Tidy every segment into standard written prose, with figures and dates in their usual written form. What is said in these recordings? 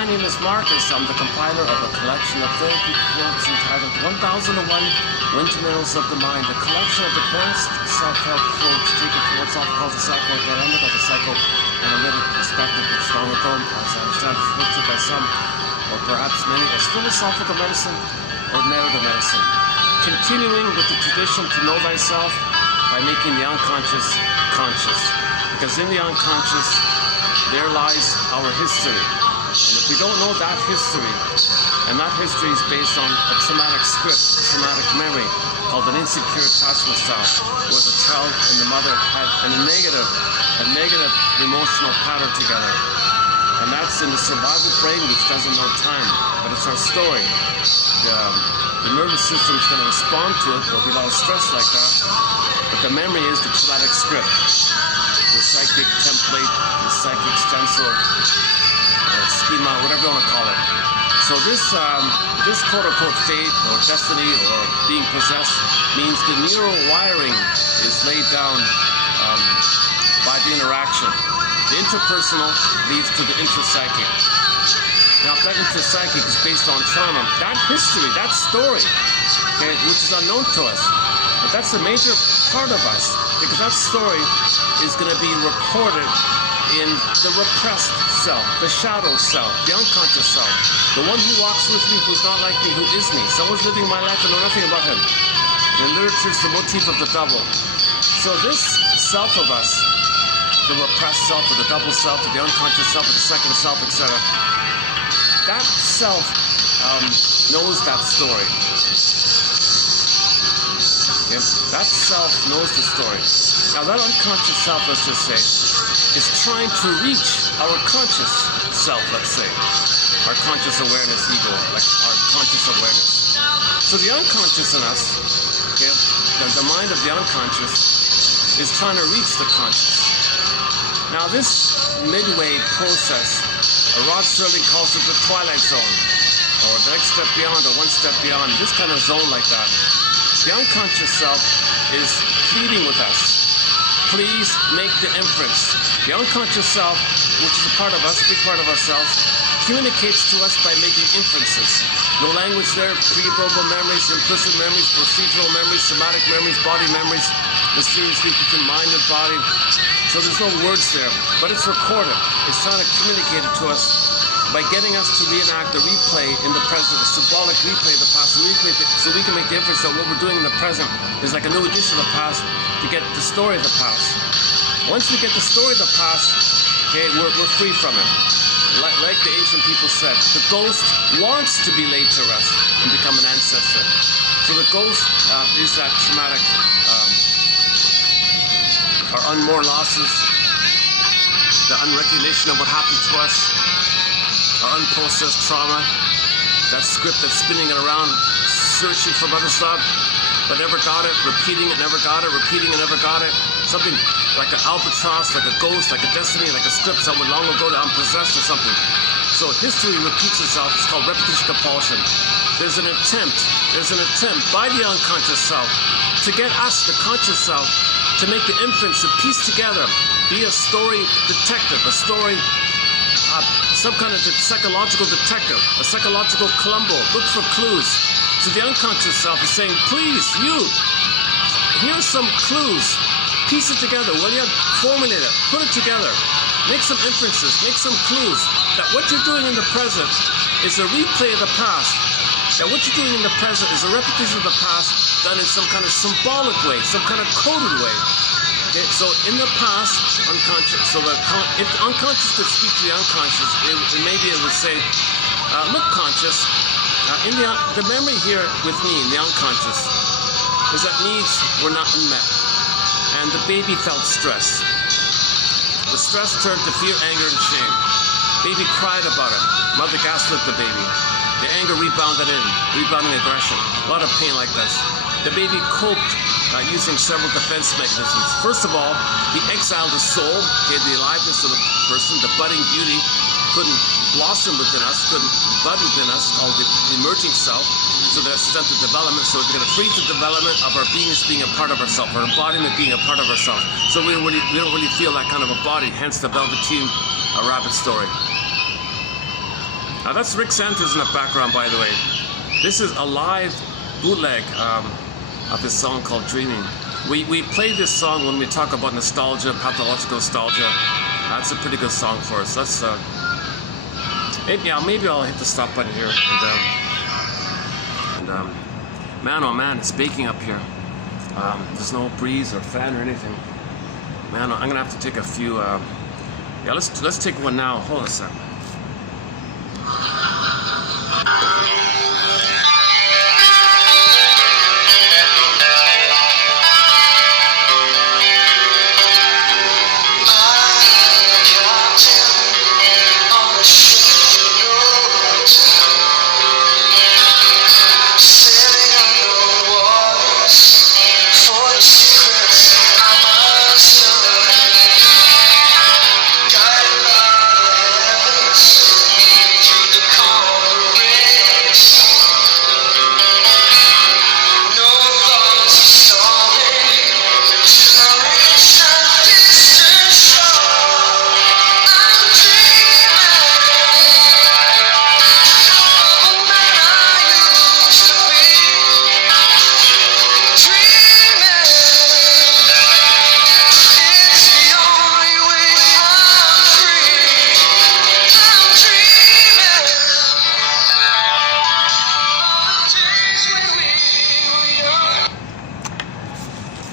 My name is Marcus. I'm the compiler of a collection of therapy quotes entitled 1001 Windmills of the Mind, a collection of advanced self-help quotes taken from what's often called the psychoanalytic or the psychoanalytic perspective, which long ago, as I understand, is referred to by some, or perhaps many, as philosophical medicine or narrative medicine. Continuing with the tradition to know thyself by making the unconscious conscious. Because in the unconscious, there lies our history. And if we don't know that history, and that history is based on a traumatic script, a traumatic memory, called an insecure attachment style, where the child and the mother had a negative emotional pattern together. And that's in the survival brain, which doesn't know time, but it's our story. The nervous system is going to respond to it. There'll be a lot of stress like that. But the memory is the traumatic script, the psychic template, the psychic stencil, schema, whatever you want to call it. So this quote-unquote fate or destiny or being possessed means the neural wiring is laid down by the interaction. The interpersonal leads to the intrapsychic. Now, if that intrapsychic is based on trauma, that history, that story, okay, which is unknown to us, but that's a major part of us, because that story is going to be recorded in the repressed self, the shadow self, the unconscious self, the one who walks with me, who's not like me, who is me. Someone's living my life and know nothing about him. In literature, it's the motif of the double. So this self of us, the repressed self, or the double self, or the unconscious self, or the second self, etc., that self knows that story. Okay? That self knows the story. Now that unconscious self, let's just say, is trying to reach our conscious self, let's say. Our conscious awareness ego, like our conscious awareness. So the unconscious in us, okay, the mind of the unconscious, is trying to reach the conscious. Now this midway process, Rod Serling calls it the twilight zone, or the next step beyond, or one step beyond, this kind of zone like that. The unconscious self is pleading with us. Please make the inference. The unconscious self, which is a part of us, a big part of ourselves, communicates to us by making inferences. No language there, pre-verbal memories, implicit memories, procedural memories, somatic memories, body memories, mysteriously between mind and body. So there's no words there, but it's recorded. It's trying to communicate it to us by getting us to reenact a replay in the present, a symbolic replay of the past, so we can make the inference that what we're doing in the present is like a new edition of the past to get the story of the past. Once we get the story of the past, okay, we're free from it. Like the ancient people said, the ghost wants to be laid to rest and become an ancestor. So the ghost is that traumatic, our unmourned losses, the unrecognition of what happened to us, our unprocessed trauma, that script that's spinning it around, searching for other stuff, but never got it, repeating it, never got it, repeating it, never got it. Something like an albatross, like a ghost, like a destiny, like a script someone long ago that I'm possessed or something. So history repeats itself. It's called repetition compulsion. There's an attempt by the unconscious self to get us, the conscious self, to make the inference, to piece together, be a story detective, a story, some kind of psychological detective, a psychological Columbo, look for clues. So the unconscious self is saying, please, you, here's some clues, piece it together, will you? Formulate it, put it together, make some inferences, make some clues, that what you're doing in the present is a replay of the past, that what you're doing in the present is a repetition of the past done in some kind of symbolic way, some kind of coded way. Okay, so in the past, unconscious, so if the unconscious could speak to the unconscious, it maybe it would say, look conscious, in the memory here with me in the unconscious is that needs were not met, and the baby felt stress. The stress turned to fear, anger, and shame. Baby cried about it. Mother gaslit the baby. The anger rebounding aggression. A lot of pain like this. The baby coped using several defense mechanisms. First of all, he exiled the soul, gave the aliveness of the person, the budding beauty, couldn't blossom within us, couldn't bud within us, called the emerging self. So there's stunted development. So we're going to freeze the development of our being as being a part of ourselves, our embodiment being a part of ourselves. So we don't really feel that kind of a body. Hence the Velveteen rabbit story. That's Rick Santos in the background, by the way. This is a live bootleg of his song called Dreaming. We play this song when we talk about nostalgia, pathological nostalgia. That's a pretty good song for us. Let's maybe I'll hit the stop button here. And man, oh man, it's baking up here. There's no breeze or fan or anything. Man, I'm gonna have to take a few. Yeah, let's take one now. Hold on a sec.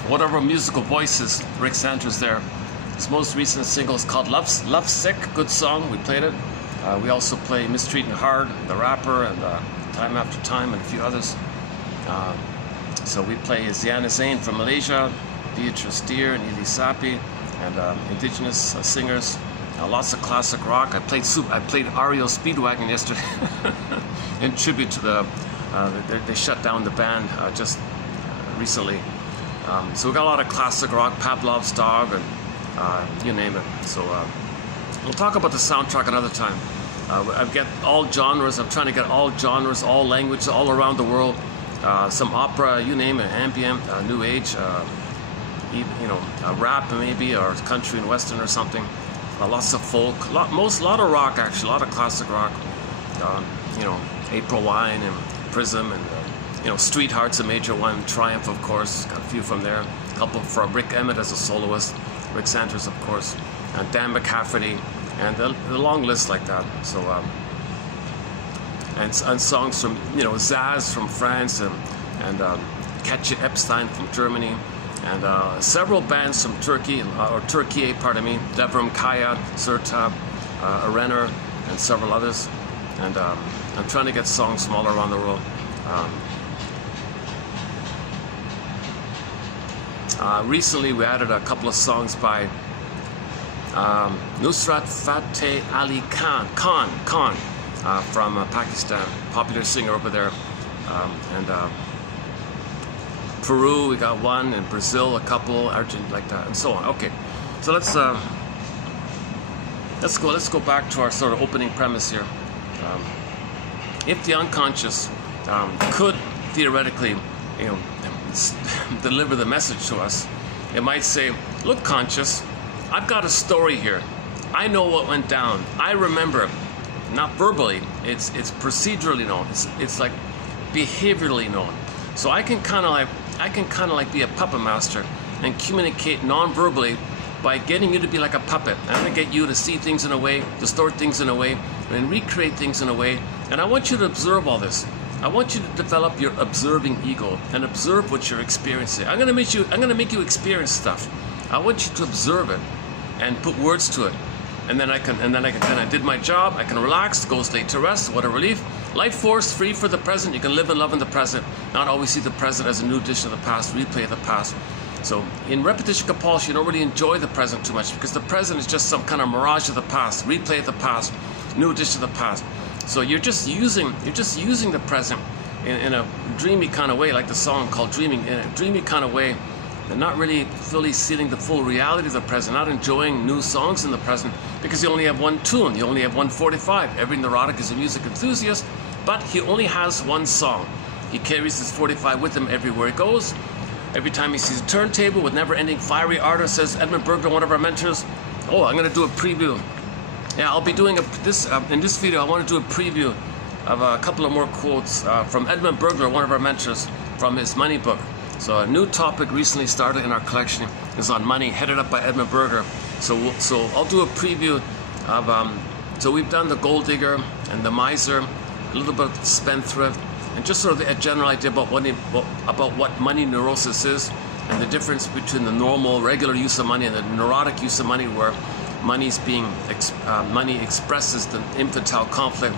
Whatever musical voices Rick Santos there. His most recent single is called Love Sick. Good song. We played it. We also play Mistreating Hard, the rapper, and Time After Time, and a few others. So we play Ziana Zain from Malaysia, Beatrice Deer, and Ili Sapi, and indigenous singers. Lots of classic rock. I played REO Speedwagon yesterday in tribute to they shut down the band just recently. So we got a lot of classic rock, Pavlov's Dog, and you name it. So we'll talk about the soundtrack another time. I've got all genres. I'm trying to get all genres, all languages, all around the world. Some opera, you name it, ambient, new age, rap maybe, or country and western or something. Lots of folk, a lot of rock actually, a lot of classic rock. April Wine and Prism and. Street Heart's a major one. Triumph, of course, got a few from there. A couple from Rick Emmett as a soloist. Rick Santos, of course, and Dan McCafferty, and the long list like that. So, and songs from Zaz from France and Katja Epstein from Germany, and several bands from Turkey or Turkey, pardon me. Devrim Kaya, Sertab, Renner, and several others. And I'm trying to get songs from all around the world. Recently, we added a couple of songs by Nusrat Fateh Ali Khan from Pakistan, popular singer over there, and Peru we got one, and Brazil a couple, Argentina like that, and so on. Okay, so let's go back to our sort of opening premise here. If the unconscious could theoretically, deliver the message to us, it might say, look, conscious, I've got a story here. I know what went down. I remember, not verbally, it's procedurally known. It's like behaviorally known. So I can kind of like be a puppet master and communicate non-verbally by getting you to be like a puppet. I'm going to get you to see things in a way, distort things in a way, and recreate things in a way. And I want you to observe all this. I want you to develop your observing ego and observe what you're experiencing. I'm gonna make you experience stuff. I want you to observe it and put words to it. And then I did my job. I can relax, go late to rest. What a relief. Life force, free for the present. You can live and love in the present. Not always see the present as a new edition of the past, replay of the past. So in repetition compulsion, you don't really enjoy the present too much because the present is just some kind of mirage of the past, replay of the past, new edition of the past. So you're just using the present in a dreamy kind of way, like the song called Dreaming, in a dreamy kind of way, and not really fully seeing the full reality of the present, not enjoying new songs in the present, because you only have one tune, you only have 145. Every neurotic is a music enthusiast, but he only has one song. He carries his 45 with him everywhere he goes. Every time he sees a turntable with never-ending fiery ardor, says Edmund Berger, one of our mentors, oh, I'm going to do a preview Yeah, I'll be doing in this video. I want to do a preview of a couple of more quotes from Edmund Burglar, one of our mentors, from his money book. So a new topic recently started in our collection is on money, headed up by Edmund Burglar. So I'll do a preview of, so we've done the gold digger and the miser, a little bit of spendthrift, and just sort of a general idea about what money neurosis is, and the difference between the normal, regular use of money and the neurotic use of money, where money expresses the infantile conflict.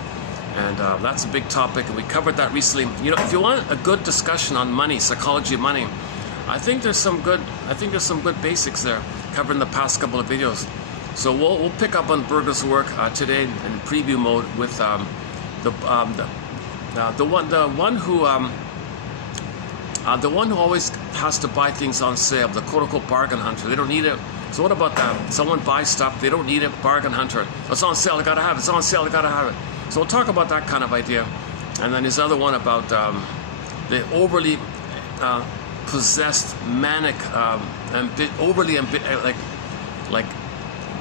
And that's a big topic, and we covered that recently. You know, if you want a good discussion on money, psychology of money, I think there's some good basics there covered in the past couple of videos. So we'll pick up on Burglar's work today in preview mode with the one who always has to buy things on sale, the quote-unquote bargain hunter. They don't need it. So what about that? Someone buys stuff, they don't need it, bargain hunter. It's on sale, I gotta have it. It's on sale, I gotta have it. So we'll talk about that kind of idea. And then his other one about the overly possessed, manic, like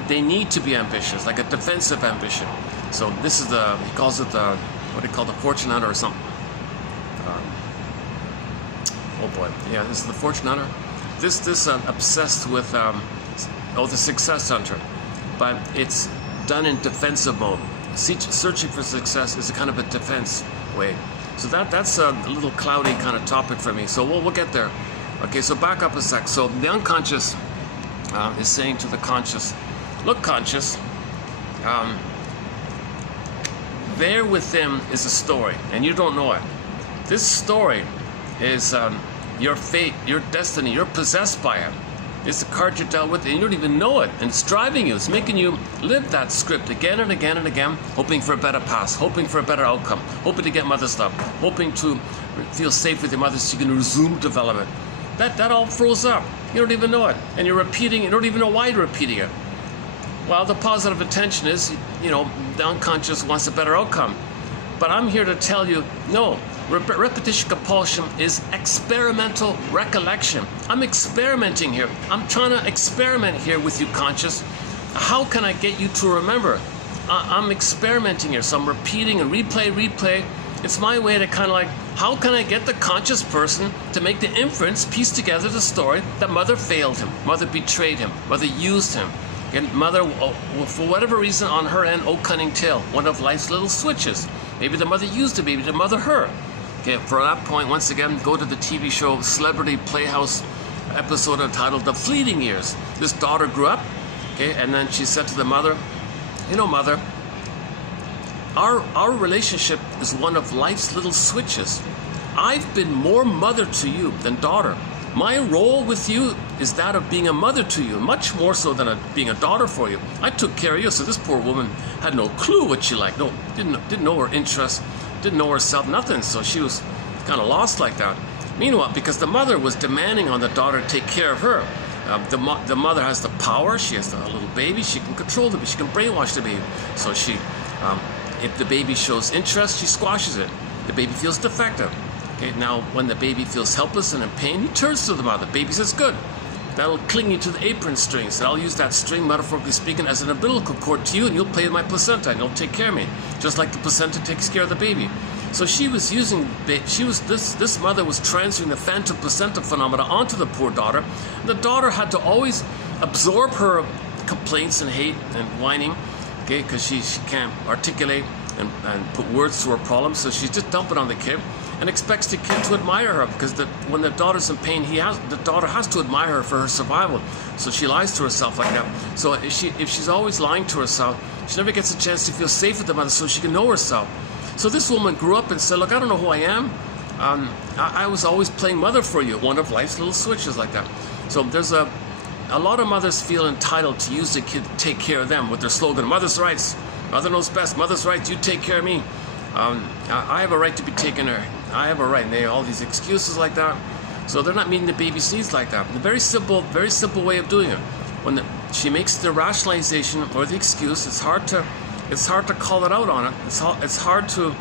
they need to be ambitious, like a defensive ambition. So this is he calls it what do you call the fortune hunter or something. Oh boy, yeah, this is the fortune hunter. This obsessed with the success hunter, but it's done in defensive mode. Searching for success is a kind of a defense way. So that's a little cloudy kind of topic for me. So we'll get there. Okay, so back up a sec. So the unconscious is saying to the conscious, look, conscious, there within is a story, and you don't know it. This story is your fate, your destiny. You're possessed by it. It's the card you're dealt with, and you don't even know it. And it's driving you. It's making you live that script again and again and again, hoping for a better past, hoping for a better outcome, hoping to get mother stuff, hoping to feel safe with your mother so you can resume development. That all froze up. You don't even know it. And you're repeating, you don't even know why you're repeating it. Well, the positive intention is, you know, the unconscious wants a better outcome. But I'm here to tell you, no. Repetition compulsion is experimental recollection. I'm experimenting here. I'm trying to experiment here with you, conscious. How can I get you to remember? I'm experimenting here. So I'm repeating and replay. It's my way to kind of like, how can I get the conscious person to make the inference, piece together the story that mother failed him, mother betrayed him, mother used him. And mother, for whatever reason on her end, oh cunning tale, one of life's little switches. Maybe the mother used the baby to mother her. Okay, for that point, once again, go to the TV show Celebrity Playhouse episode entitled The Fleeting Years. This daughter grew up, okay, and then she said to the mother, you know, mother, our relationship is one of life's little switches. I've been more mother to you than daughter. My role with you is that of being a mother to you, much more so than being a daughter for you. I took care of you, so this poor woman had no clue what she liked, didn't know her interests, didn't know herself, nothing, so she was kind of lost like that. Meanwhile, because the mother was demanding on the daughter to take care of her, the mother has the power, she has a little baby, she can control the baby, she can brainwash the baby. So she, if the baby shows interest, she squashes it. The baby feels defective. Okay, now when the baby feels helpless and in pain, he turns to the mother. The baby says, good. That'll cling you to the apron strings. And I'll use that string, metaphorically speaking, as an umbilical cord to you, and you'll play with my placenta, and you'll take care of me, just like the placenta takes care of the baby. So she was using, this mother was transferring the phantom placenta phenomena onto the poor daughter. And the daughter had to always absorb her complaints and hate and whining, okay, because she can't articulate and put words to her problems, so she's just dumping on the kid. And expects the kid to admire her, because when the daughter's in pain, the daughter has to admire her for her survival. So she lies to herself like that. So if she's always lying to herself, she never gets a chance to feel safe with the mother, so she can know herself. So this woman grew up and said, look, I don't know who I am. I was always playing mother for you, one of life's little switches like that. So there's a lot of mothers feel entitled to use the kid to take care of them with their slogan, mother's rights. Mother knows best, mother's rights, you take care of me. I have a right to be taken care. I have a right, and they have all these excuses like that. So they're not meeting the baby's needs like that. A very simple way of doing it. When she makes the rationalization or the excuse, it's hard to call it out on it. It's hard to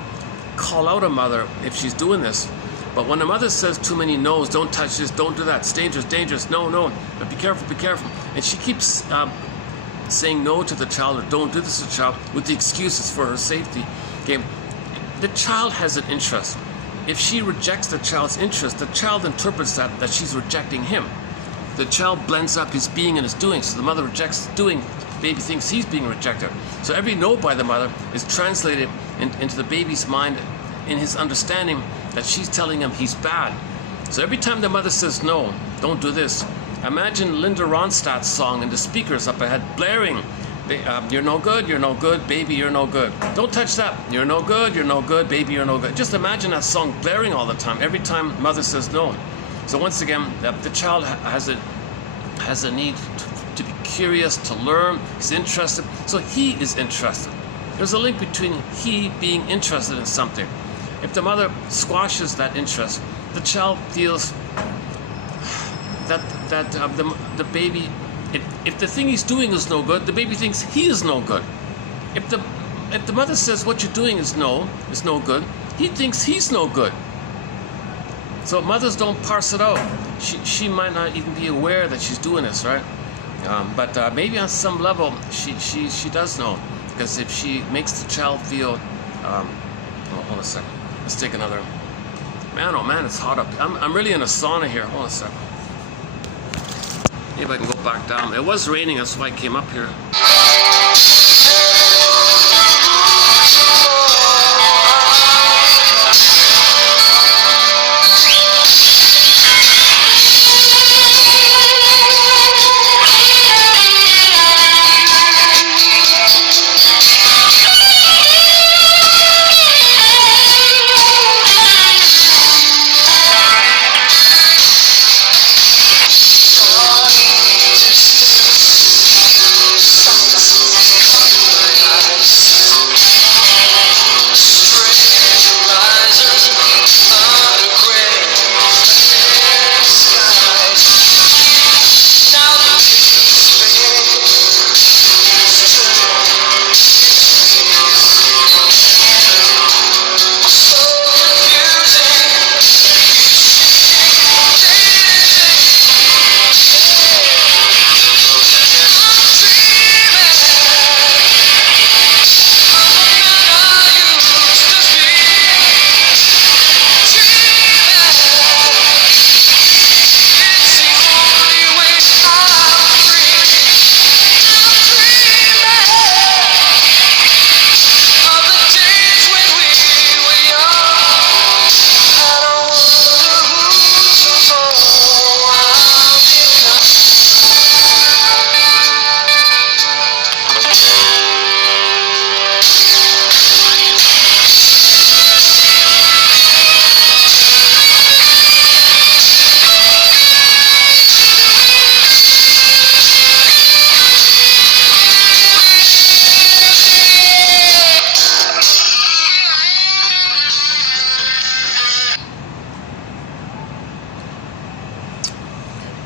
call out a mother if she's doing this. But when a mother says too many no's, don't touch this, don't do that, it's dangerous, no, but be careful, and she keeps saying no to the child or don't do this to the child with the excuses for her safety. Okay, the child has an interest. If she rejects the child's interest, the child interprets that she's rejecting him. The child blends up his being and his doing. So the mother rejects doing, the baby thinks he's being rejected. So every no by the mother is translated into the baby's mind in his understanding that she's telling him he's bad. So every time the mother says no, don't do this, imagine Linda Ronstadt's song and the speakers up ahead blaring, you're no good, baby, you're no good. Don't touch that, you're no good, baby, you're no good. Just imagine that song blaring all the time, every time mother says no. So once again, the child has a need to be curious, to learn, he's interested. So he is interested. There's a link between he being interested in something. If the mother squashes that interest, the child feels that the baby, if the thing he's doing is no good, the baby thinks he is no good. If the mother says what you're doing is no good, he thinks he's no good. So mothers don't parse it out. She might not even be aware that she's doing this, right? But maybe on some level she does know, because if she makes the child feel, hold a second. Let's take another. Man, oh man, it's hot up. I'm really in a sauna here. Hold on a second. Maybe I can go back down. It was raining, that's why I came up here.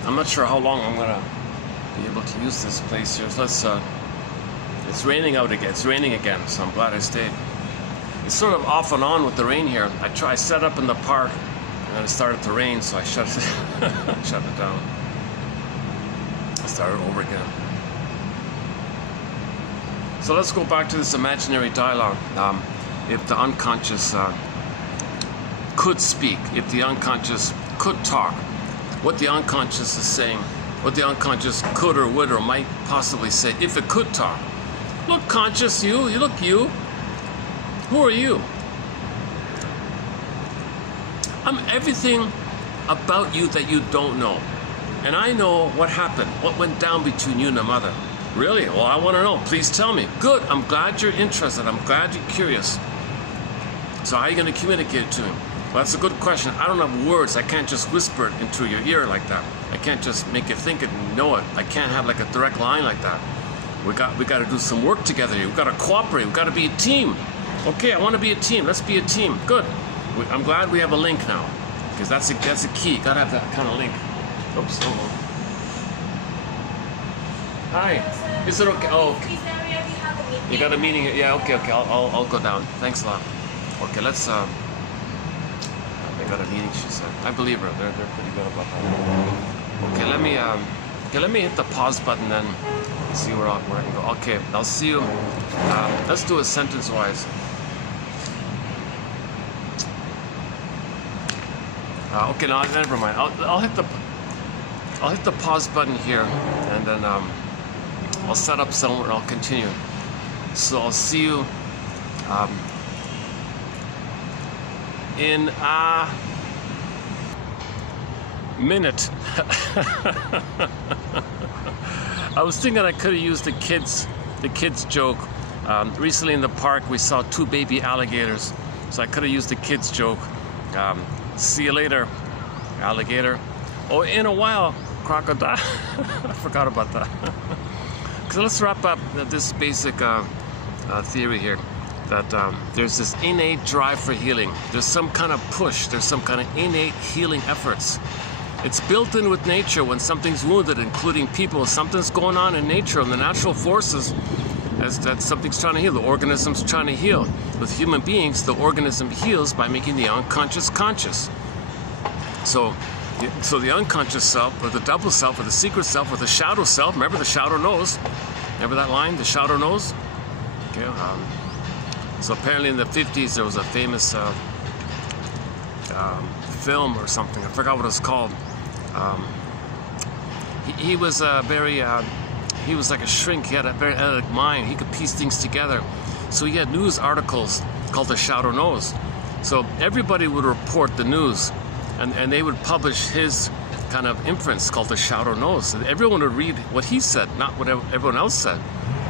I'm not sure how long I'm gonna be able to use this place here. So it's raining out again. It's raining again, so I'm glad I stayed. It's sort of off and on with the rain here. I set up in the park, and then it started to rain, so I shut it down. I started over again. So let's go back to this imaginary dialogue. If the unconscious could speak, if the unconscious could talk, what the unconscious is saying, what the unconscious could or would or might possibly say, if it could talk. Look, conscious, you look you. Who are you? I'm everything about you that you don't know. And I know what happened, what went down between you and the mother. Really? Well, I want to know. Please tell me. Good. I'm glad you're interested. I'm glad you're curious. So how are you going to communicate it to him? Well, that's a good question. I don't have words. I can't just whisper it into your ear like that. I can't just make you think it and know it. I can't have like a direct line like that. We got to do some work together here. We've got to cooperate. We've got to be a team. Okay, I want to be a team. Let's be a team. Good. I'm glad we have a link now, because that's a key. Got to have that kind of link. Oops. Hold on. Hi. Is it okay? Oh. You got a meeting? Yeah. Okay. I'll go down. Thanks a lot. Okay. Let's. They got a meeting, she said. I believe her. They're pretty good about that. Okay, let me Okay, let me hit the pause button then. See where I can go. Okay, I'll see you. Let's do it sentence-wise. Okay, no, never mind. I'll hit the pause button here, and then I'll set up somewhere. I'll continue. So I'll see you in a minute. I was thinking I could have used the kids joke. Recently in the park we saw 2 baby alligators, so I could have used the kids joke. See you later, alligator. Oh, in a while, crocodile. I forgot about that. So let's wrap up this basic theory here, that there's this innate drive for healing. There's some kind of push. There's some kind of innate healing efforts. It's built in with nature when something's wounded, including people. Something's going on in nature and the natural forces as that something's trying to heal. The organism's trying to heal. With human beings, the organism heals by making the unconscious conscious. So the unconscious self, or the double self, or the secret self, or the shadow self, remember the shadow knows? Remember that line, the shadow knows? Okay, so apparently in the 50s there was a famous film or something, I forgot what it was called. He was he was like a shrink. He had a very analytic mind. He could piece things together. So he had news articles called The Shadow Knows. So everybody would report the news, and they would publish his kind of imprints called The Shadow Knows. And everyone would read what he said, not what everyone else said.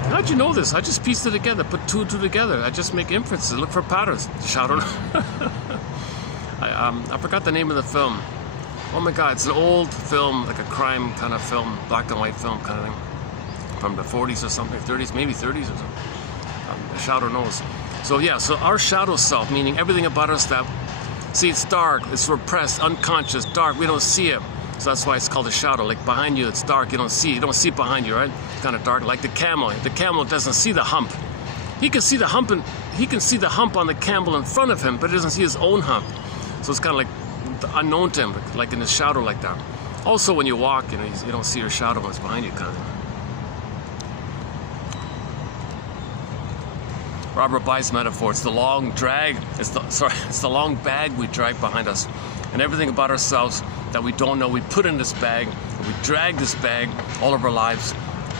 How'd you know this? I just pieced it together, put 2 and 2 together. I just make inferences, look for patterns. The Shadow Knows. I forgot the name of the film. Oh my God, it's an old film, like a crime kind of film, black and white film kind of thing, from the 40s or something, 30s, maybe 30s or something. The shadow knows. So yeah, so our shadow self, meaning everything about us that, see, it's dark, it's repressed, unconscious, dark, we don't see it. So that's why it's called a shadow. Like behind you, it's dark, you don't see behind you, right? It's kind of dark, like the camel. The camel doesn't see the hump. He can see the hump, and he can see the hump on the camel in front of him, but he doesn't see his own hump. So it's kind of like unknown to him, like in the shadow like that. Also, when you walk, you don't see your shadow when it's behind you, kind of. Robert Bye's metaphor, it's the long drag, it's the long bag we drag behind us. And everything about ourselves that we don't know, we put in this bag, and we drag this bag all of our lives.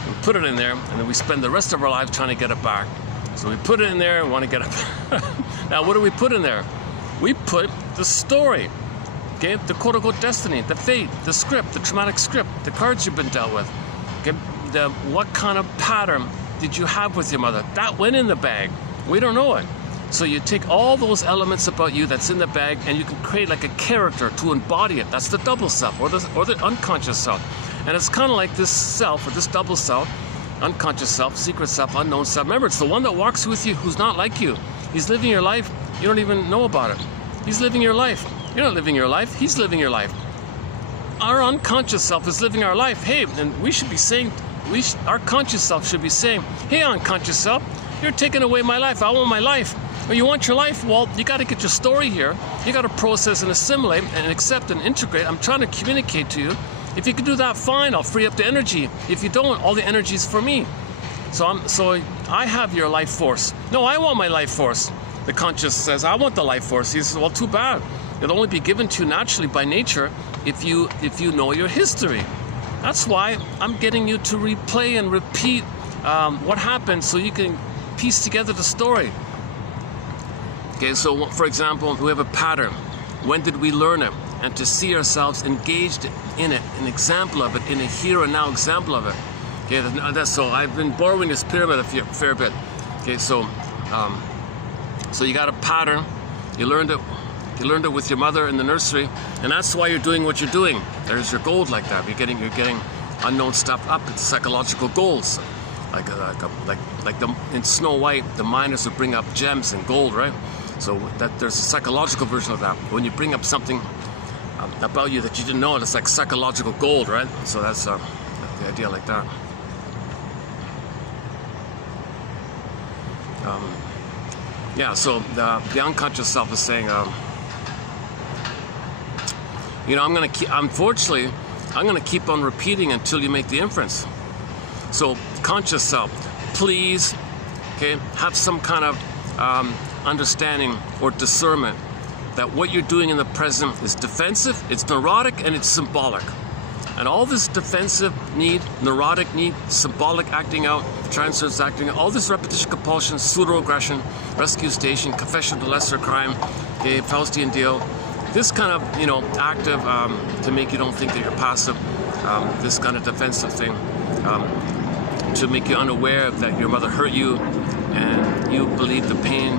We put it in there, and then we spend the rest of our lives trying to get it back. So we put it in there and want to get it back. Now, what do we put in there? We put the story, okay? The quote-unquote destiny, the fate, the script, the traumatic script, the cards you've been dealt with. Okay? What kind of pattern did you have with your mother? That went in the bag. We don't know it. So you take all those elements about you that's in the bag, and you can create like a character to embody it. That's the double self, or the unconscious self. And it's kind of like this self, or this double self, unconscious self, secret self, unknown self. Remember, it's the one that walks with you who's not like you. He's living your life. You don't even know about it. He's living your life. You're not living your life. He's living your life. Our unconscious self is living our life. Hey, and we should be saying, our conscious self should be saying, hey, unconscious self, you're taking away my life. I want my life. Well, you want your life? Well, you got to get your story here. You got to process and assimilate and accept and integrate. I'm trying to communicate to you. If you can do that, fine. I'll free up the energy. If you don't, all the energy is for me. So I have your life force. No, I want my life force. The conscious says, I want the life force. He says, well, too bad. It'll only be given to you naturally by nature if you know your history. That's why I'm getting you to replay and repeat what happened so you can piece together the story. Okay, so for example, we have a pattern. When did we learn it? And to see ourselves engaged in it, an example of it, in a here and now example of it. Okay, so I've been borrowing this pyramid a fair bit. Okay, so you got a pattern. You learned it with your mother in the nursery, and that's why you're doing what you're doing. There's your gold like that. You're getting unknown stuff up. It's psychological golds. Like in Snow White, the miners would bring up gems and gold, right? So that there's a psychological version of that. When you bring up something about you that you didn't know, it's like psychological gold, right? So that's the idea like that. Yeah, so the unconscious self is saying, I'm gonna keep. Unfortunately, I'm going to keep on repeating until you make the inference. So conscious self, please, okay, have some kind of understanding or discernment that what you're doing in the present is defensive, it's neurotic, and it's symbolic. And all this defensive need, neurotic need, symbolic acting out, transference acting out, all this repetition, compulsion, pseudo-aggression, rescue station, confession to lesser crime, okay, Faustian deal, this kind of, active to make you don't think that you're passive, this kind of defensive thing, to make you unaware that your mother hurt you and you believe the pain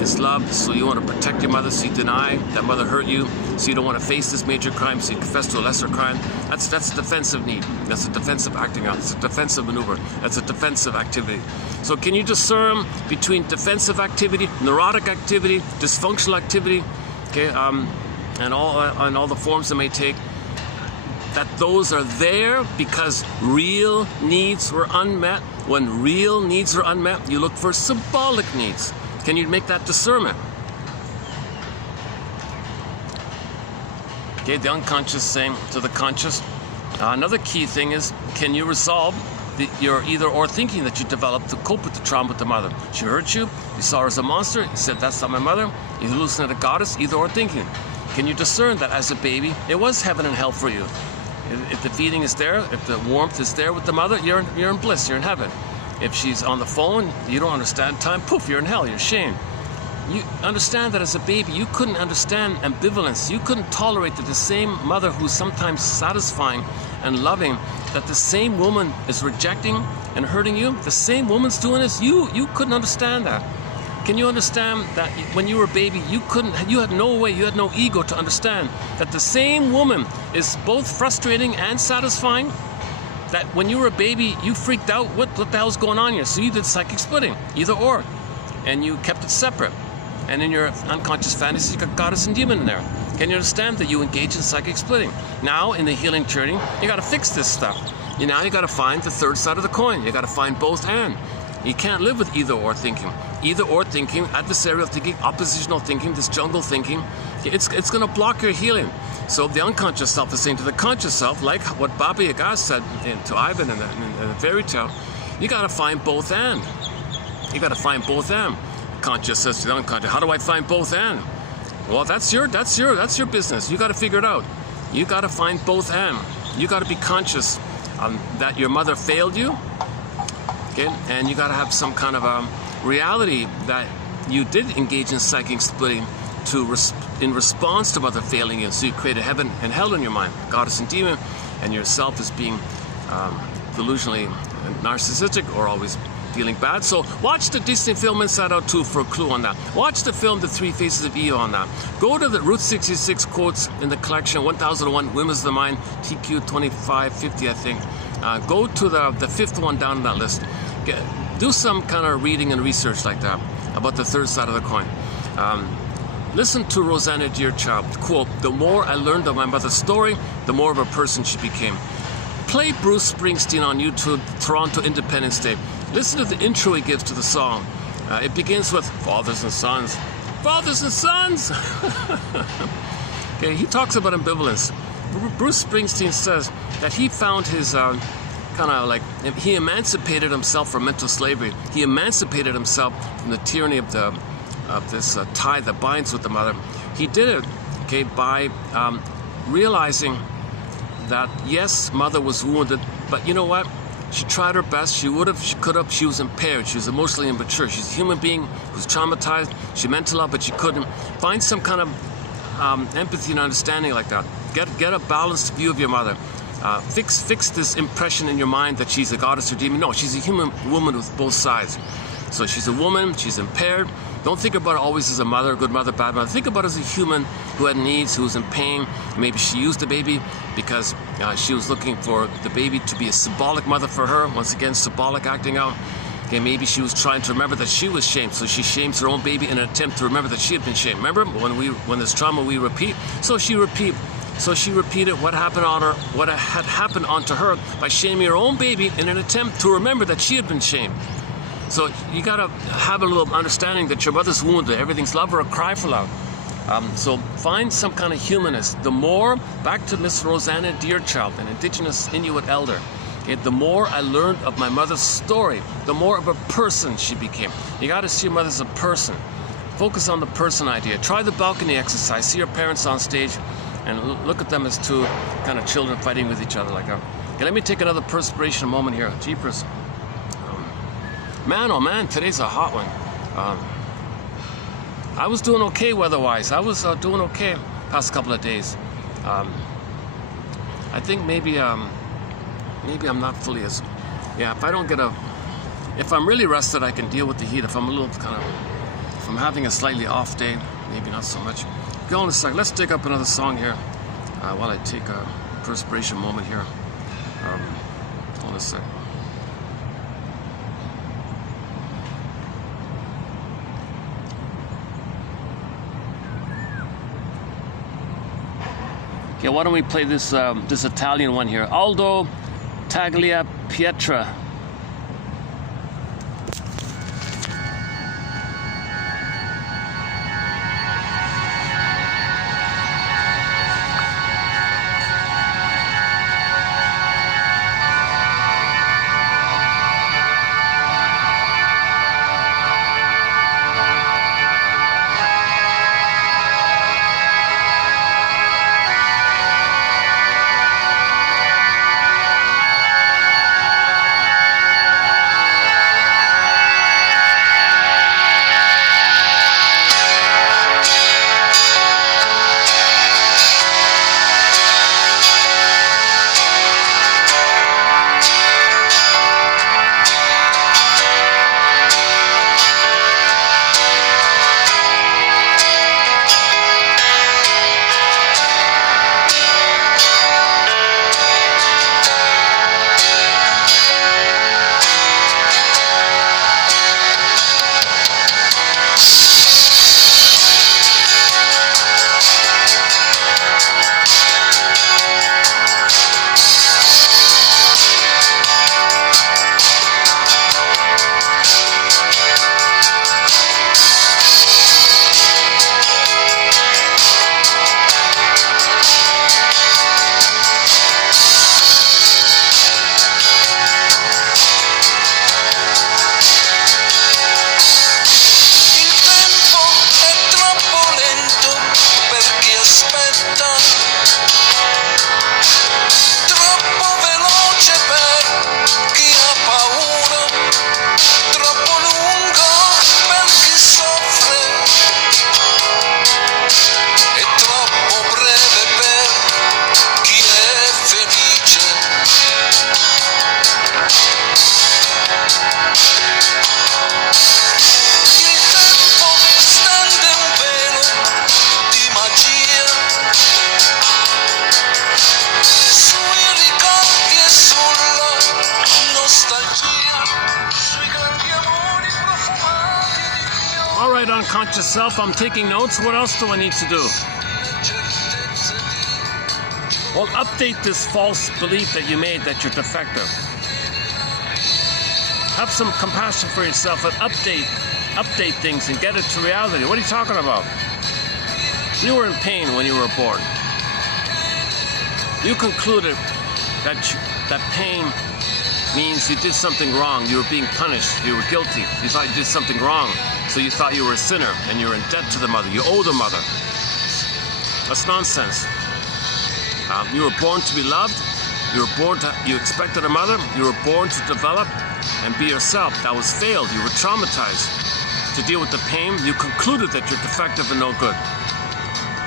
is love, so you want to protect your mother, so you deny that mother hurt you, so you don't want to face this major crime, so you confess to a lesser crime. That's a defensive need. That's a defensive acting out. It's a defensive maneuver. That's a defensive activity. So can you discern between defensive activity, neurotic activity, dysfunctional activity, okay, and all the forms it may take? That those are there because real needs were unmet. When real needs are unmet, you look for symbolic needs. Can you make that discernment? Okay, the unconscious saying to the conscious. Another key thing is, can you resolve your either-or thinking that you developed to cope with the trauma with the mother? She hurt you, you saw her as a monster, you said, that's not my mother, you hallucinated a goddess, either-or thinking. Can you discern that as a baby, it was heaven and hell for you? If the feeding is there, if the warmth is there with the mother, you're in bliss, you're in heaven. If she's on the phone, you don't understand time, poof, you're in hell, you're shamed. You understand that as a baby, you couldn't understand ambivalence. You couldn't tolerate that the same mother who's sometimes satisfying and loving, that the same woman is rejecting and hurting you. The same woman's doing this. You couldn't understand that. Can you understand that when you were a baby, you had no way, you had no ego to understand that the same woman is both frustrating and satisfying? That when you were a baby, you freaked out, what the hell's going on here? So you did psychic splitting, either or, and you kept it separate. And in your unconscious fantasies, you got goddess and demon in there. Can you understand that you engage in psychic splitting? Now, in the healing journey, you got to fix this stuff. Now you got to find the third side of the coin. You got to find both and. You can't live with either or thinking. Either or thinking, adversarial thinking, oppositional thinking, this jungle thinking, it's going to block your healing. So the unconscious self is saying to the conscious self, like what Baba Yaga said to Ivan in the fairy tale, you got to find both and. You got to find both and. Conscious says to the unconscious, how do I find both and? Well, that's your business. You got to figure it out. You got to find both and. You got to be conscious that your mother failed you, okay? And you got to have some kind of reality that you did engage in psychic splitting in response to mother failing you. So you created heaven and hell in your mind, goddess and demon, and yourself as being delusionally narcissistic or always feeling bad. So watch the Disney film Inside Out 2 for a clue on that. Watch the film The Three Faces of Eve on that. Go to the Route 66 quotes in the collection 1001 Windmills of the Mind, TQ 2550, I think. Go to the fifth one down that list. Do some kind of reading and research like that about the third side of the coin. Listen to Rosanna Dearchild, quote, the more I learned of my mother's story, the more of a person she became. Play Bruce Springsteen on YouTube, Toronto Independence Day. Listen to the intro he gives to the song. It begins with fathers and sons. Fathers and sons! Okay, he talks about ambivalence. Bruce Springsteen says that he found his he emancipated himself from mental slavery. He emancipated himself from the tyranny of this tie that binds with the mother. He did it, okay, by realizing that yes, mother was wounded, but you know what? She tried her best. She would have, she could have. She was impaired. She was emotionally immature. She's a human being who's traumatized. She meant to love, but she couldn't. Find some kind of empathy and understanding like that. Get a balanced view of your mother. Fix this impression in your mind that she's a goddess or demon. No, she's a human woman with both sides. So she's a woman. She's impaired. Don't think about her always as a mother, good mother, bad mother. Think about her as a human who had needs, who was in pain. Maybe she used the baby because she was looking for the baby to be a symbolic mother for her. Once again, symbolic acting out. Okay, maybe she was trying to remember that she was shamed, so she shames her own baby in an attempt to remember that she had been shamed. Remember, when there's trauma, we repeat. So she repeated what happened on her, what had happened onto her by shaming her own baby in an attempt to remember that she had been shamed. So you gotta have a little understanding that your mother's wounded. Everything's love or a cry for love. So find some kind of humanist. The more, back to Miss Rosanna Deerchild, an indigenous Inuit elder, okay, the more I learned of my mother's story, the more of a person she became. You got to see your mother as a person. Focus on the person idea. Try the balcony exercise. See your parents on stage and look at them as two kind of children fighting with each other like that. Okay, let me take another perspiration moment here. Jeepers. Man, oh man, today's a hot one. I was doing okay weather-wise. I was doing okay past couple of days. I think maybe I'm not fully as... Yeah, if I don't get if I'm really rested, I can deal with the heat. If I'm a little kind of... If I'm having a slightly off day, maybe not so much. Go on a sec. Let's dig up another song here while I take a perspiration moment here. Hold on a sec. Okay, why don't we play this this Italian one here? Aldo Taglia Pietra. Unconscious self, I'm taking notes. What else do I need to do? Well, update this false belief that you made that you're defective. Have some compassion for yourself and update things and get it to reality. What are you talking about? You were in pain when you were born. You concluded that pain means you did something wrong. You were being punished. You were guilty. You thought you did something wrong. So you thought you were a sinner and you were in debt to the mother. You owe the mother. That's nonsense. You were born to be loved. You expected a mother. You were born to develop and be yourself. That was failed. You were traumatized. To deal with the pain, you concluded that you're defective and no good.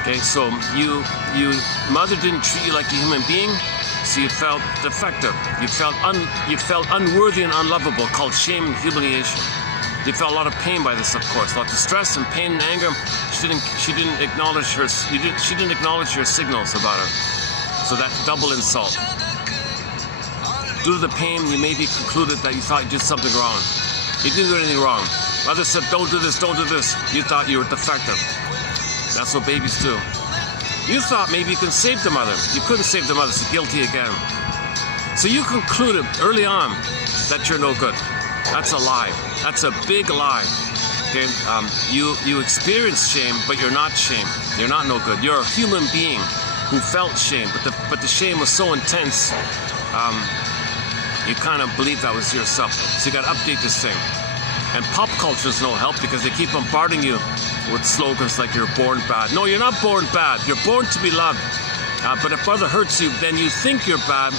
Okay, so mother didn't treat you like a human being, so you felt defective. You felt unworthy and unlovable, called shame and humiliation. You felt a lot of pain by this, of course, a lot of distress and pain and anger. She didn't acknowledge her signals about her. So that double insult. Due to the pain, you maybe concluded that you thought you did something wrong. You didn't do anything wrong. Mother said, don't do this, don't do this. You thought you were defective. That's what babies do. You thought maybe you could save the mother. You couldn't save the mother, so guilty again. So you concluded early on that you're no good. That's a lie. That's a big lie. Okay, you experience shame, but you're not shame. You're not no good. You're a human being who felt shame, but the shame was so intense, you kind of believe that was yourself. So you got to update this thing. And pop culture is no help because they keep bombarding you with slogans like "you're born bad." No, you're not born bad. You're born to be loved. But if other hurts you, then you think you're bad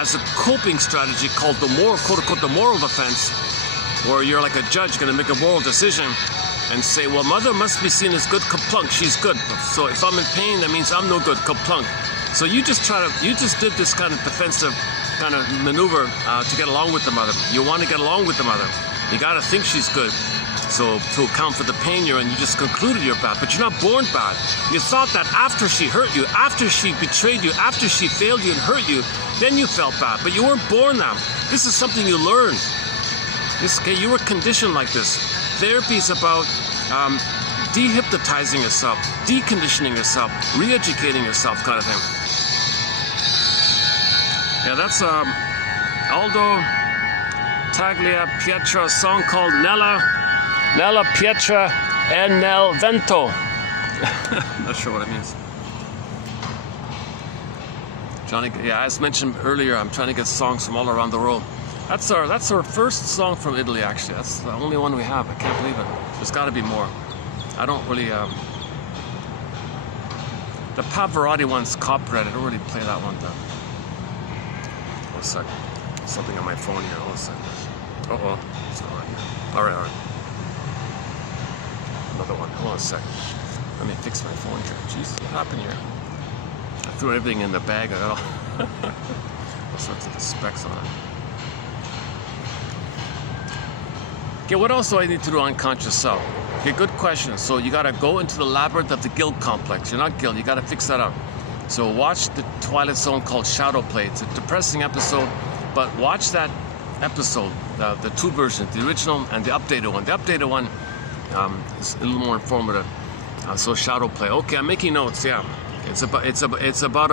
as a coping strategy called the moral, quote-unquote, the moral defense, where you're like a judge going to make a moral decision and say, well, mother must be seen as good, kaplunk, she's good. So if I'm in pain, that means I'm no good, kaplunk. So you just did this kind of defensive kind of maneuver to get along with the mother. You want to get along with the mother. You got to think she's good. So to account for the pain you're in, you just concluded you're bad, but you're not born bad. You thought that after she hurt you, after she betrayed you, after she failed you and hurt you, then you felt bad, but you weren't born that. This is something you learned. You were conditioned like this. Therapy is about dehypnotizing yourself, deconditioning yourself, re-educating yourself, kind of thing. Yeah, that's Aldo Taglia Pietra, a song called Nella Pietra e nel vento. I'm not sure what it means. Yeah, as mentioned earlier, I'm trying to get songs from all around the world. That's our first song from Italy, actually. That's the only one we have. I can't believe it. There's got to be more. I don't really... the Pavarotti one's copyrighted. I don't really play that one, though. Hold a sec. Something on my phone here. Hold a sec. Uh-oh. It's not right here. All right. Another one. Hold on a sec. Let me fix my phone here. Jeez, what happened here? I threw everything in the bag. I got all sorts of the specs on it. Okay, what else do I need to do unconscious self? Okay, good question. So you gotta go into the labyrinth of the guilt complex. You're not guilt, you gotta fix that up. So watch the Twilight Zone called Shadow Play. It's a depressing episode, but watch that episode, the two versions, the original and the updated one. The updated one is a little more informative. So Shadow Play. Okay, I'm making notes, yeah. It's about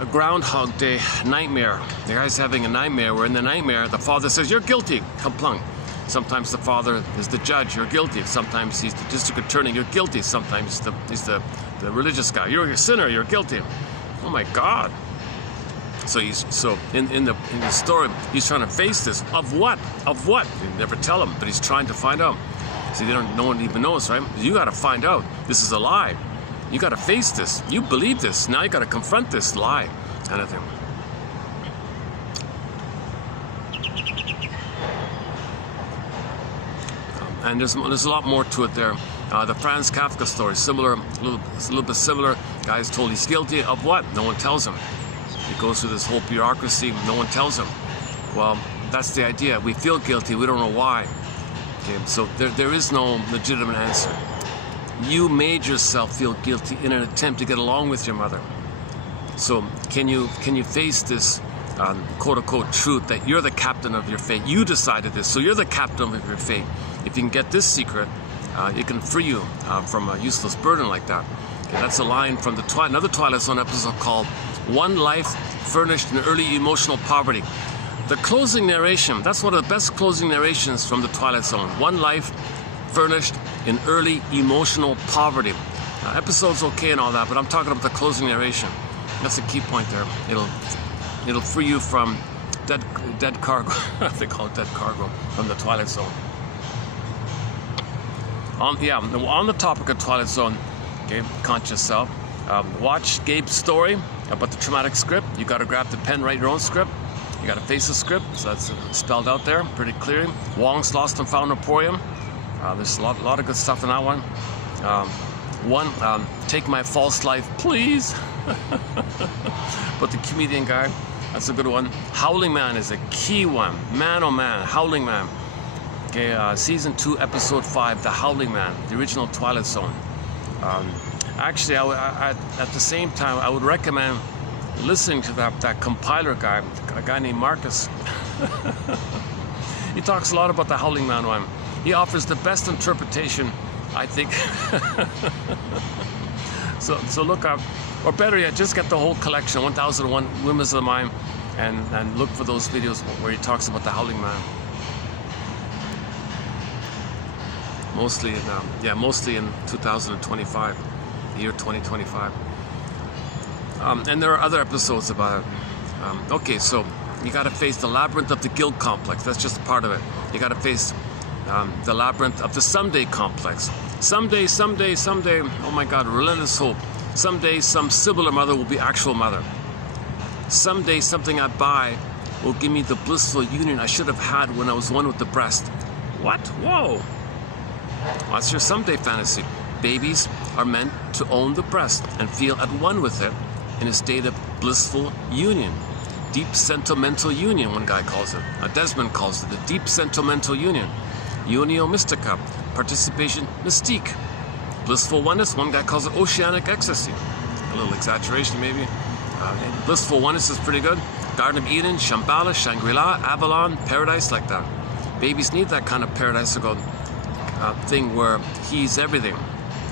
a Groundhog Day nightmare. The guy's having a nightmare where in the nightmare the father says, you're guilty, kaplunk. Sometimes the father is the judge, you're guilty. Sometimes he's the district attorney, you're guilty. Sometimes he's the religious guy, you're a sinner, you're guilty. Oh my God. So in the story, he's trying to face this. Of what? Of what? They never tell him, but he's trying to find out. See, no one even knows, right? You got to find out. This is a lie. You got to face this. You believe this. Now you got to confront this lie, kind of thing. And there's a lot more to it there. The Franz Kafka story, similar, a little bit similar. Guy's told he's guilty of what? No one tells him. He goes through this whole bureaucracy. No one tells him. Well, that's the idea. We feel guilty. We don't know why. Okay, so there is no legitimate answer. You made yourself feel guilty in an attempt to get along with your mother. So can you face this quote-unquote truth that you're the captain of your fate? You decided this, so you're the captain of your fate. If you can get this secret, it can free you from a useless burden like that. Okay, that's a line from another Twilight Zone episode called One Life Furnished in Early Emotional Poverty. The closing narration, that's one of the best closing narrations from the Twilight Zone. One life furnished in early emotional poverty. Episode's okay and all that, but I'm talking about the closing narration. That's the key point there. It'll free you from dead cargo. They call it dead cargo from the Twilight Zone. On the topic of Twilight Zone, okay, conscious self. Watch Gabe's story about the traumatic script. You got to grab the pen, write your own script. You got to face the script, so that's spelled out there pretty clearly. Wong's Lost and Found Emporium. There's a lot of good stuff in that one. Take My False Life, Please. But the comedian guy, that's a good one. Howling Man is a key one. Man, oh man, Howling Man. Okay, season 2, episode 5, The Howling Man, the original Twilight Zone. Actually, at the same time, I would recommend listening to that compiler guy, a guy named Marcus. He talks a lot about the Howling Man one. He offers the best interpretation, I think. So look up, or better yet, just get the whole collection, 1001 Windmills of the Mind, and look for those videos where he talks about the Howling Man. Mostly in, mostly in 2025, the year 2025. And there are other episodes about it. Okay, so you got to face the labyrinth of the guilt complex. That's just part of it. You got to face the labyrinth of the someday complex. Someday, oh my God, relentless hope. Someday some sibling or mother will be actual mother. Someday something I buy will give me the blissful union I should have had when I was one with the breast. What? Whoa. That's your someday fantasy. Babies are meant to own the breast and feel at one with it in a state of blissful union. Deep sentimental union, one guy calls it. Desmond calls it the deep sentimental union. Unio mystica, participation mystique. Blissful oneness, one guy calls it oceanic ecstasy. A little exaggeration maybe. Blissful oneness is pretty good. Garden of Eden, Shambhala, Shangri-La, Avalon, paradise, like that. Babies need that kind of paradisical thing where he's everything.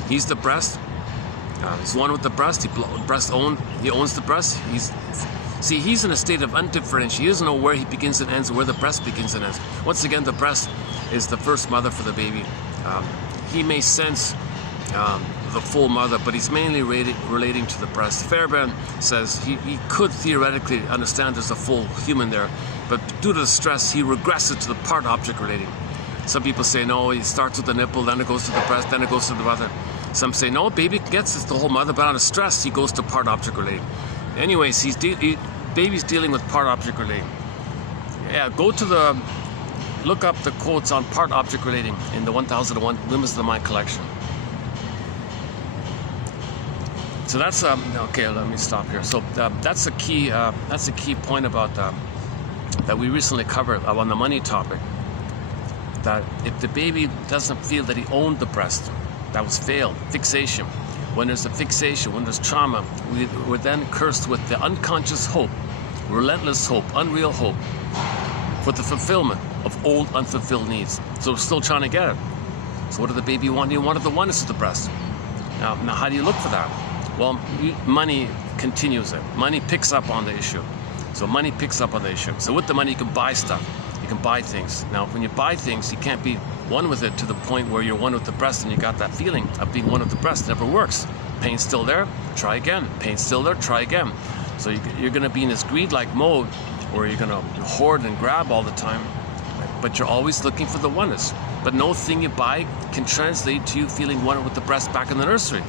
He's the breast. He's one with the breast. He owns the breast. He's in a state of undifferentiation. He doesn't know where he begins and ends, or where the breast begins and ends. Once again, the breast is the first mother for the baby. He may sense the full mother, but he's mainly relating to the breast. Fairbairn says he could theoretically understand there's a full human there, but due to the stress, he regresses to the part object relating. Some people say no, it starts with the nipple, then it goes to the breast, then it goes to the mother. Some say no, baby gets it's the whole mother, but on a stress, he goes to part object relating. Anyways, baby's dealing with part object relating. Yeah, look up the quotes on part object relating in the 1001 Windmills of the Mind collection. So that's okay. Let me stop here. So that's a key point about that we recently covered on the money topic. That if the baby doesn't feel that he owned the breast, that was failed. Fixation. When there's a fixation, when there's trauma, we're then cursed with the unconscious hope, relentless hope, unreal hope for the fulfillment of old unfulfilled needs. So we're still trying to get it. So what did the baby want? He wanted the oneness of the breast. Now how do you look for that? Well, money continues it. Money picks up on the issue. So money picks up on the issue. So with the money, you can buy stuff. You can buy things. Now, when you buy things, you can't be one with it to the point where you're one with the breast and you got that feeling of being one with the breast. It never works. Pain's still there, try again. Pain's still there, try again. So you're going to be in this greed-like mode where you're going to hoard and grab all the time, but you're always looking for the oneness. But no thing you buy can translate to you feeling one with the breast back in the nursery.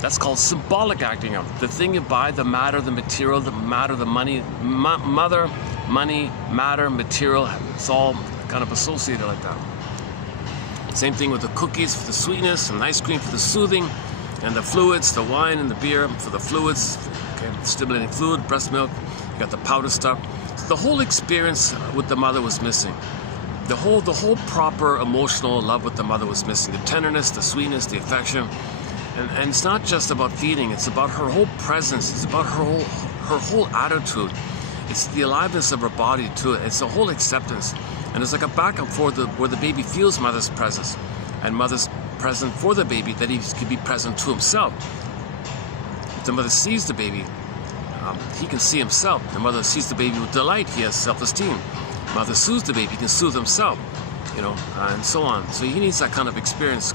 That's called symbolic acting out. The thing you buy, the matter, the material, the matter, the money, mother, money, matter, material, it's all kind of associated like that. Same thing with the cookies for the sweetness, and ice cream for the soothing, and the fluids, the wine and the beer for the fluids, okay, stimulating fluid, breast milk, you got the powder stuff. So the whole experience with the mother was missing. The whole proper emotional love with the mother was missing. The tenderness, the sweetness, the affection. And it's not just about feeding, it's about her whole presence, it's about her whole attitude. It's the aliveness of her body too. It's the whole acceptance. And it's like a back and forth where the baby feels mother's presence and mother's present for the baby, that he can be present to himself. If the mother sees the baby, he can see himself. The mother sees the baby with delight, he has self-esteem. Mother soothes the baby, he can soothe himself, and so on. So he needs that kind of experience.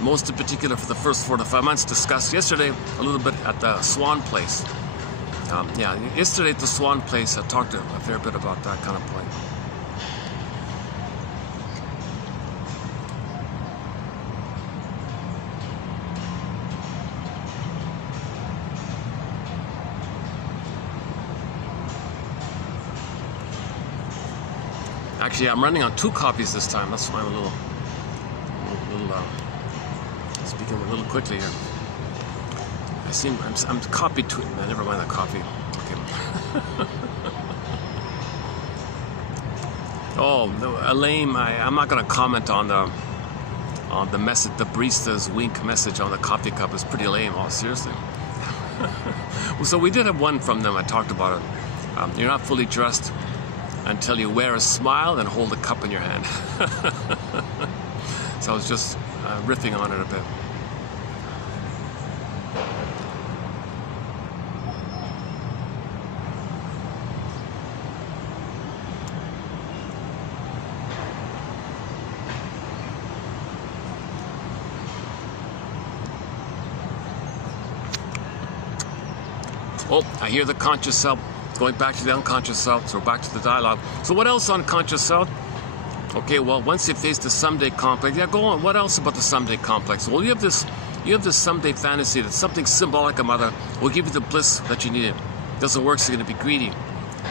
Most in particular for the first 4 to 5 months, discussed yesterday a little bit at the Swan Place. Yesterday at the Swan Place, I talked a fair bit about that kind of point. Actually, I'm running on 2 copies this time. That's why I'm speaking a little quickly here. I'm copied to it. Never mind that copy. Okay. Oh, no, Elaine, I'm not going to comment on the message, the barista's wink message on the coffee cup. It's pretty lame. Oh, seriously. Well, so we did have one from them. I talked about it. You're not fully dressed until you wear a smile and hold a cup in your hand. So I was just riffing on it a bit. Oh, I hear the conscious self. Going back to the unconscious self, so we're back to the dialogue. So what else unconscious self? Okay, well, once you face the someday complex, yeah, go on. What else about the someday complex? Well, you have this someday fantasy that something symbolic a mother will give you the bliss that you needed. Doesn't work, so you're going to be greedy.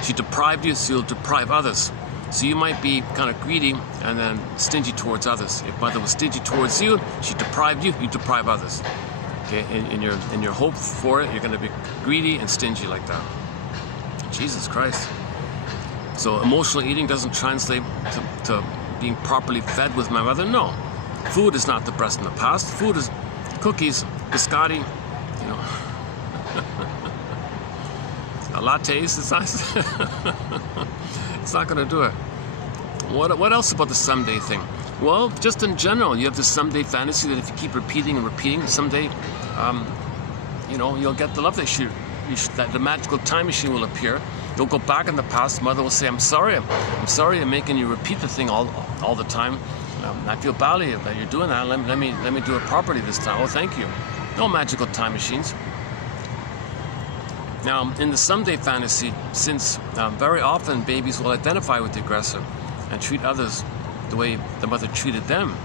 She deprived you, so you'll deprive others. So you might be kind of greedy and then stingy towards others. If mother was stingy towards you, she deprived you, you deprive others. Okay, in your hope for it, you're going to be greedy and stingy like that. Jesus Christ. So emotional eating doesn't translate to being properly fed with my mother? No. Food is not the breast in the past. Food is cookies, biscotti, you know. A latte is nice. It's not going to do it. What else about the someday thing? Well, just in general, you have this someday fantasy that if you keep repeating and repeating, someday, you know, you'll get the love that that the magical time machine will appear. You'll go back in the past. Mother will say, I'm sorry I'm making you repeat the thing all the time. I feel badly that you're doing that. Let me do it properly this time. Oh, thank you. No magical time machines. Now, in the someday fantasy, since very often babies will identify with the aggressor and treat others the way the mother treated them,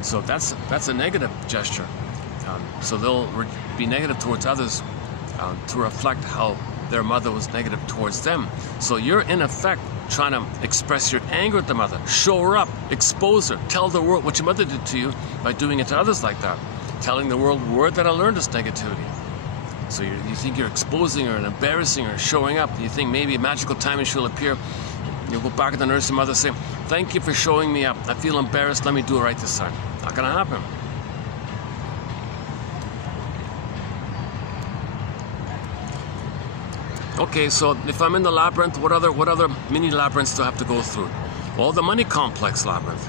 so that's a negative gesture. So they'll be negative towards others to reflect how their mother was negative towards them. So you're in effect trying to express your anger at the mother, show her up, expose her, tell the world what your mother did to you by doing it to others like that, telling the world word that I learned is negativity. So you think you're exposing her and embarrassing her, showing up. You think maybe a magical time machine will appear. You'll go back to the nursing mother and say, thank you for showing me up. I feel embarrassed. Let me do it right this time. Not going to happen. Okay, so if I'm in the labyrinth, what other mini labyrinths do I have to go through? Well, the money complex labyrinth.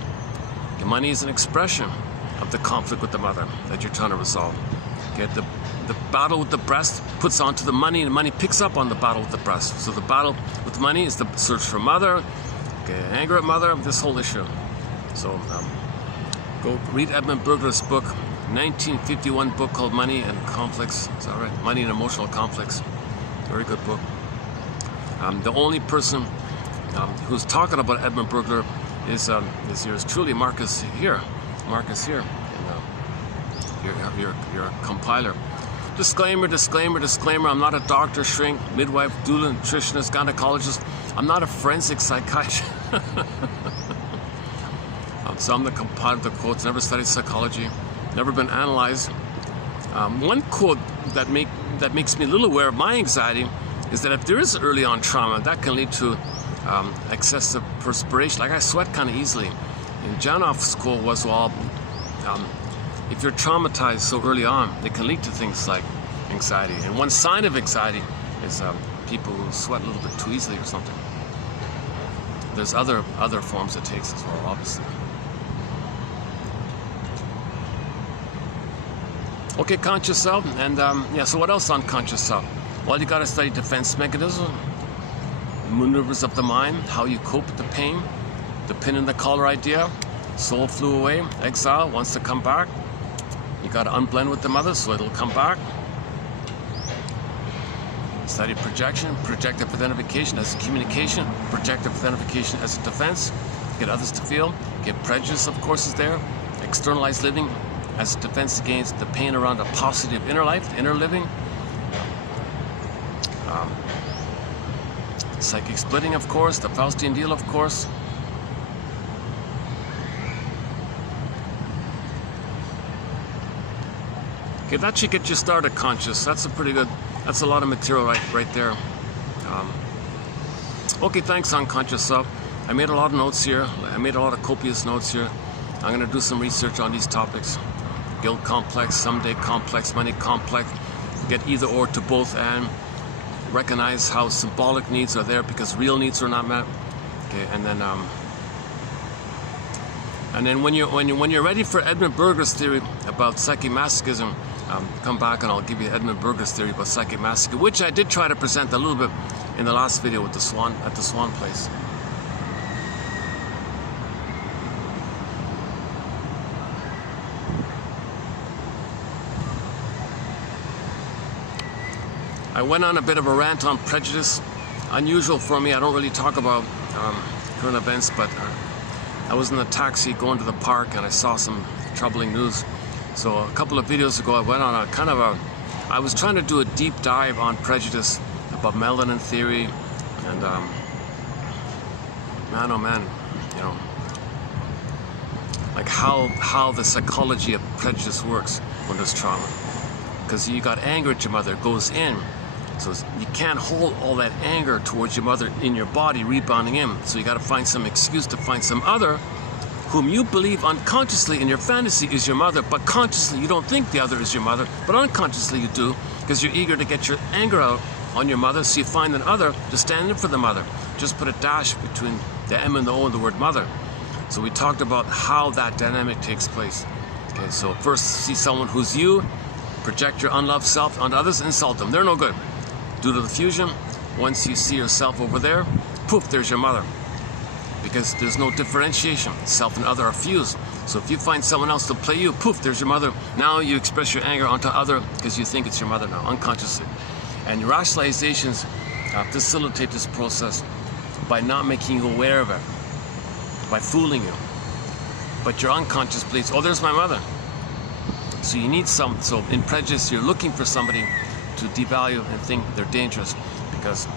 The money is an expression of the conflict with the mother that you're trying to resolve. Okay, the battle with the breast puts onto the money, and the money picks up on the battle with the breast. So the battle with money is the search for mother, okay, anger at mother, this whole issue. So go read Edmund Burger's book, 1951 book called Money and Conflicts. Is that right? Money and Emotional Conflicts. Very good book. The only person who's talking about Edmund Burger is yours truly, Marcus here. Marcus here. Your compiler. Disclaimer, disclaimer, disclaimer. I'm not a doctor, shrink, midwife, doula, nutritionist, gynecologist. I'm not a forensic psychiatrist. So I'm the compiler of the quotes. Never studied psychology. Never been analyzed. One quote that makes me a little aware of my anxiety is that if there is early on trauma, that can lead to excessive perspiration. Like I sweat kind of easily. And Janoff's quote was, well, if you're traumatized so early on, it can lead to things like anxiety. And one sign of anxiety is people who sweat a little bit too easily or something. There's other forms it takes as well, obviously. Okay, conscious self, and yeah, so what else on conscious self? Well, you got to study defense mechanism, maneuvers of the mind, how you cope with the pain, the pin in the collar idea, soul flew away, exile, wants to come back. You got to unblend with the mother so it'll come back. Study projection, projective identification as a communication, projective identification as a defense, get others to feel, get prejudice, of course, is there, externalized living as a defense against the pain around a paucity of inner life, inner living. Psychic splitting, of course, the Faustian deal, of course. Okay, that should get you started conscious. That's a lot of material right there. Okay, thanks, unconscious self. I made a lot of notes here. I made a lot of copious notes here. I'm going to do some research on these topics. Guilt complex, someday complex, money complex. Get either or to both and recognize how symbolic needs are there because real needs are not met. Okay, and then when you're ready for Edmund Burger's theory about psychomasochism, come back and I'll give you Edmund Burger's theory about psychomasochism, which I did try to present a little bit in the last video with the Swan at the Swan place. I went on a bit of a rant on prejudice. Unusual for me. I don't really talk about current events, but I was in a taxi going to the park and I saw some troubling news. So a couple of videos ago, I went on a kind of I was trying to do a deep dive on prejudice, about melanin theory, and man, oh man, you know, like how the psychology of prejudice works when there's trauma. Because you got anger at your mother, it goes in. So you can't hold all that anger towards your mother in your body, rebounding in. So you got to find some excuse to find some other whom you believe unconsciously in your fantasy is your mother, but consciously you don't think the other is your mother, but unconsciously you do, because you're eager to get your anger out on your mother, so you find an other to stand in for the mother. Just put a dash between the M and the O and the word mother. So we talked about how that dynamic takes place. Okay, so first see someone who's you, project your unloved self onto others, insult them. They're no good. Due to the fusion, once you see yourself over there, poof, there's your mother. Because there's no differentiation. Self and other are fused. So if you find someone else to play you, poof, there's your mother. Now you express your anger onto other because you think it's your mother now, unconsciously. And your rationalizations facilitate this process by not making you aware of it, by fooling you. But your unconscious believes, oh, there's my mother. So you need so in prejudice, you're looking for somebody to devalue and think they're dangerous because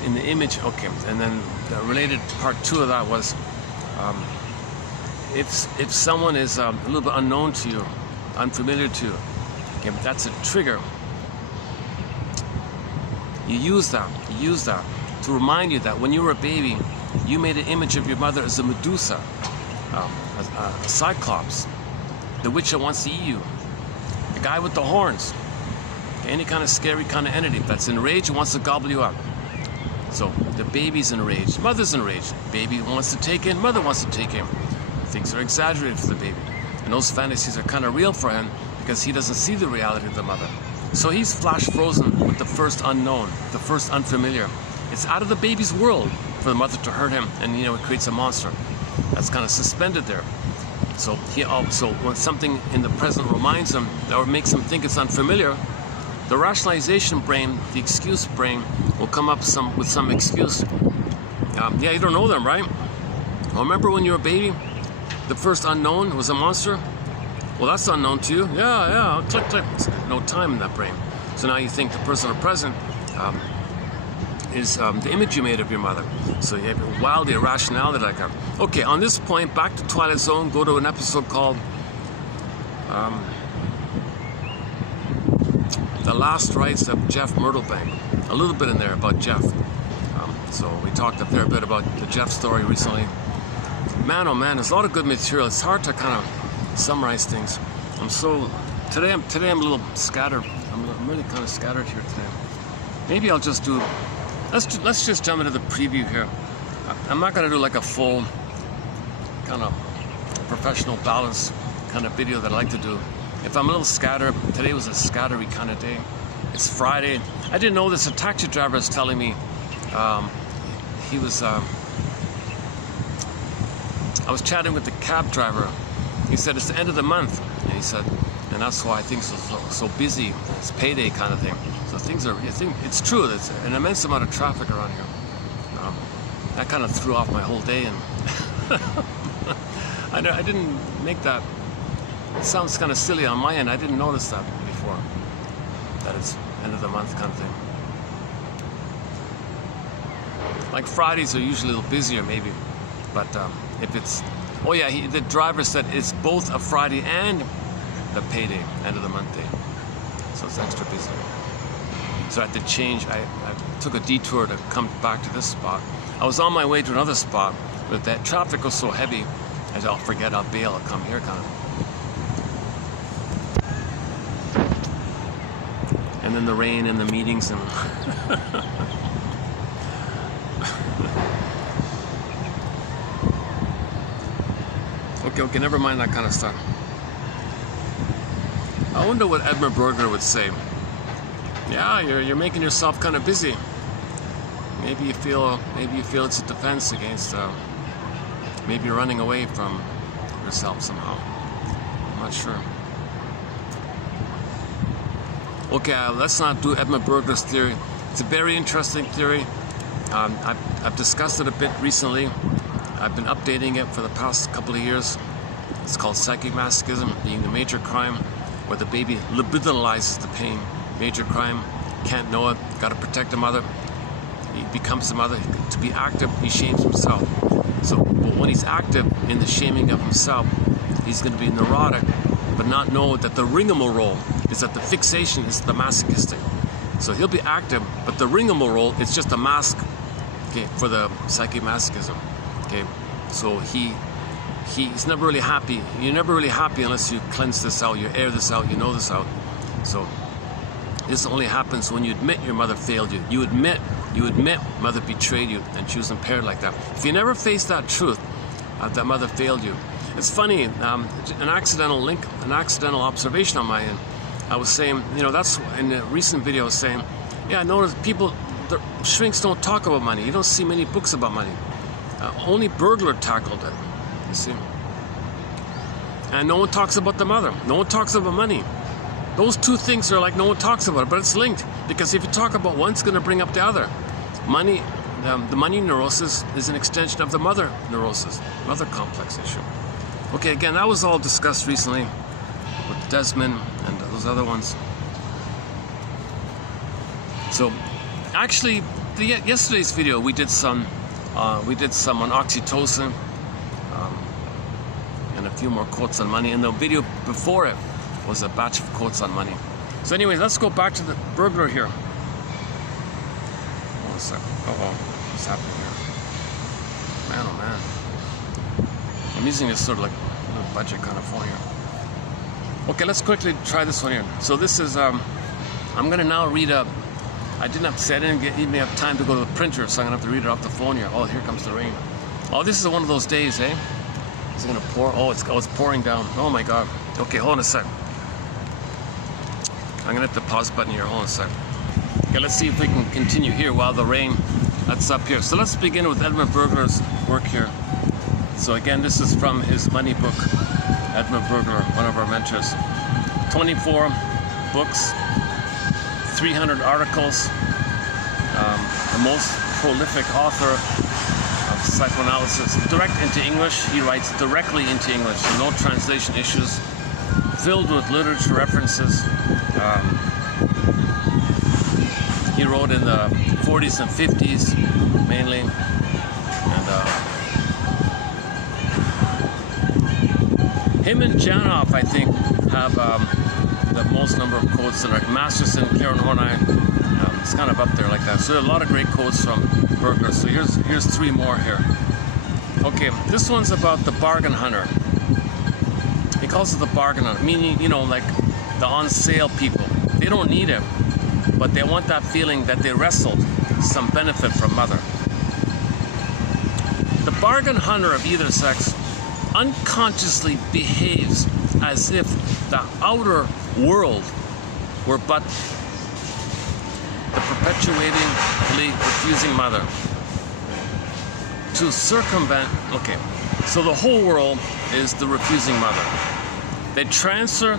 in the image, okay, and then the related part 2 of that was if someone is a little bit unknown to you, unfamiliar to you, okay, that's a trigger. You use that to remind you that when you were a baby, you made an image of your mother as a Medusa, a Cyclops, the witch that wants to eat you, the guy with the horns, any kind of scary kind of entity that's enraged and wants to gobble you up. So the baby's enraged, mother's enraged, baby wants to take in, mother wants to take in. Things are exaggerated for the baby. And those fantasies are kind of real for him because he doesn't see the reality of the mother. So he's flash frozen with the first unknown, the first unfamiliar. It's out of the baby's world for the mother to hurt him, and you know, it creates a monster that's kind of suspended there. So he also, when something in the present reminds him or makes him think it's unfamiliar, the rationalization brain, the excuse brain, will come up with some excuse. Yeah, you don't know them, right? Well, remember when you were a baby, the first unknown was a monster? Well, that's unknown to you. Yeah, click, click. No time in that brain. So now you think the personal present is the image you made of your mother. So you have a wild irrationality like that. Okay, on this point, back to Twilight Zone, go to an episode called The Last Rites of Jeff Myrtlebank. A little bit in there about Jeff. So we talked a fair bit about the Jeff story recently. Man, oh man, there's a lot of good material. It's hard to kind of summarize things. Today I'm a little scattered. I'm really kind of scattered here today. Maybe I'll just do. Let's just jump into the preview here. I'm not gonna do like a full kind of professional balance kind of video that I like to do. If I'm a little scattered, today was a scattery kind of day. It's Friday. I didn't know this. A taxi driver was telling me he was. I was chatting with the cab driver. He said it's the end of the month, and he said, and that's why things are so busy. It's payday kind of thing. So things are. It's true. There's an immense amount of traffic around here. That kind of threw off my whole day, and I didn't make that. It sounds kind of silly on my end. I didn't notice that before. That it's end of the month kind of thing. Like Fridays are usually a little busier, maybe, but if it's, oh yeah, the driver said it's both a Friday and the payday, end of the month day, so it's extra busy. So I had to change. I took a detour to come back to this spot. I was on my way to another spot, but that traffic was so heavy, I said, I'll forget, I'll bail, I'll come here kind of. And then the rain and the meetings and okay, never mind that kind of stuff. I wonder what Edmund Berger would say. Yeah, you're making yourself kind of busy. Maybe you feel it's a defense against. Maybe you're running away from yourself somehow. I'm not sure. Okay, let's not do Edmund Burger's theory. It's a very interesting theory. I've discussed it a bit recently. I've been updating it for the past couple of years. It's called psychic masochism, being the major crime where the baby libidinalizes the pain. Major crime, can't know it, got to protect the mother. He becomes the mother. To be active, he shames himself. So but when he's active in the shaming of himself, he's going to be neurotic, but not know that the rigmarole is that the fixation is the masochistic. So he'll be active, but the rigmarole is just a mask, okay, for the psychic masochism. Okay, so he's never really happy. You're never really happy unless you cleanse this out, you air this out, you know this out. So this only happens when you admit your mother failed you. You admit mother betrayed you, and she was impaired like that. If you never face that truth, that mother failed you. It's funny, an accidental observation on my end. I was saying, you know, that's in a recent video I was saying, yeah, I noticed people, the shrinks don't talk about money. You don't see many books about money. Only Burglar tackled it, you see. And no one talks about the mother. No one talks about money. Those two things are like no one talks about it, but it's linked. Because if you talk about one, it's going to bring up the other. Money, the money neurosis is an extension of the mother neurosis, mother complex issue. Okay, again, that was all discussed recently with Desmond and those other ones. So, actually, yesterday's video we did some on oxytocin, and a few more quotes on money. And the video before it was a batch of quotes on money. So, anyways, let's go back to the burglar here. One second. What's happening here? Man, oh man. I'm using this sort of like a little budget kind of phone here. Okay, let's quickly try this one here. So this is, I'm gonna now read I didn't even have time to go to the printer, so I'm gonna have to read it off the phone here. Oh, here comes the rain. Oh, this is one of those days, eh? Is it gonna pour? Oh, it's pouring down. Oh my God. Okay, hold on a sec. I'm gonna hit the pause button here. Hold on a sec. Okay, let's see if we can continue here while the rain, that's up here. So let's begin with Edmund Burger's work here. So again, this is from his money book, Edmund Burger, one of our mentors. 24 books, 300 articles, the most prolific author of psychoanalysis. Direct into English, he writes directly into English, so no translation issues, filled with literature references. He wrote in the 40s and 50s, mainly, and him and Janoff, I think, have the most number of quotes, and like Masterson, Heron, it's kind of up there like that. So a lot of great quotes from Burger. So here's three more here. Okay, this one's about the bargain hunter. He calls it the bargain hunter, meaning, you know, like the on sale people. They don't need it, but they want that feeling that they wrestled some benefit from mother. The bargain hunter of either sex unconsciously behaves as if the outer world were but the perpetuatingly refusing mother. To circumvent, okay, so the whole world is the refusing mother. They transfer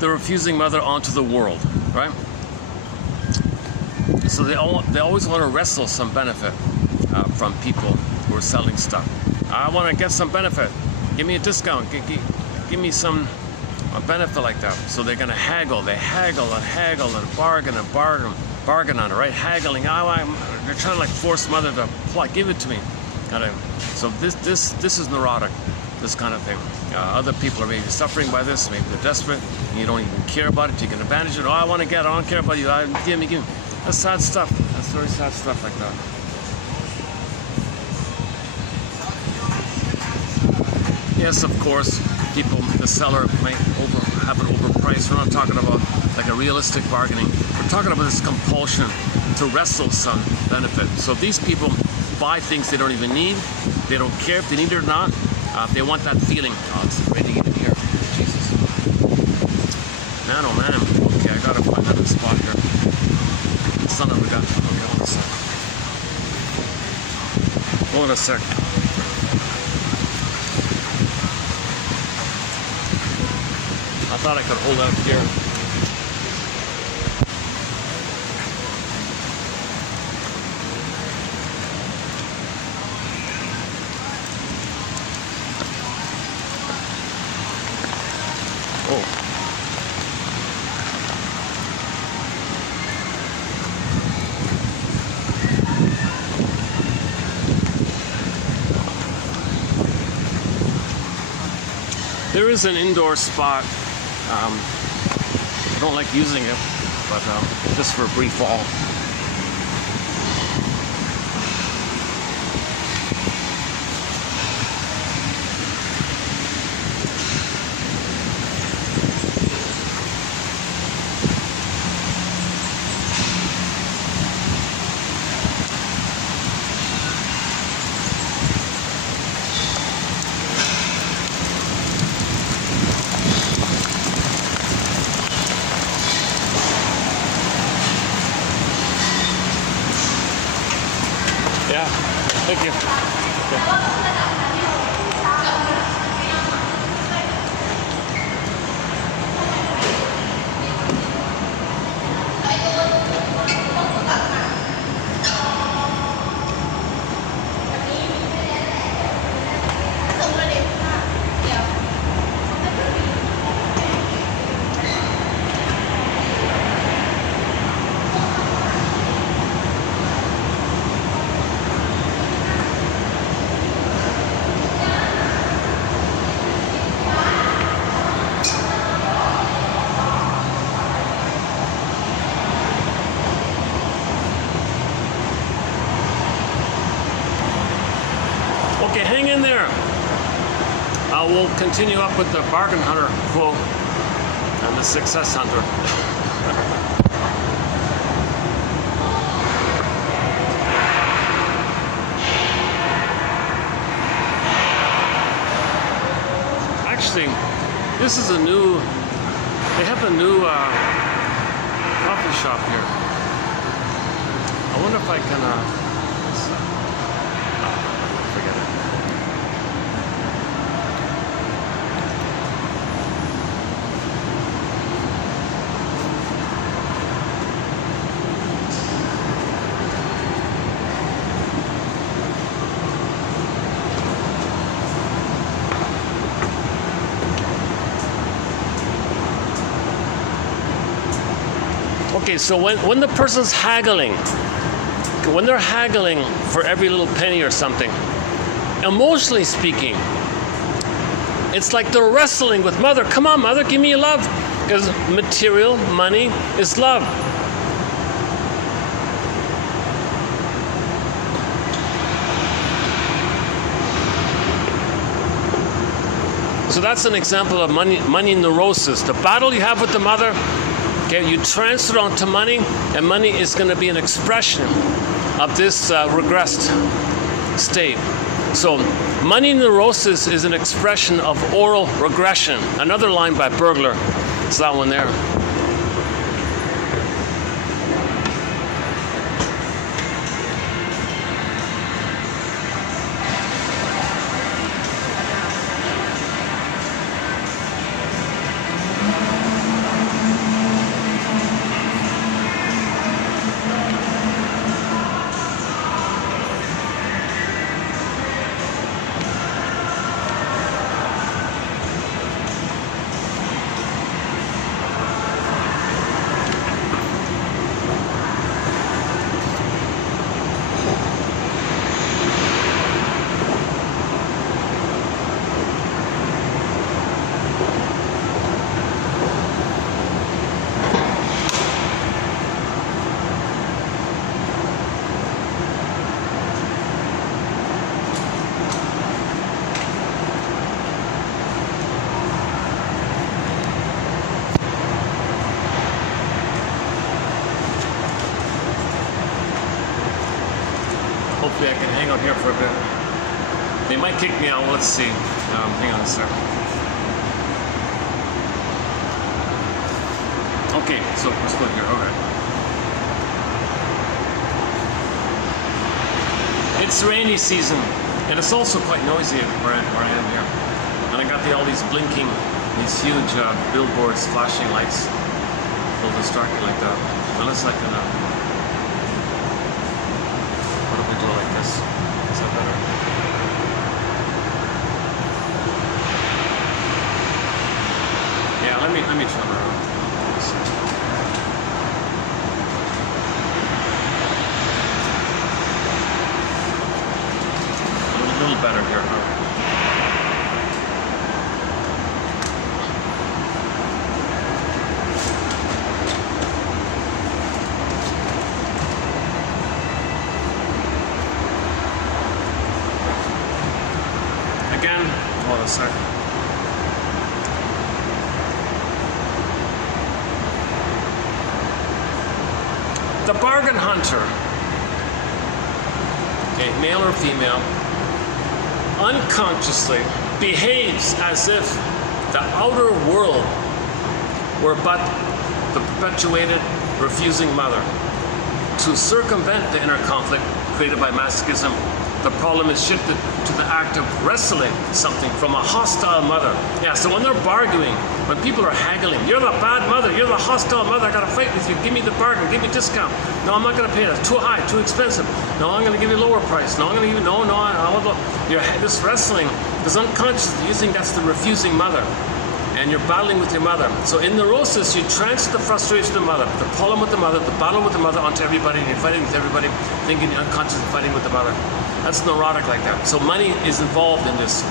the refusing mother onto the world, right? So they always want to wrestle some benefit from people who are selling stuff. I want to get some benefit. Give me a discount. Give me some benefit like that. So they're going to haggle. They haggle and bargain on it, right? Haggling. They're trying to like force mother to give it to me. So this is neurotic. This kind of thing. Other people are maybe suffering by this. Maybe they're desperate. And you don't even care about it. You can advantage it. Oh, I want to get it. I don't care about you. Give me. That's sad stuff. That's very sad stuff like that. Yes, of course, people, the seller might have it overpriced. We're not talking about like a realistic bargaining. We're talking about this compulsion to wrestle some benefit. So these people buy things they don't even need. They don't care if they need it or not. They want that feeling. Oh, it's raining in here. Jesus. Man, oh man. Okay, I gotta find another spot here. Son of a gun. Okay, hold on a sec. Hold on a sec. I thought I could hold out here. Oh. There is an indoor spot. I don't like using it, but just for a brief walk. Yeah, thank you. Okay. Okay, hang in there. We'll continue up with the bargain hunter quote and the success hunter. Actually, this is a new, they have a new coffee shop here. I wonder if I can, forget it. Okay, so when the person's haggling, when they're haggling for every little penny or something, emotionally speaking, it's like they're wrestling with mother. Come on, mother, give me your love. Because material, money is love. So that's an example of money neurosis. The battle you have with the mother, okay, you transfer it onto money, and money is going to be an expression of this regressed state. So money neurosis is an expression of oral regression. Another line by Burglar. It's that one there. Hopefully I can hang out here for a bit. They might kick me out. Let's see. Hang on a sec. Okay, so let's go here. Okay. It's rainy season, and it's also quite noisy where I am here. And I got all these blinking, these huge billboards, flashing lights. They'll distract me like that. Unless I can. What if we do it like this? Is that better? Yeah, let me turn around. A little better here, huh? Again, hold on a second. The bargain hunter, okay, male or female, unconsciously behaves as if the outer world were but the perpetuated, refusing mother. To circumvent the inner conflict created by masochism, the problem is shifted to the act of wresting something from a hostile mother. Yeah, so when they're bargaining, when people are haggling, you're the bad mother, you're the hostile mother, I gotta fight with you, give me the bargain, give me discount. No, I'm not gonna pay that, too high, too expensive. No, I'm gonna give you a lower price. No, I'm gonna give you, you're this wrestling, this unconsciously, you think that's the refusing mother. And you're battling with your mother. So in neurosis, you transfer the frustration of the mother, the problem with the mother, the battle with the mother onto everybody, and you're fighting with everybody, thinking you're unconsciously fighting with the mother. That's neurotic like that. So money is involved in this,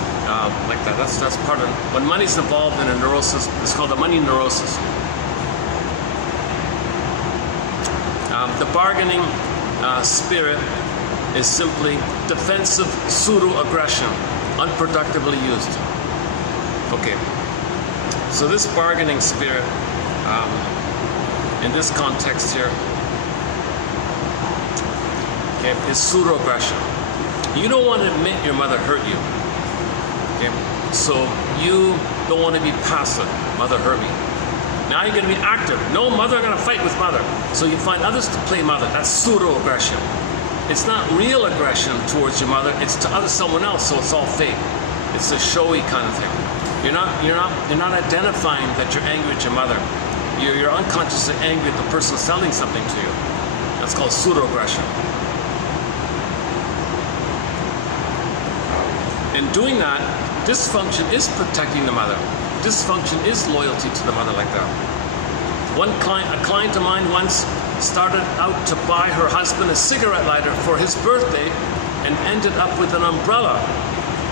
like that. That's part of, when money's involved in a neurosis, it's called a money neurosis. The bargaining spirit is simply defensive pseudo-aggression, unproductively used. Okay. So this bargaining spirit, in this context here, okay, is pseudo-aggression. You don't want to admit your mother hurt you. Okay, so you don't want to be passive. Mother hurt me. Now you're going to be active. No, mother, I'm going to fight with mother. So you find others to play mother. That's pseudo-aggression. It's not real aggression towards your mother. It's to someone else. So it's all fake. It's a showy kind of thing. You're not identifying that you're angry at your mother. You're unconsciously angry at the person selling something to you. That's called pseudo-aggression. In doing that, dysfunction is protecting the mother. Dysfunction is loyalty to the mother like that. A client of mine once started out to buy her husband a cigarette lighter for his birthday and ended up with an umbrella.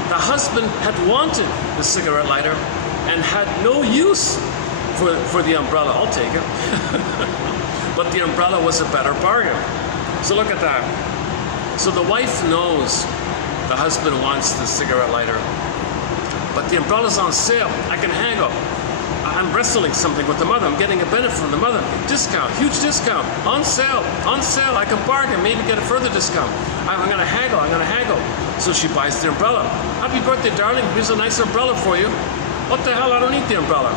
The husband had wanted the cigarette lighter and had no use for the umbrella. I'll take it. But the umbrella was a better bargain. So look at that. So the wife knows the husband wants the cigarette lighter, but the umbrella's on sale. I can haggle. I'm wrestling something with the mother. I'm getting a benefit from the mother. Discount, huge discount. On sale, I can bargain, maybe get a further discount. I'm gonna haggle. So she buys the umbrella. Happy birthday, darling. Here's a nice umbrella for you. What the hell, I don't need the umbrella.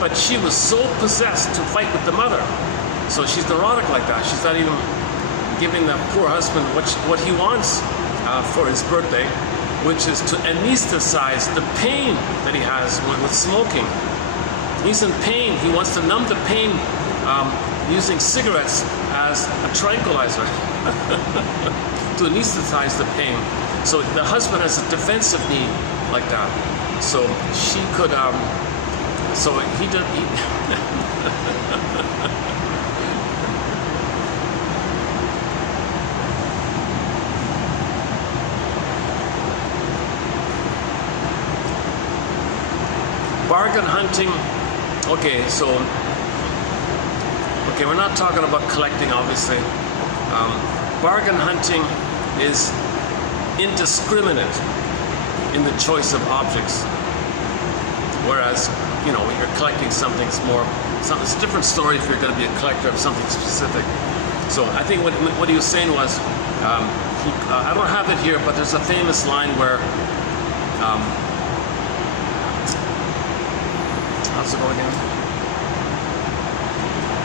But she was so possessed to fight with the mother. So she's neurotic like that. She's not even giving the poor husband what he wants for his birthday, which is to anesthetize the pain that he has with smoking. He's in pain. He wants to numb the pain using cigarettes as a tranquilizer to anesthetize the pain. So the husband has a defensive need like that. So she could, so he did. Bargain hunting. Okay, so we're not talking about collecting, obviously. Bargain hunting is indiscriminate in the choice of objects, whereas when you're collecting something, it's a different story if you're going to be a collector of something specific. So I think what he was saying was, I don't have it here, but there's a famous line where, how's it go again?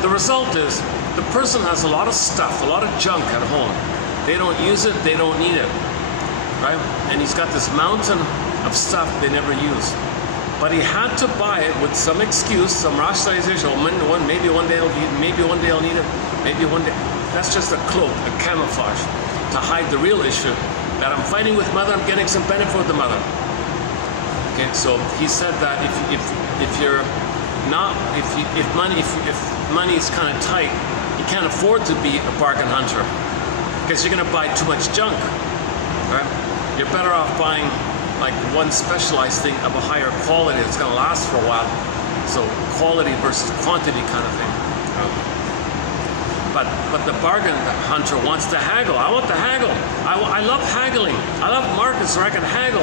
The result is the person has a lot of stuff, a lot of junk at home. They don't use it, they don't need it, right? And he's got this mountain of stuff they never use. But he had to buy it with some excuse, some rationalization. Maybe one day I'll need it, maybe one day I'll need it, maybe one day. That's just a cloak, a camouflage, to hide the real issue, that I'm fighting with mother, I'm getting some benefit with the mother. Okay, so he said that if you're not if money is kind of tight, you can't afford to be a bargain hunter because you're going to buy too much junk, right? You're better off buying like one specialized thing of a higher quality that's going to last for a while. So quality versus quantity kind of thing. But the bargain hunter wants to haggle. I want to haggle. I love haggling. I love markets where I can haggle.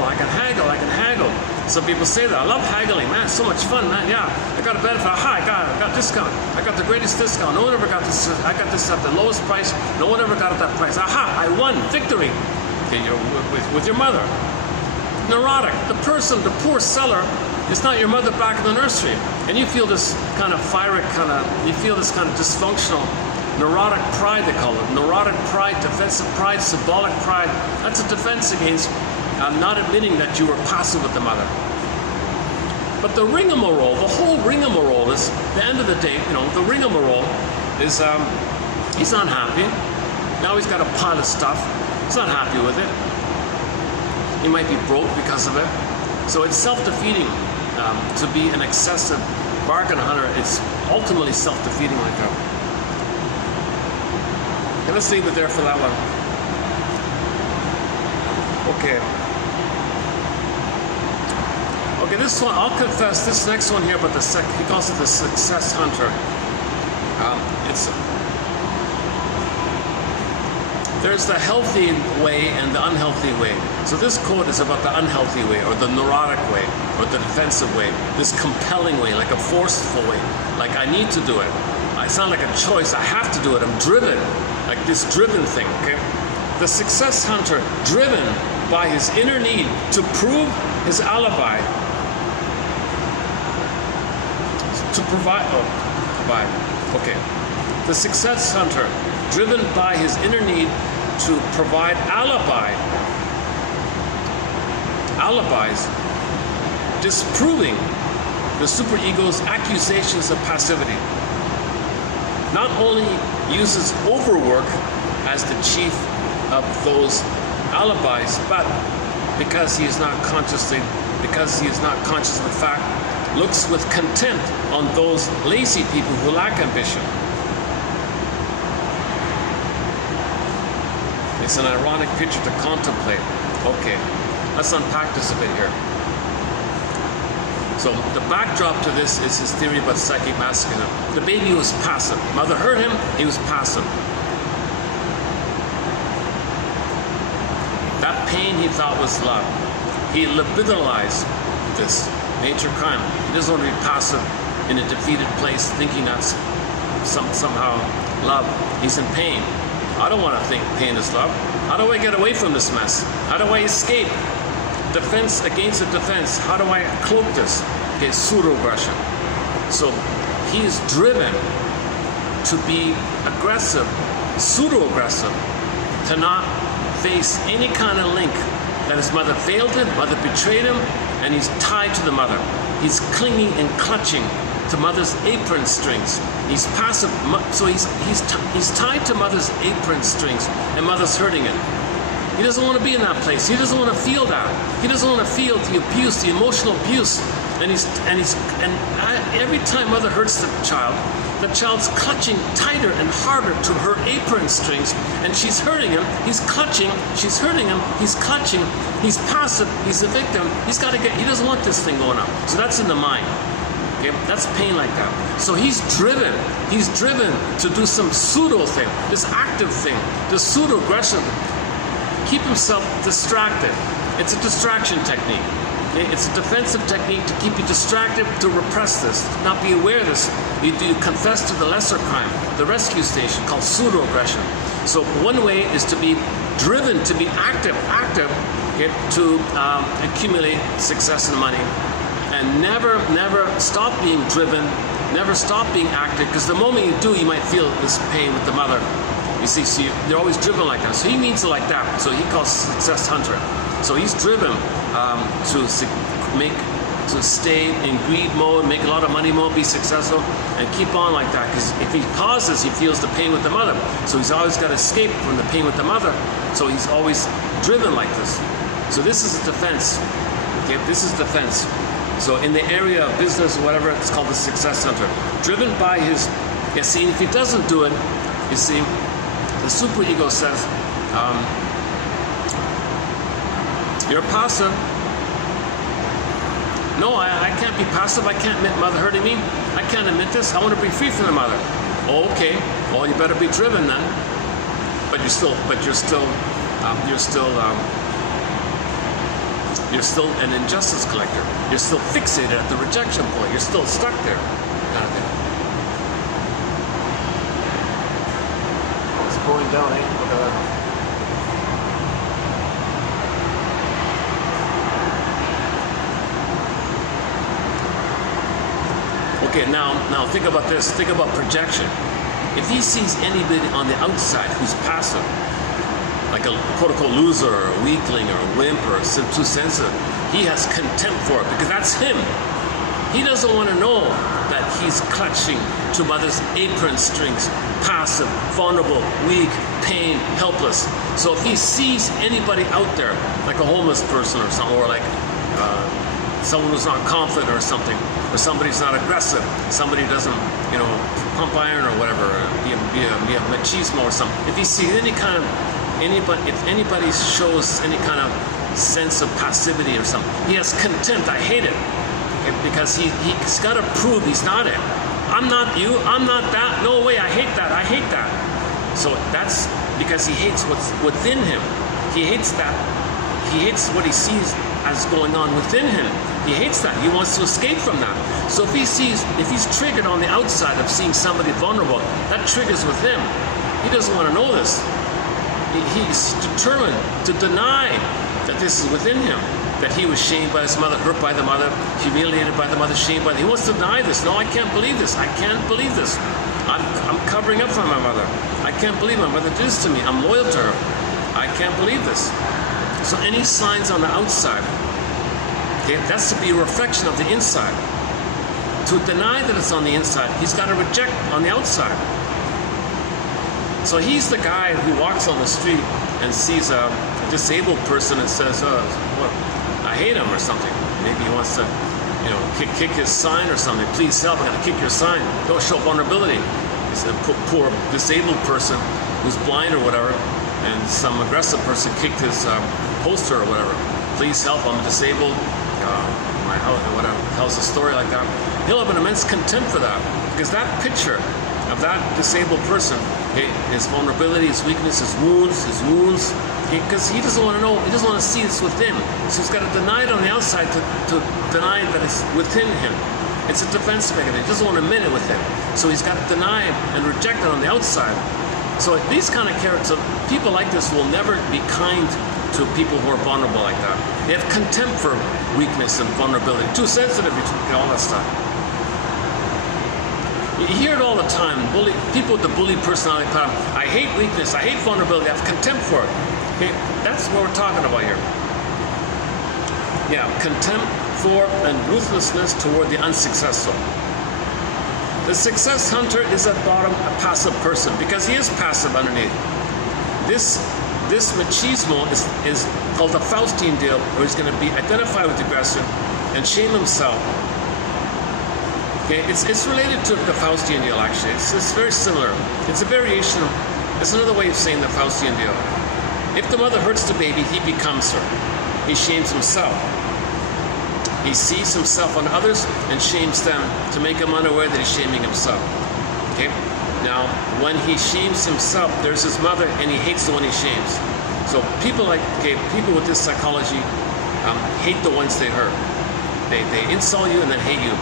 Some people say that. I love haggling. Man, it's so much fun, man. Yeah, I got a benefit. Aha, I got discount. I got the greatest discount. No one ever got this. I got this at the lowest price. No one ever got it at that price. Aha, I won. Victory. Okay, you're with your mother. Neurotic. The poor seller is not your mother back in the nursery. And you feel this kind of you feel this kind of dysfunctional neurotic pride, they call it. Neurotic pride, defensive pride, symbolic pride. That's a defense against not admitting that you were passive with the mother. But the rigmarole, the whole rigmarole is, at the end of the day, the rigmarole is he's not happy. Now he's got a pile of stuff. He's not happy with it. He might be broke because of it. So it's self-defeating to be an excessive bargain hunter. It's ultimately self-defeating like that. Okay, let's leave it there for that one. Okay, this one, I'll confess, this next one here, but he calls it the success hunter. There's the healthy way and the unhealthy way. So this quote is about the unhealthy way, or the neurotic way, or the defensive way, this compelling way, like a forceful way, like I need to do it. It's not like a choice, I have to do it, I'm driven, like this driven thing, okay? The success hunter, driven by his inner need to prove his alibi, to provide, The success hunter, driven by his inner need to provide alibis, disproving the superego's accusations of passivity, not only uses overwork as the chief of those alibis, but because he is not conscious of the fact, looks with contempt on those lazy people who lack ambition. It's an ironic picture to contemplate. Okay, let's unpack this a bit here. So the backdrop to this is his theory about psychic masculine. The baby was passive. Mother hurt him, he was passive. That pain he thought was love. He libidinalized this major crime. He doesn't want to be passive in a defeated place thinking that's somehow love. He's in pain. I don't want to think pain is love. How do I get away from this mess? How do I escape? Defense against a defense. How do I cloak this? Okay, pseudo-aggression. So he is driven to be aggressive, pseudo-aggressive, to not face any kind of link that his mother failed him, mother betrayed him, and he's tied to the mother. He's clinging and clutching to mother's apron strings. He's passive, so he's tied to mother's apron strings, and mother's hurting him. He doesn't want to be in that place. He doesn't want to feel that. He doesn't want to feel the abuse, the emotional abuse. And every time mother hurts the child's clutching tighter and harder to her apron strings, and she's hurting him. He's clutching. She's hurting him. He's clutching. He's passive. He's a victim. He doesn't want this thing going on. So that's in the mind. Okay, that's pain like that. So he's driven to do some pseudo thing, this active thing, this pseudo aggression. Keep himself distracted. It's a distraction technique. Okay? It's a defensive technique to keep you distracted, to repress this, to not be aware of this. You confess to the lesser crime, the rescue station, called pseudo-aggression. So one way is to be driven, to be active, okay, to accumulate success and money. And never stop being driven, never stop being active, because the moment you do, you might feel this pain with the mother. You see, so they're always driven like that. So he means it like that. So he calls success hunter. So he's driven to stay in greed mode, make a lot of money mode, be successful, and keep on like that. Because if he pauses, he feels the pain with the mother. So he's always got to escape from the pain with the mother. So he's always driven like this. So this is a defense. Okay, this is defense. So in the area of business or whatever, it's called the success hunter. Driven by his, you see, if he doesn't do it, you see, the superego says, you're passive. No, I can't be passive. I can't admit mother hurting me. I can't admit this. I want to be free from the mother. Oh, okay. Well, you better be driven then. But you're still an injustice collector. You're still fixated at the rejection point. You're still stuck there. Kind of thing. It's going down, eh? Look at that. Okay, now think about this. Think about projection. If he sees anybody on the outside who's passive, like a quote-unquote loser or a weakling or a wimp or too sensitive, he has contempt for it because that's him. He doesn't want to know that he's clutching to mother's apron strings, passive, vulnerable, weak, pain, helpless. So if he sees anybody out there, like a homeless person or something, or like someone who's not confident or something, or somebody's not aggressive, somebody doesn't, pump iron or whatever, be a machismo or something. If he sees any kind of if anybody shows any kind of sense of passivity or something, he has contempt. I hate it. Because he's got to prove he's not it. I'm not you. I'm not that. No way. I hate that. I hate that. So that's because he hates what's within him. He hates that. He hates what he sees as going on within him. He hates that. He wants to escape from that. So if he's triggered on the outside of seeing somebody vulnerable, that triggers with him. He doesn't want to know this. He's determined to deny that this is within him, that he was shamed by his mother, hurt by the mother, humiliated by the mother, shamed by the... He wants to deny this. No, I can't believe this. I can't believe this. I'm covering up for my mother. I can't believe my mother did this to me. I'm loyal to her. I can't believe this. So any signs on the outside, okay, that's to be a reflection of the inside. To deny that it's on the inside, he's got to reject on the outside. So he's the guy who walks on the street and sees a disabled person and says, what, I hate him or something. Maybe he wants to, kick his sign or something. Please help, I'm going to kick your sign. Don't show vulnerability. He's a poor disabled person who's blind or whatever, and some aggressive person kicked his poster or whatever. Please help, I'm disabled. My house, whatever, tells a story like that. He'll have an immense contempt for that, because that picture of that disabled person, his vulnerability, his weakness, his wounds, because he doesn't want to know, he doesn't want to see it's within. So he's got to deny it on the outside to deny that it's within him. It's a defense mechanism. He doesn't want to admit it within. So he's got to deny it and reject it on the outside. So these kind of characters, people like this will never be kind to people who are vulnerable like that. They have contempt for weakness and vulnerability. Too sensitive, all that stuff. You hear it all the time. People with the bully personality pattern. I hate weakness. I hate vulnerability. I have contempt for it. Okay, that's what we're talking about here. Yeah, contempt for and ruthlessness toward the unsuccessful. The success hunter is at bottom a passive person because he is passive underneath. This machismo is called the Faustian deal, where he's going to be identified with aggression and shame himself. Okay, it's related to the Faustian deal, actually. It's very similar. It's a variation. It's another way of saying the Faustian deal. If the mother hurts the baby, he becomes her. He shames himself. He sees himself on others and shames them to make him unaware that he's shaming himself. Okay? Now, when he shames himself, there's his mother, and he hates the one he shames. So people with this psychology hate the ones they hurt. They insult you and then hate you.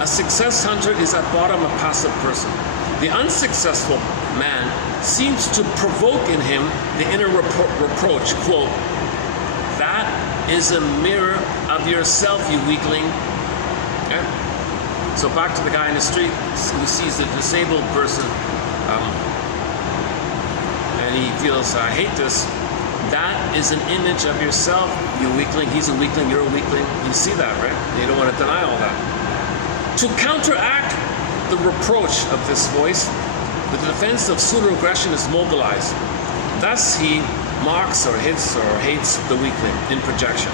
A success hunter is at bottom a passive person. The unsuccessful man seems to provoke in him the inner reproach, quote, "That is a mirror of yourself, you weakling." Okay? So back to the guy in the street who sees the disabled person and he feels, I hate this. That is an image of yourself, you weakling. He's a weakling, you're a weakling. You see that, right? You don't want to deny all that. To counteract the reproach of this voice, the defense of pseudo-aggression is mobilized. Thus he mocks or hits or hates the weakling in projection.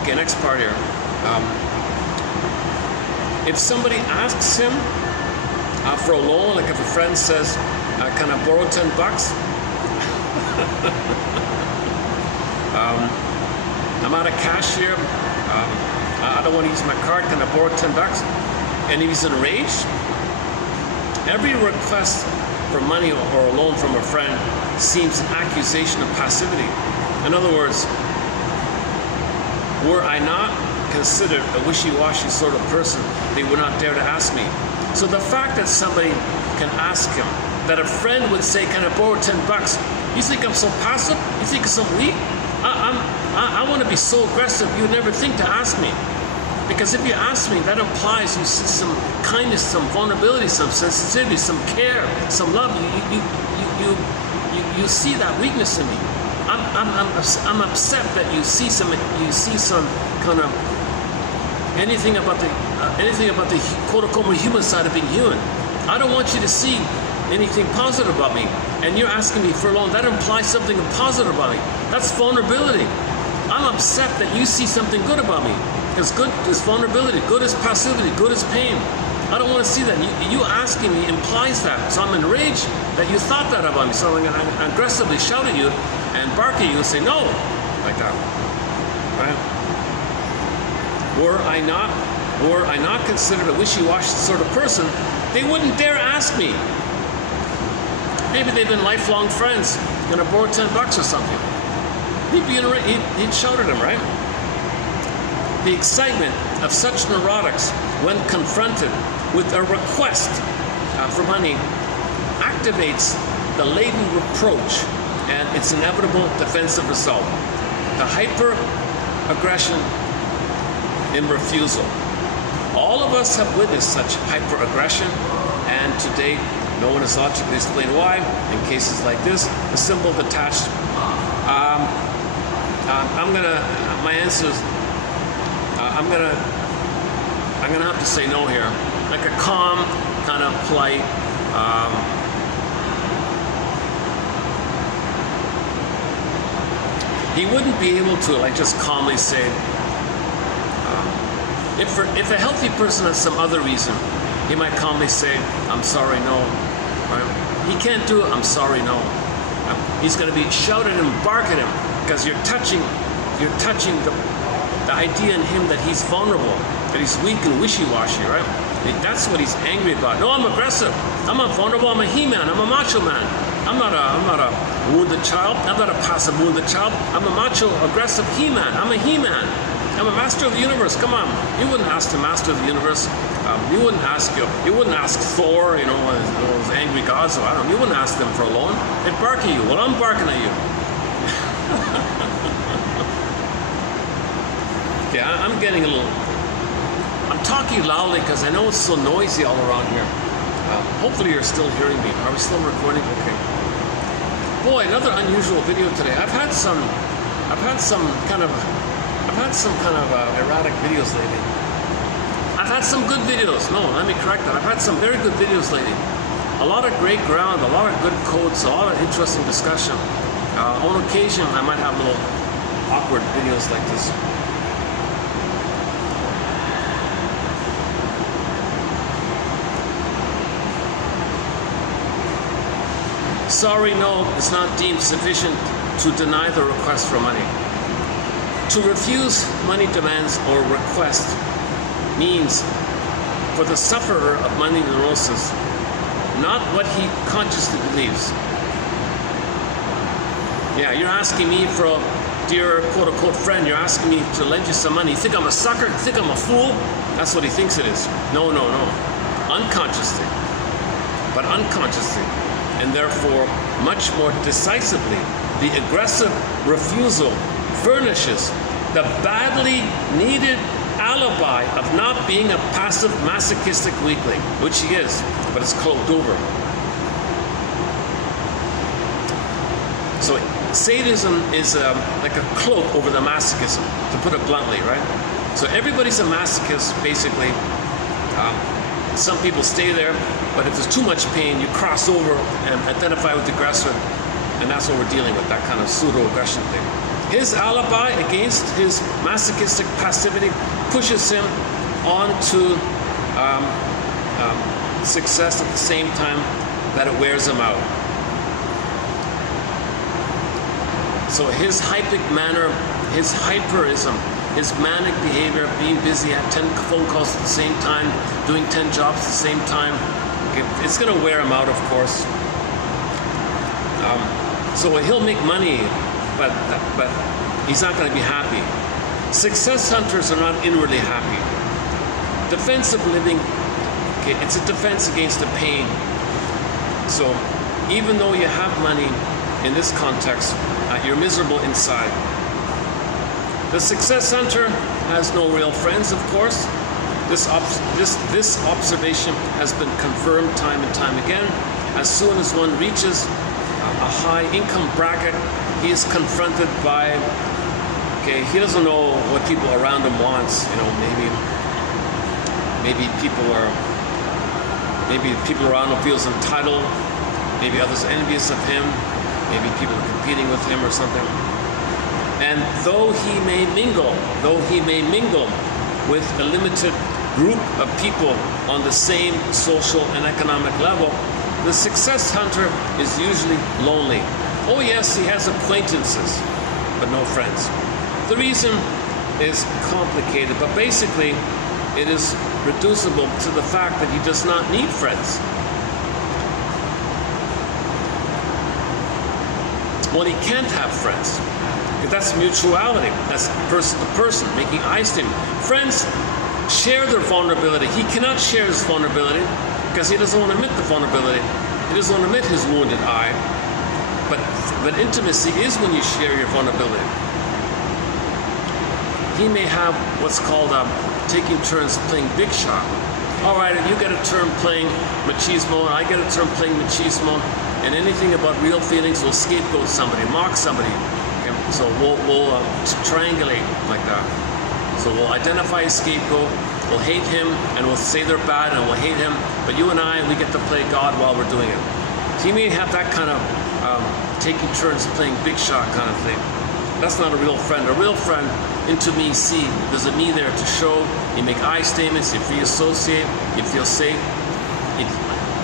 Okay, next part here. If somebody asks him for a loan, like if a friend says, can I borrow $10? I'm out of cash here. I don't want to use my card. Can I borrow $10? And if he's enraged, every request for money or a loan from a friend seems an accusation of passivity. In other words, were I not considered a wishy-washy sort of person, they would not dare to ask me. So the fact that somebody can ask him, that a friend would say, can I borrow $10? You think I'm so passive? You think I'm so weak? I want to be so aggressive, you would never think to ask me. Because if you ask me, that implies you see some kindness, some vulnerability, some sensitivity, some care, some love. You see that weakness in me. I'm upset that you see some kind of anything about the quote-unquote human side of being human. I don't want you to see anything positive about me, and you're asking me for a loan. That implies something positive about me. That's vulnerability. I'm upset that you see something good about me, because good is vulnerability, good is passivity, good is pain. I don't want to see that. You asking me implies that. So I'm enraged that you thought that about me. So I'm going to aggressively shout at you and bark at you and say no, like that. Right? Were I not considered a wishy-washy sort of person, they wouldn't dare ask me. Maybe they've been lifelong friends, gonna borrow $10 or something. He'd shout at him, right? The excitement of such neurotics, when confronted with a request for money, activates the latent reproach and its inevitable defensive result, the hyper-aggression in refusal. All of us have witnessed such hyper-aggression, and to date, no one has logically explained why. In cases like this, the symbol detached. My answer is, I'm gonna have to say no here. Like a calm, kind of polite, he wouldn't be able to like just calmly say, if a healthy person has some other reason, he might calmly say, I'm sorry, no. Right? He can't do it, I'm sorry, no. He's going to be shouted and bark at him because you're touching the idea in him that he's vulnerable, that he's weak and wishy-washy, right? That's what he's angry about. No, I'm aggressive. I'm not vulnerable. I'm a he-man. I'm a macho man. I'm not a wounded child. I'm not a passive wounded child. I'm a macho, aggressive he-man. I'm a he-man. I'm a master of the universe. Come on. You wouldn't ask the master of the universe. You wouldn't ask Thor, those angry gods. So you wouldn't ask them for a loan. They'd bark at you. Well, I'm barking at you. Okay, I'm talking loudly because I know it's so noisy all around here. Hopefully you're still hearing me. Are we still recording? Okay. Boy, another unusual video today. I've had some kind of erratic videos lately. I've had some good videos. No, let me correct that. I've had some very good videos lately. A lot of great ground, a lot of good quotes, a lot of interesting discussion. On occasion, I might have little awkward videos like this. Sorry, no, is not deemed sufficient to deny the request for money. To refuse money demands or request means, for the sufferer of money neurosis, not what he consciously believes. Yeah, you're asking me for a dear quote-unquote friend, you're asking me to lend you some money. You think I'm a sucker? You think I'm a fool? That's what he thinks it is. No. Unconsciously. But unconsciously, and therefore much more decisively, the aggressive refusal furnishes the badly needed alibi of not being a passive masochistic weakling, which he is, but it's cloaked over. So sadism is like a cloak over the masochism, to put it bluntly, right? So everybody's a masochist, basically. Some people stay there, but if there's too much pain, you cross over and identify with the aggressor, and that's what we're dealing with, that kind of pseudo-aggression thing. His alibi against his masochistic passivity pushes him on to success at the same time that it wears him out. So his hypic manner, his hyperism, his manic behavior, being busy at 10 phone calls at the same time, doing 10 jobs at the same time, it's going to wear him out, of course. So he'll make money, but he's not going to be happy. Success hunters are not inwardly happy. Defensive living, okay, it's a defense against the pain. So even though you have money in this context, you're miserable inside. The success hunter has no real friends, of course. This observation has been confirmed time and time again. As soon as one reaches a high income bracket, he is confronted by, okay, he doesn't know what people around him wants. You know, maybe people around him feels entitled. Maybe others are envious of him. Maybe people are competing with him or something. And though he may mingle with a limited group of people on the same social and economic level, the success hunter is usually lonely. Oh yes, he has acquaintances, but no friends. The reason is complicated, but basically it is reducible to the fact that he does not need friends. Well, he can't have friends. That's mutuality. That's person to person, making eye statement. Friends share their vulnerability. He cannot share his vulnerability because he doesn't want to admit the vulnerability. He doesn't want to admit his wounded eye. But intimacy is when you share your vulnerability. He may have what's called taking turns playing big shot. All right, if you get a turn playing machismo, and I get a turn playing machismo, and anything about real feelings, we'll scapegoat somebody, mock somebody. Okay? So we'll triangulate like that. So we'll identify a scapegoat, we'll hate him, and we'll say they're bad, and we'll hate him. But you and I, we get to play God while we're doing it. So he may have that kind of taking turns playing big shot kind of thing. That's not a real friend. A real friend, intimacy, there's a me there to show. You make eye statements, you free associate, you feel safe.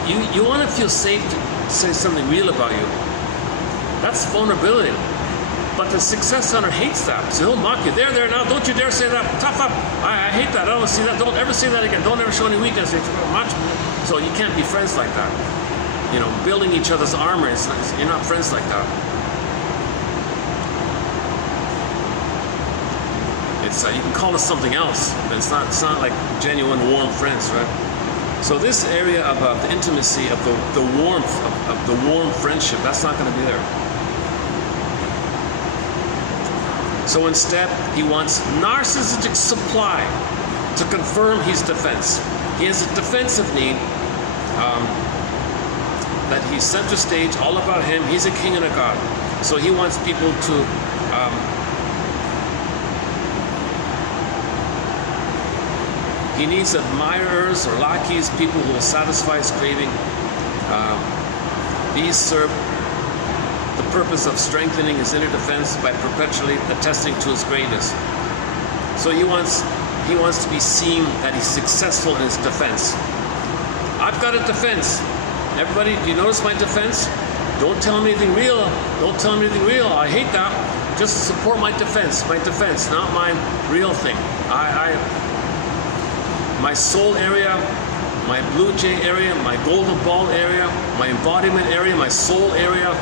You want to feel safe to say something real about you. That's vulnerability. But the success hunter hates that. So he'll mock you. There, now, don't you dare say that. Tough up. I hate that. I don't see that. Don't ever say that again. Don't ever show any weakness. So you can't be friends like that. You know, building each other's armor, you're not friends like that. It's you can call it something else, but it's not like genuine warm friends, right? So this area of the intimacy, of the warmth, of the warm friendship, that's not going to be there. So instead, he wants narcissistic supply to confirm his defense. He has a defensive need that he's center stage, all about him. He's a king and a god. So he wants people to he needs admirers or lackeys, people who will satisfy his craving. These serve the purpose of strengthening his inner defense by perpetually attesting to his greatness. So he wants to be seen that he's successful in his defense. I've got a defense. Everybody, do you notice my defense? Don't tell me anything real. Don't tell me anything real. I hate that. Just support my defense, not my real thing. My soul area, my blue jay area, my golden ball area, my embodiment area, my soul area,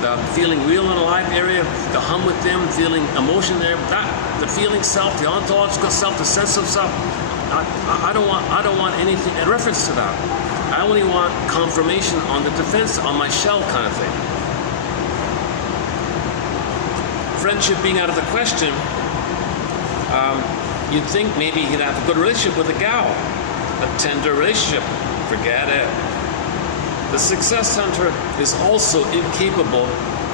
the feeling real and alive area, the hum with them, feeling emotion there, the feeling self, the ontological self, the sense of self. I don't want anything in reference to that. I only want confirmation on the defense, on my shell kind of thing. Friendship being out of the question, you'd think maybe he'd have a good relationship with a gal, a tender relationship. Forget it. The success hunter is also incapable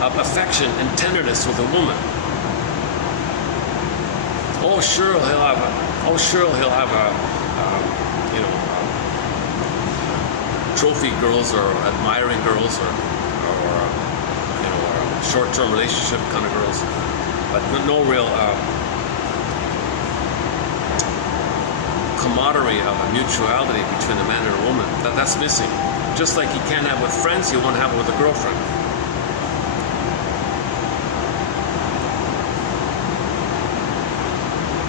of affection and tenderness with a woman. Oh, sure he'll have trophy girls or admiring girls or short-term relationship kind of girls. but no real camaraderie of a mutuality between a man and a woman. That's missing. Just like you can't have with friends, you won't have it with a girlfriend.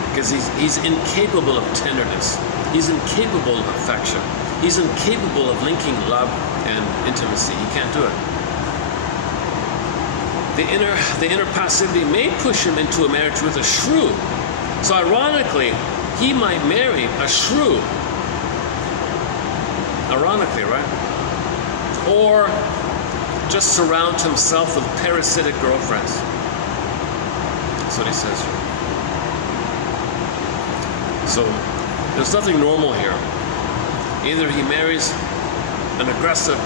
Because he's incapable of tenderness. He's incapable of affection. He's incapable of linking love and intimacy. He can't do it. The inner passivity may push him into a marriage with a shrew. So ironically, he might marry a shrew. Ironically, right? Or just surround himself with parasitic girlfriends. That's what he says here. So there's nothing normal here. Either he marries an aggressive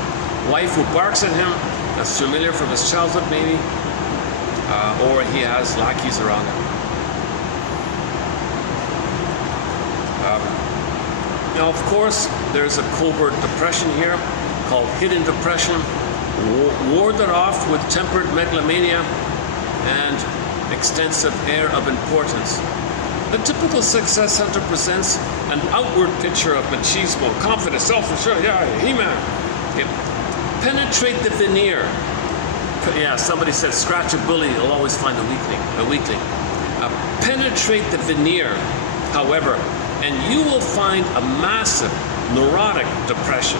wife who barks at him, that's familiar from his childhood maybe, or he has lackeys around him. Now, of course, there's a covert depression here called hidden depression, warded off with tempered megalomania and extensive air of importance. The typical success hunter presents an outward picture of machismo, confidence, self-assured, yeah, he-man. Okay. Penetrate the veneer. Yeah, somebody said, scratch a bully, you'll always find a weakling. Penetrate the veneer, however, and you will find a massive neurotic depression.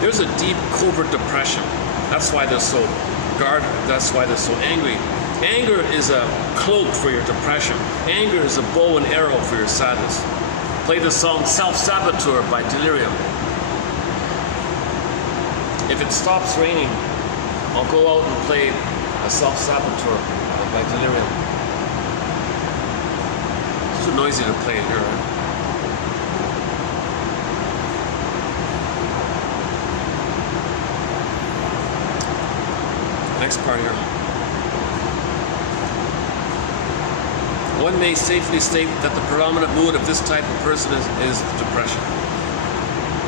There's a deep covert depression. That's why they're so guarded. That's why they're so angry. Anger is a cloak for your depression. Anger is a bow and arrow for your sadness. Play the song Self-Saboteur by Delirium. If it stops raining, I'll go out and play a Self-Saboteur by Delirium. It's too noisy to play it here, right? Next part here. One may safely state that the predominant mood of this type of person is depression.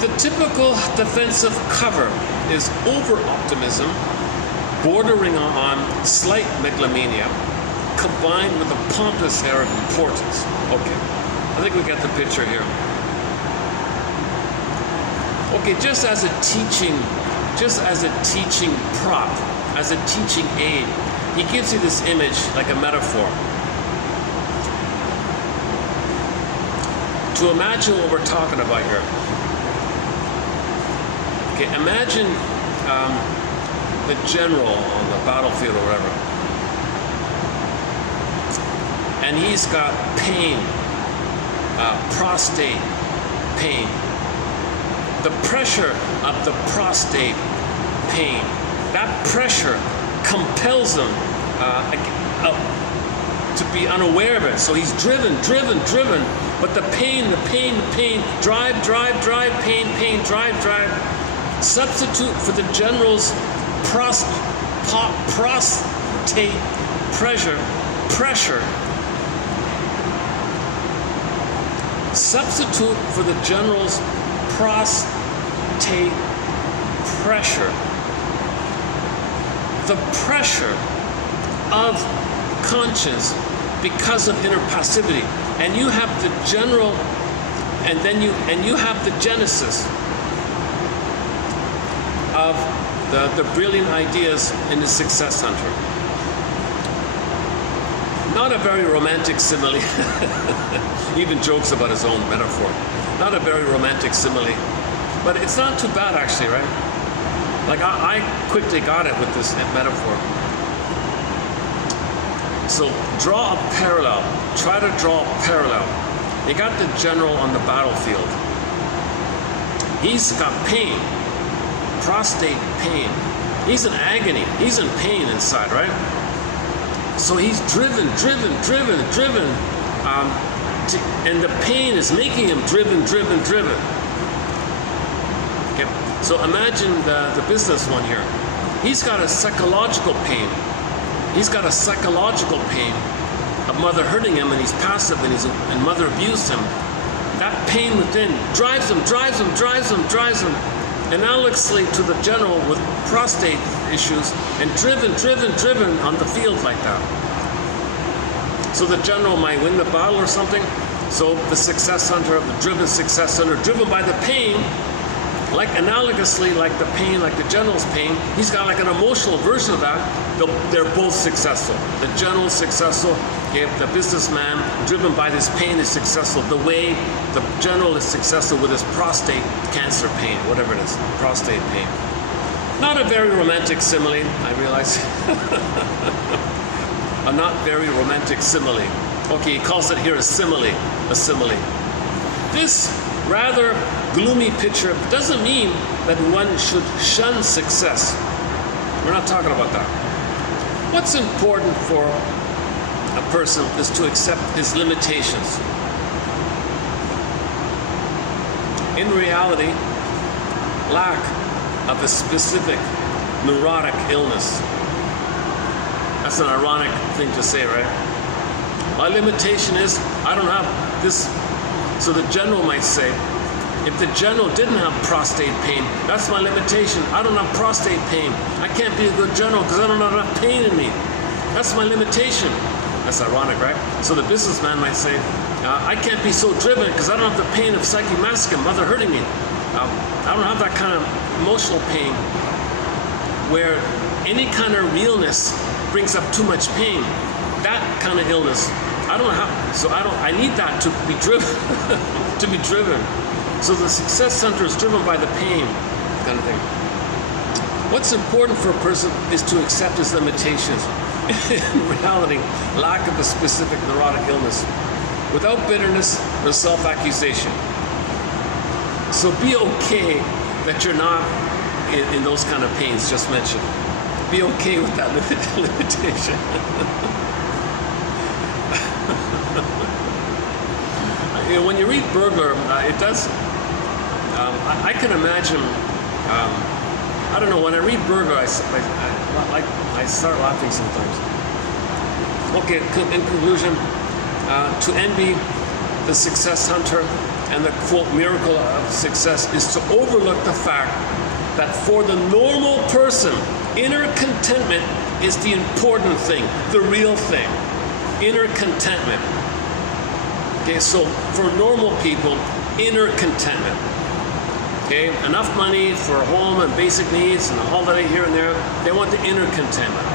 The typical defensive cover is over-optimism, bordering on slight megalomania, combined with a pompous air of importance. Okay, I think we get the picture here. Okay, just as a teaching prop, as a teaching aid, he gives you this image like a metaphor. To imagine what we're talking about here. Okay, imagine the general on the battlefield or whatever. And he's got pain, prostate pain. The pressure of the prostate pain, that pressure compels him to be unaware of it. So he's driven, but the pain, drive, pain, drive. Substitute for the general's prostate pressure. Substitute for the general's prostate pressure. The pressure of conscience because of inner passivity, and you have the general, and then you have the genesis of the brilliant ideas in the success hunter. Not a very romantic simile. He even jokes about his own metaphor. Not a very romantic simile, but it's not too bad actually, right? Like I quickly got it with this metaphor. So draw a parallel. Try to draw a parallel. You got the general on the battlefield. He's got pain, prostate pain. He's in agony. He's in pain inside, right? So he's driven, and the pain is making him driven. Okay. So imagine the business one here. He's got a psychological pain. He's got a psychological pain of mother hurting him, and he's passive, and mother abused him. That pain within drives him, analogously to the general with prostate issues, and driven on the field like that. So the general might win the battle or something. So the success hunter, the driven success hunter, driven by the pain, like analogously, like the pain, like the general's pain, he's got like an emotional version of that. They're both successful. The general's successful. The businessman, driven by this pain, is successful. The way the general is successful with his prostate cancer pain, whatever it is, prostate pain. Not a very romantic simile, I realize. A not very romantic simile. Okay, he calls it here a simile. This rather gloomy picture doesn't mean that one should shun success. We're not talking about that. What's important for a person is to accept his limitations. In reality, lack of a specific neurotic illness. That's an ironic thing to say, right? My limitation is I don't have this. So the general might say, if the general didn't have prostate pain, that's my limitation. I don't have prostate pain. I can't be a good general because I don't have enough pain in me. That's my limitation. That's ironic, right? So the businessman might say, I can't be so driven because I don't have the pain of psychic masochism, mother hurting me. I don't have that kind of emotional pain where any kind of realness brings up too much pain. That kind of illness, I don't have, so I need that to be driven, to be driven. So the success hunter is driven by the pain, kind of thing. What's important for a person is to accept his limitations. In reality, lack of a specific neurotic illness, without bitterness or self-accusation. So be okay that you're not in those kind of pains just mentioned. Be okay with that limitation. When you read Burglar, it does. I can imagine. I don't know. When I read Burglar, I start laughing sometimes. Okay. In conclusion, to envy the success hunter and the quote miracle of success is to overlook the fact that for the normal person, inner contentment is the important thing, the real thing. Inner contentment. Okay, so for normal people, inner contentment. Okay, enough money for a home and basic needs and a holiday here and there. They want the inner contentment,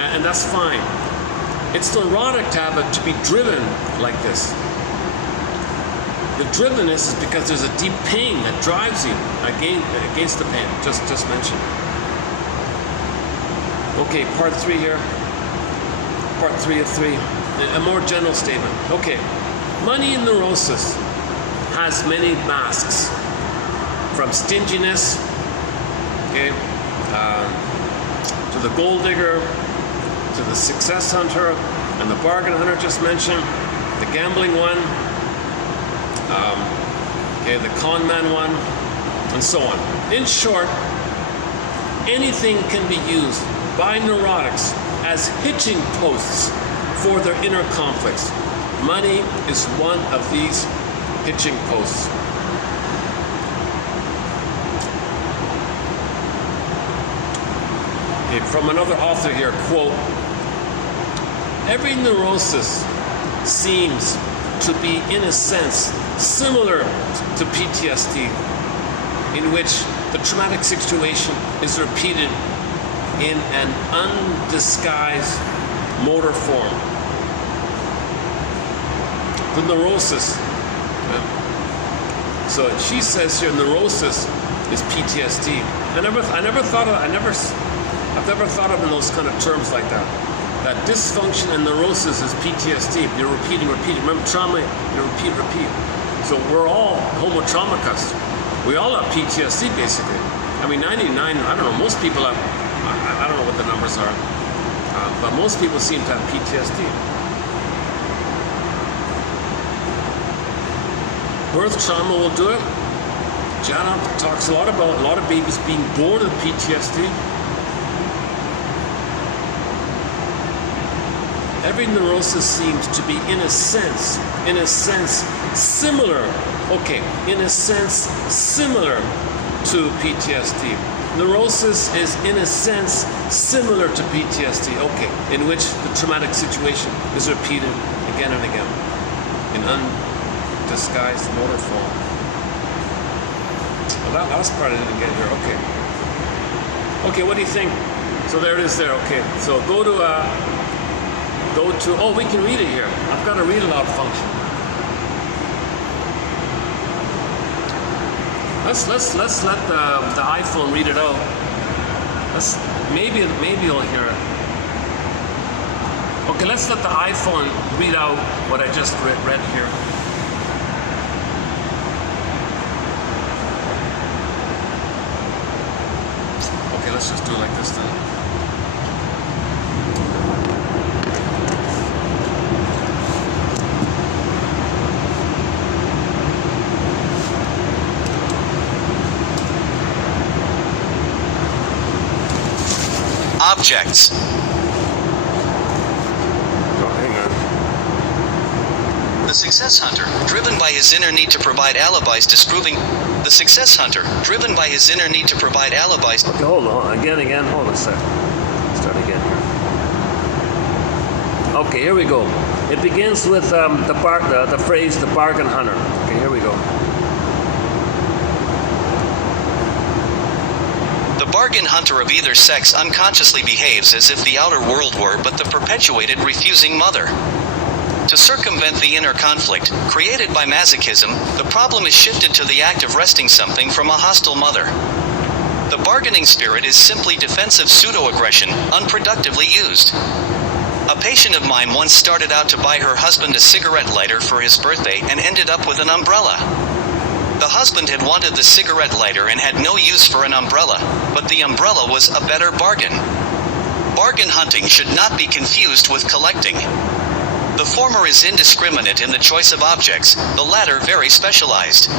and that's fine. It's neurotic to have it, to be driven like this. The drivenness is because there's a deep pain that drives you against the pain. Just mentioned. Okay, part 3 here. Part 3 of 3. A more general statement. Okay, money in neurosis has many masks, from stinginess, okay, to the gold digger, to the success hunter, and the bargain hunter just mentioned, the gambling one, okay, the con man one, and so on. In short, anything can be used by neurotics as hitching posts for their inner conflicts. Money is one of these hitching posts. Okay, from another author here, quote, every neurosis seems to be, in a sense, similar to PTSD, in which the traumatic situation is repeated in an undisguised motor form. The neurosis. So she says here, neurosis is PTSD. I've never thought of in those kind of terms like that. That dysfunction and neurosis is PTSD. You're repeating. Remember trauma, you repeat. So we're all homo traumacus. We all have PTSD basically. I mean, 99, I don't know, most people have, I don't know what the numbers are, but most people seem to have PTSD. Birth trauma will do it. Jana talks a lot about a lot of babies being born with PTSD. Every neurosis seems to be, in a sense, similar to PTSD. neurosis is, in a sense, similar to PTSD, okay, in which the traumatic situation is repeated again and again in undisguised motor form. Well, that last part I didn't get here, okay. Okay, what do you think? So there it is there, okay. So go to, oh, we can read it here. I've got a read aloud function. Let's let the iPhone read it out. Maybe you'll hear it. Okay, let's let the iPhone read out what I just read here. Okay, let's just do it like this then. Objects. Oh, hang on. The success hunter, driven by his inner need to provide alibis disproving. The success hunter, driven by his inner need to provide alibis. Okay, hold on. Again. Hold on a sec. Start again here. Okay, here we go. It begins with the phrase, the bargain hunter. Okay, here we go. The bargain hunter of either sex unconsciously behaves as if the outer world were but the perpetuated refusing mother. To circumvent the inner conflict, created by masochism, the problem is shifted to the act of wresting something from a hostile mother. The bargaining spirit is simply defensive pseudo-aggression, unproductively used. A patient of mine once started out to buy her husband a cigarette lighter for his birthday and ended up with an umbrella. The husband had wanted the cigarette lighter and had no use for an umbrella, but the umbrella was a better bargain. Bargain hunting should not be confused with collecting. The former is indiscriminate in the choice of objects, the latter very specialized.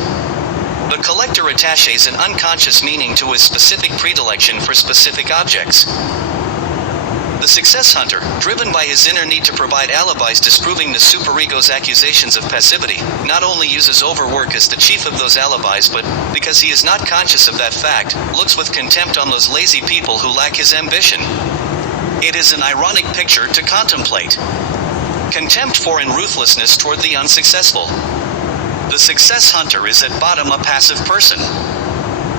The collector attaches an unconscious meaning to his specific predilection for specific objects. The success hunter, driven by his inner need to provide alibis disproving the superego's accusations of passivity, not only uses overwork as the chief of those alibis but, because he is not conscious of that fact, looks with contempt on those lazy people who lack his ambition. It is an ironic picture to contemplate. Contempt for and ruthlessness toward the unsuccessful. The success hunter is at bottom a passive person.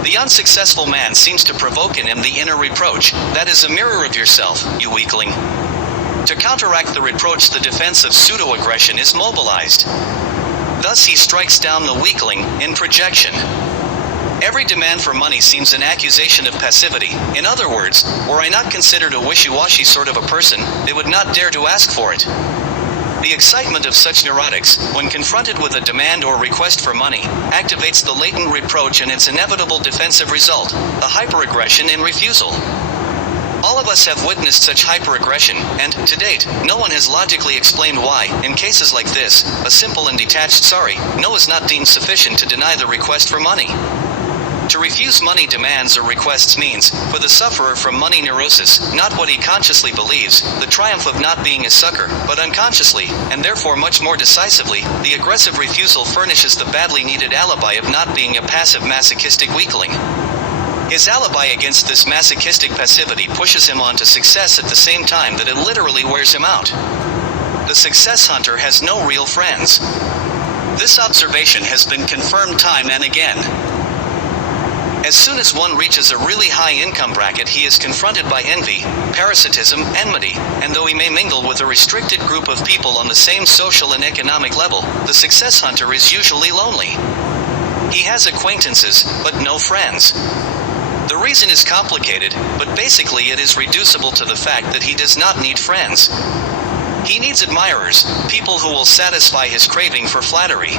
The unsuccessful man seems to provoke in him the inner reproach, that is a mirror of yourself, you weakling. To counteract the reproach, the defense of pseudo-aggression is mobilized. Thus he strikes down the weakling, in projection. Every demand for money seems an accusation of passivity. In other words, were I not considered a wishy-washy sort of a person, they would not dare to ask for it. The excitement of such neurotics, when confronted with a demand or request for money, activates the latent reproach and its inevitable defensive result, the hyperaggression in refusal. All of us have witnessed such hyperaggression, and, to date, no one has logically explained why, in cases like this, a simple and detached sorry, no is not deemed sufficient to deny the request for money. To refuse money demands or requests means, for the sufferer from money neurosis, not what he consciously believes, the triumph of not being a sucker, but unconsciously, and therefore much more decisively, the aggressive refusal furnishes the badly needed alibi of not being a passive masochistic weakling. His alibi against this masochistic passivity pushes him on to success at the same time that it literally wears him out. The success hunter has no real friends. This observation has been confirmed time and again. As soon as one reaches a really high income bracket, he is confronted by envy, parasitism, enmity, and though he may mingle with a restricted group of people on the same social and economic level, the success hunter is usually lonely. He has acquaintances, but no friends. The reason is complicated, but basically it is reducible to the fact that he does not need friends. He needs admirers, people who will satisfy his craving for flattery.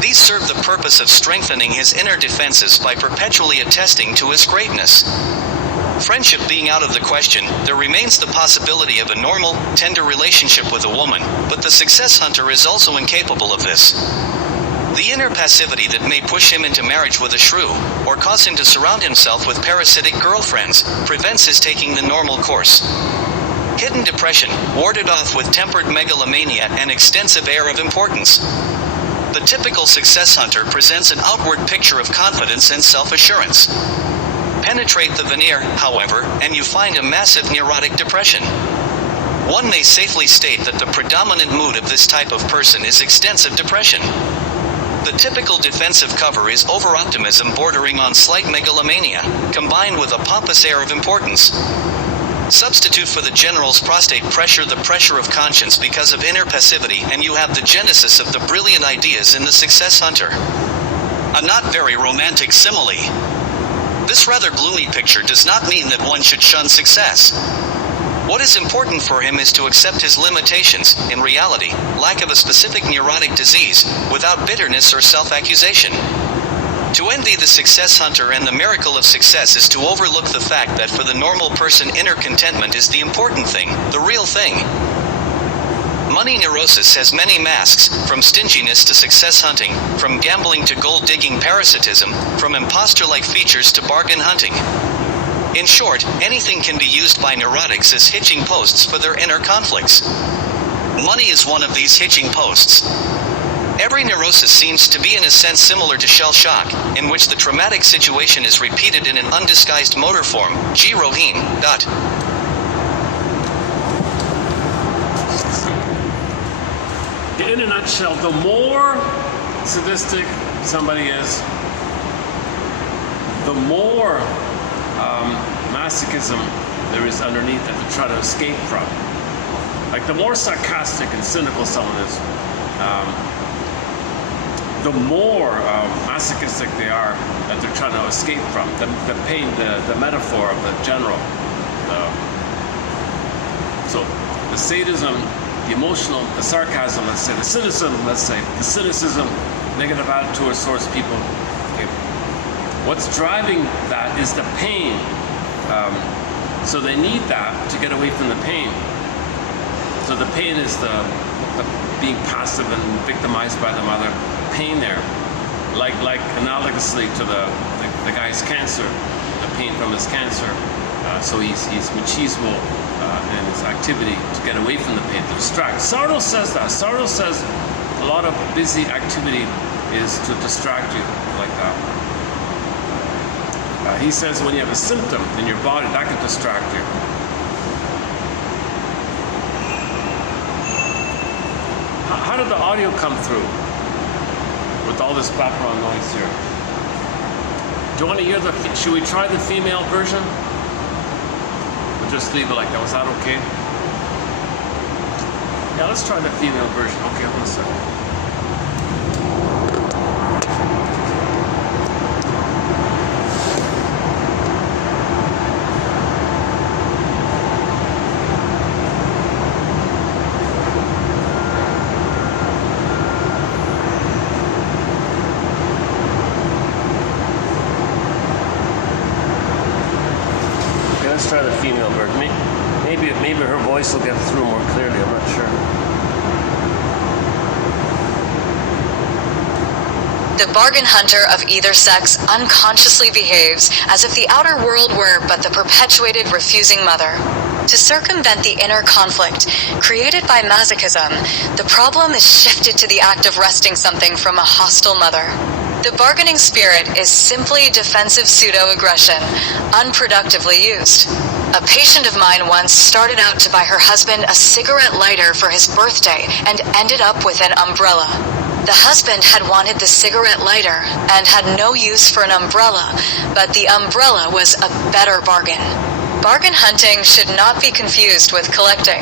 These serve the purpose of strengthening his inner defenses by perpetually attesting to his greatness. Friendship being out of the question, there remains the possibility of a normal, tender relationship with a woman, but the success hunter is also incapable of this. The inner passivity that may push him into marriage with a shrew, or cause him to surround himself with parasitic girlfriends, prevents his taking the normal course. Hidden depression, warded off with tempered megalomania and extensive air of importance. The typical success hunter presents an outward picture of confidence and self-assurance. Penetrate the veneer, however, and you find a massive neurotic depression. One may safely state that the predominant mood of this type of person is extensive depression. The typical defensive cover is over-optimism bordering on slight megalomania, combined with a pompous air of importance. Substitute for the general's prostate pressure the pressure of conscience because of inner passivity, and you have the genesis of the brilliant ideas in the success hunter. A not very romantic simile. This rather gloomy picture does not mean that one should shun success. What is important for him is to accept his limitations, in reality, lack of a specific neurotic disease, without bitterness or self-accusation. To envy the success hunter and the miracle of success is to overlook the fact that for the normal person inner contentment is the important thing, the real thing. Money neurosis has many masks, from stinginess to success hunting, from gambling to gold-digging parasitism, from imposter-like features to bargain hunting. In short, anything can be used by neurotics as hitching posts for their inner conflicts. Money is one of these hitching posts. Every neurosis seems to be in a sense similar to shell shock, in which the traumatic situation is repeated in an undisguised motor form. G. Roheen. In a nutshell, the more sadistic somebody is, the more masochism there is underneath that they're trying to escape from. Like, the more sarcastic and cynical someone is, the more masochistic they are that they're trying to escape from. The pain, the metaphor of the general. So the sadism, the emotional, the sarcasm, let's say, the cynicism, negative attitude towards people. Okay. What's driving that is the pain. So they need that to get away from the pain. So the pain is the being passive and victimized by the mother. Pain there, like analogously to the guy's cancer, the pain from his cancer. So he's machismo and his activity to get away from the pain, to distract. Sardo says that. Sardo says a lot of busy activity is to distract you like that. He says when you have a symptom in your body, that can distract you. How did the audio come through with all this background noise here? Do you want to hear should we try the female version? We'll just leave it like that. Was that okay? Yeah, let's try the female version. Okay, hold on a second. Try the female bird. Maybe her voice will get through more clearly. I'm not sure. The bargain hunter of either sex unconsciously behaves as if the outer world were but the perpetuated refusing mother. To circumvent the inner conflict created by masochism, the problem is shifted to the act of wresting something from a hostile mother. The bargaining spirit is simply defensive pseudo-aggression, unproductively used. A patient of mine once started out to buy her husband a cigarette lighter for his birthday and ended up with an umbrella. The husband had wanted the cigarette lighter and had no use for an umbrella, but the umbrella was a better bargain. Bargain hunting should not be confused with collecting.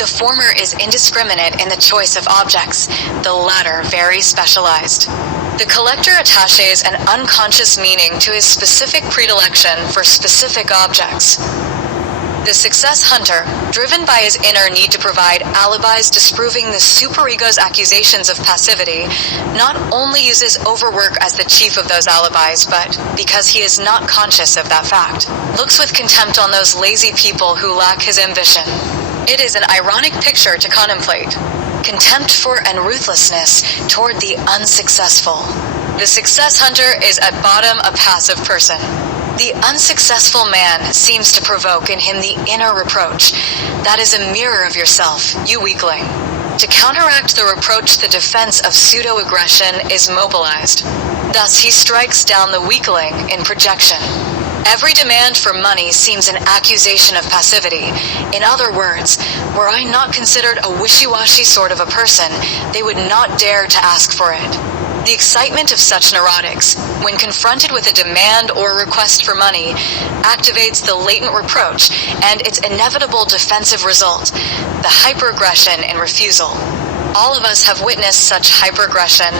The former is indiscriminate in the choice of objects, the latter very specialized. The collector attaches an unconscious meaning to his specific predilection for specific objects. The success hunter, driven by his inner need to provide alibis disproving the superego's accusations of passivity, not only uses overwork as the chief of those alibis, but, because he is not conscious of that fact, looks with contempt on those lazy people who lack his ambition. It is an ironic picture to contemplate. Contempt for and ruthlessness toward the unsuccessful. The success hunter is at bottom a passive person. The unsuccessful man seems to provoke in him the inner reproach. That is a mirror of yourself, you weakling. To counteract the reproach, the defense of pseudo-aggression is mobilized. Thus he strikes down the weakling in projection. Every demand for money seems an accusation of passivity. In other words, were I not considered a wishy-washy sort of a person, they would not dare to ask for it. The excitement of such neurotics, when confronted with a demand or request for money, activates the latent reproach and its inevitable defensive result, the hyperaggression in refusal. All of us have witnessed such hyperaggression,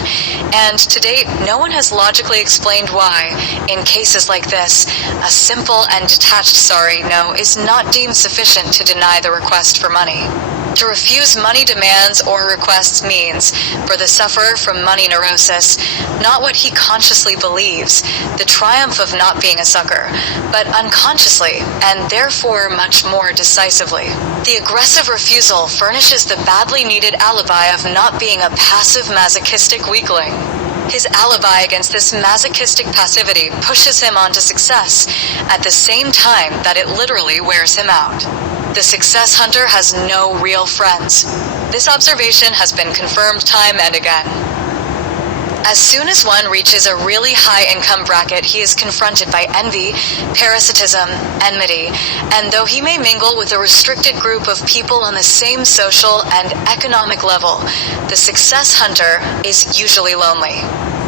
and to date, no one has logically explained why, in cases like this, a simple and detached sorry no is not deemed sufficient to deny the request for money. To refuse money demands or requests means, for the sufferer from money neurosis, not what he consciously believes, the triumph of not being a sucker, but unconsciously, and therefore much more decisively. The aggressive refusal furnishes the badly needed alibi of not being a passive masochistic weakling. His alibi against this masochistic passivity pushes him on to success, at the same time that it literally wears him out. The success hunter has no real friends. This observation has been confirmed time and again. As soon as one reaches a really high income bracket, he is confronted by envy, parasitism, enmity, and though he may mingle with a restricted group of people on the same social and economic level, the success hunter is usually lonely.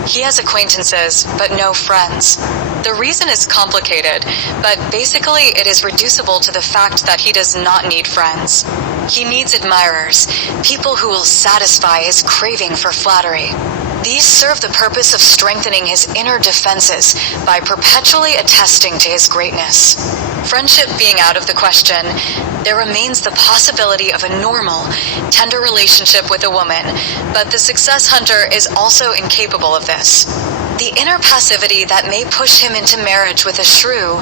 He has acquaintances, but no friends. The reason is complicated, but basically it is reducible to the fact that he does not need friends. He needs admirers, people who will satisfy his craving for flattery. These serve the purpose of strengthening his inner defenses by perpetually attesting to his greatness. Friendship being out of the question, there remains the possibility of a normal, tender relationship with a woman, but the success hunter is also incapable of this. The inner passivity that may push him into marriage with a shrew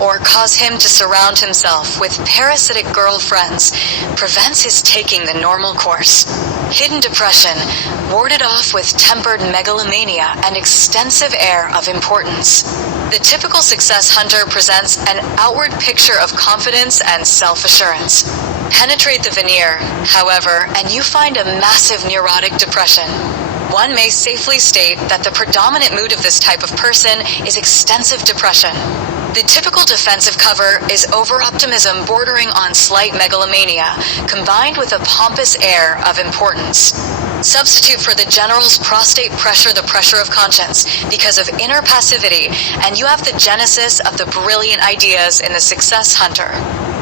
or cause him to surround himself with parasitic girlfriends prevents his taking the normal course. Hidden depression, warded off with tempered megalomania and extensive air of importance. The typical success hunter presents an outward picture of confidence and self-assurance. Penetrate the veneer, however, and you find a massive neurotic depression. One may safely state that the predominant mood of this type of person is extensive depression. The typical defensive cover is over-optimism bordering on slight megalomania, combined with a pompous air of importance. Substitute for the general's prostate pressure the pressure of conscience because of inner passivity, and you have the genesis of the brilliant ideas in the success hunter.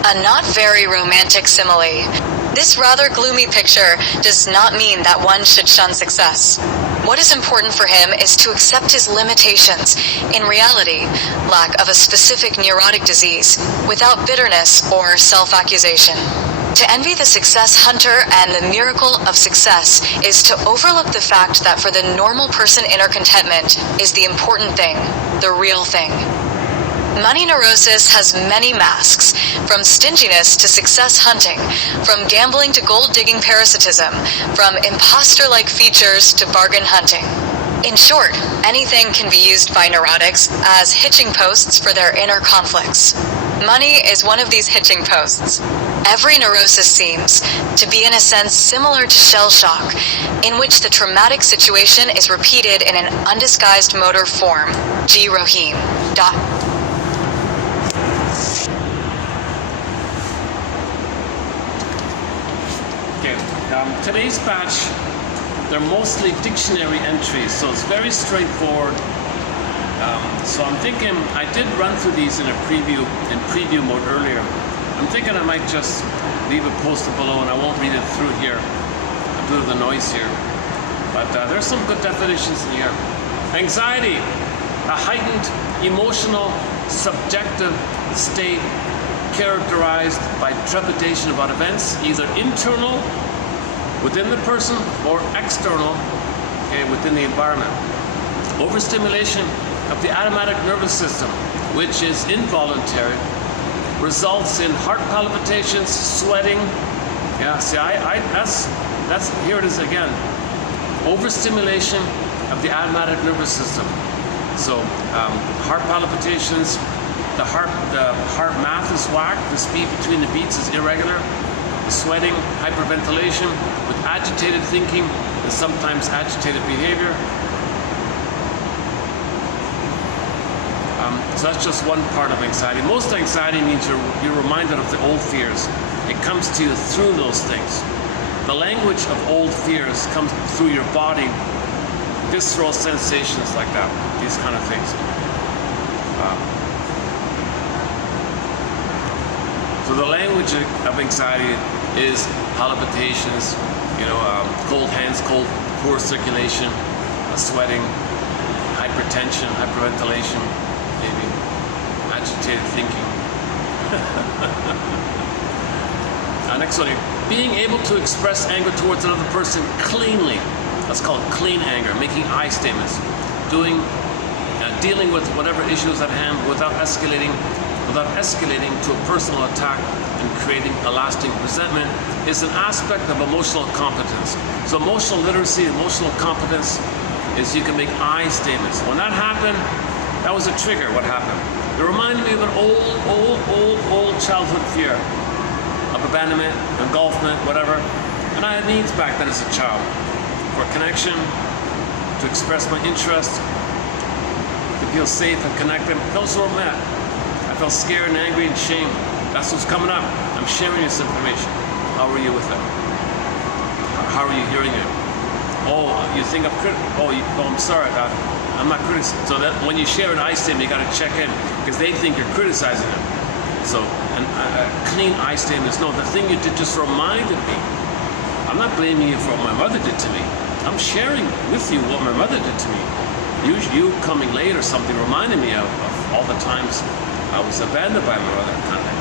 A not very romantic simile. This rather gloomy picture does not mean that one should shun success. What is important for him is to accept his limitations, in reality, lack of a specific neurotic disease, without bitterness or self-accusation. To envy the success hunter and the miracle of success is to overlook the fact that for the normal person, inner contentment is the important thing, the real thing. Money neurosis has many masks, from stinginess to success hunting, from gambling to gold-digging parasitism, from imposter-like features to bargain hunting. In short, anything can be used by neurotics as hitching posts for their inner conflicts. Money is one of these hitching posts. Every neurosis seems to be in a sense similar to shell shock, in which the traumatic situation is repeated in an undisguised motor form. G. Rohim. Today's batch, they're mostly dictionary entries, so it's very straightforward. So I'm thinking, I did run through these in preview mode earlier. I'm thinking I might just leave it posted below and I won't read it through here due to the noise here. But there's some good definitions in here. Anxiety, a heightened emotional, subjective state characterized by trepidation about events, either internal within the person or external, within the environment. Overstimulation of the autonomic nervous system, which is involuntary, results in heart palpitations, sweating. Yeah, see, that's here it is again. Overstimulation of the autonomic nervous system. So heart palpitations, the heart math is whacked, the speed between the beats is irregular. Sweating, hyperventilation, with agitated thinking and sometimes agitated behaviour. So that's just one part of anxiety. Most anxiety means you're reminded of the old fears. It comes to you through those things. The language of old fears comes through your body, visceral sensations like that, these kind of things. So the language of anxiety is palpitations, cold hands, poor circulation, sweating, hypertension, hyperventilation, maybe agitated thinking. Next one here. Being able to express anger towards another person cleanly. That's called clean anger. Making I statements. Dealing with whatever issues at hand without escalating to a personal attack and creating a lasting resentment is an aspect of emotional competence. So emotional literacy, emotional competence is you can make I statements. When that happened, that was a trigger. What happened? It reminded me of an old childhood fear of abandonment, engulfment, whatever. And I had needs back then as a child for connection, to express my interest, to feel safe and connected. Those were met. I felt scared and angry and shame. That's what's coming up. I'm sharing this information. How are you with it? How are you hearing it? Oh, you think I'm I'm sorry. I'm not criticizing. So that when you share an I statement, you got to check in because they think you're criticizing them. So, a clean I statement is no. The thing you did just reminded me. I'm not blaming you for what my mother did to me. I'm sharing with you what my mother did to me. You coming late or something reminded me of all the times I was abandoned by my mother, kind of thing.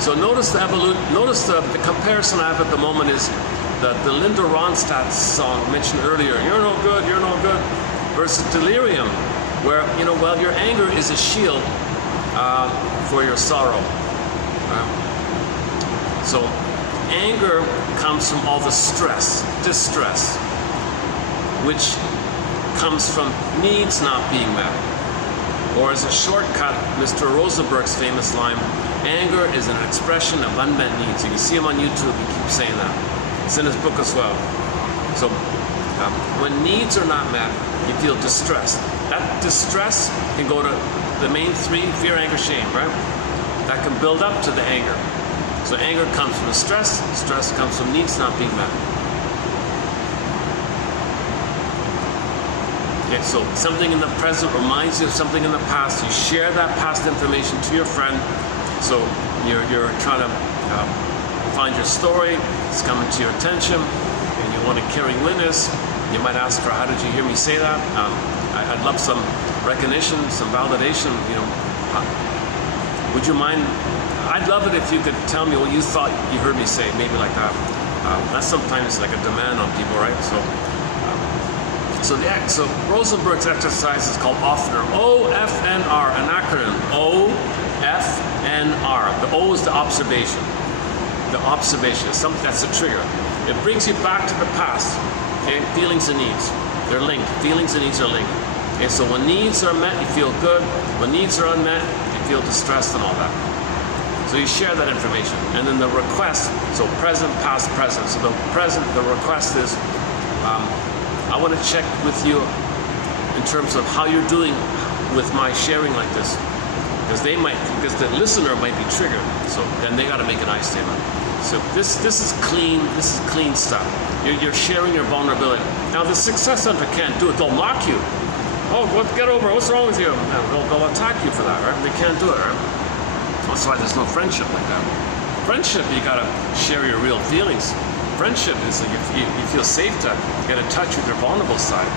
So notice the comparison I have at the moment is the Linda Ronstadt song mentioned earlier, you're no good, versus delirium, where, your anger is a shield for your sorrow. So anger comes from all the distress, which comes from needs not being met. Or as a shortcut, Mr. Rosenberg's famous line, anger is an expression of unmet needs. You can see him on YouTube, he keeps saying that. It's in his book as well. So when needs are not met, you feel distressed. That distress can go to the main three, fear, anger, shame, right? That can build up to the anger. So anger comes from the stress comes from needs not being met. Okay, so something in the present reminds you of something in the past. You share that past information to your friend. So you're trying to find your story. It's coming to your attention, and you want to carry witness. You might ask her, "How did you hear me say that?" I'd love some recognition, some validation. Would you mind? I'd love it if you could tell me what you thought you heard me say, maybe like that. That's sometimes like a demand on people, right? So Rosenberg's exercise is called OFNR. OFNR, an acronym. OFNR. The O is the observation. The observation is something that's a trigger. It brings you back to the past. Okay, feelings and needs. They're linked. Feelings and needs are linked. Okay, so when needs are met, you feel good. When needs are unmet, you feel distressed and all that. So you share that information. And then the request, so present, past, present. So the request is, I want to check with you in terms of how you're doing with my sharing like this. Because the listener might be triggered. So then they got to make an I statement. So this is clean stuff. You're sharing your vulnerability. Now the success hunter can't do it. They'll mock you. Oh, get over it. What's wrong with you? They'll attack you for that, right? They can't do it, right? That's why there's no friendship like that. Friendship, you gotta share your real feelings. Friendship is like you feel safe to get in touch with your vulnerable side.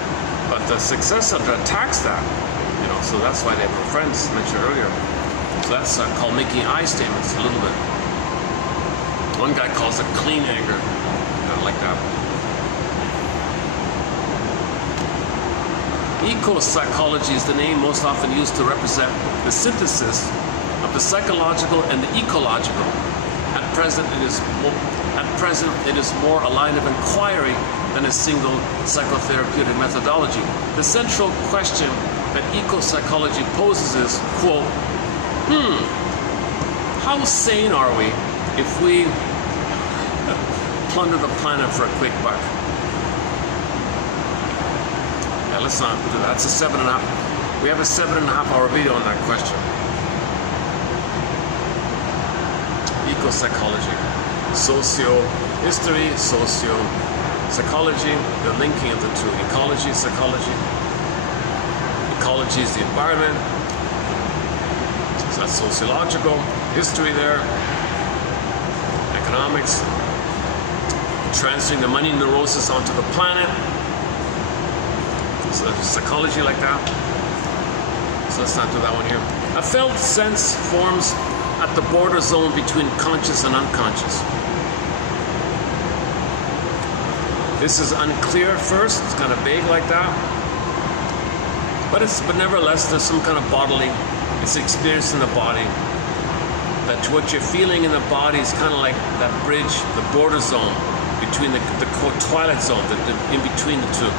But the success hunter attacks that. So that's why they were friends, mentioned earlier. So that's called making I statements a little bit. One guy calls it clean anger, kind of like that. Eco-psychology is the name most often used to represent the synthesis of the psychological and the ecological. At present, it is more a line of inquiry than a single psychotherapeutic methodology. The central question that eco-psychology poses is, quote, how sane are we if we plunder the planet for a quick buck. Yeah, let's not do that. It's a 7.5. We have a 7.5-hour video on that question. Eco-psychology, socio-history, socio-psychology, the linking of the two. Ecology, psychology. Ecology is the environment. So that's sociological. History there. Economics. Transferring the money neurosis onto the planet. So there's psychology like that. So let's not do that one here. A felt sense forms at the border zone between conscious and unconscious. This is unclear at first. It's kind of vague like that. But nevertheless, there's some kind of bodily, it's experienced in the body. That what you're feeling in the body is kind of like that bridge, the border zone between the twilight zone, in between the two.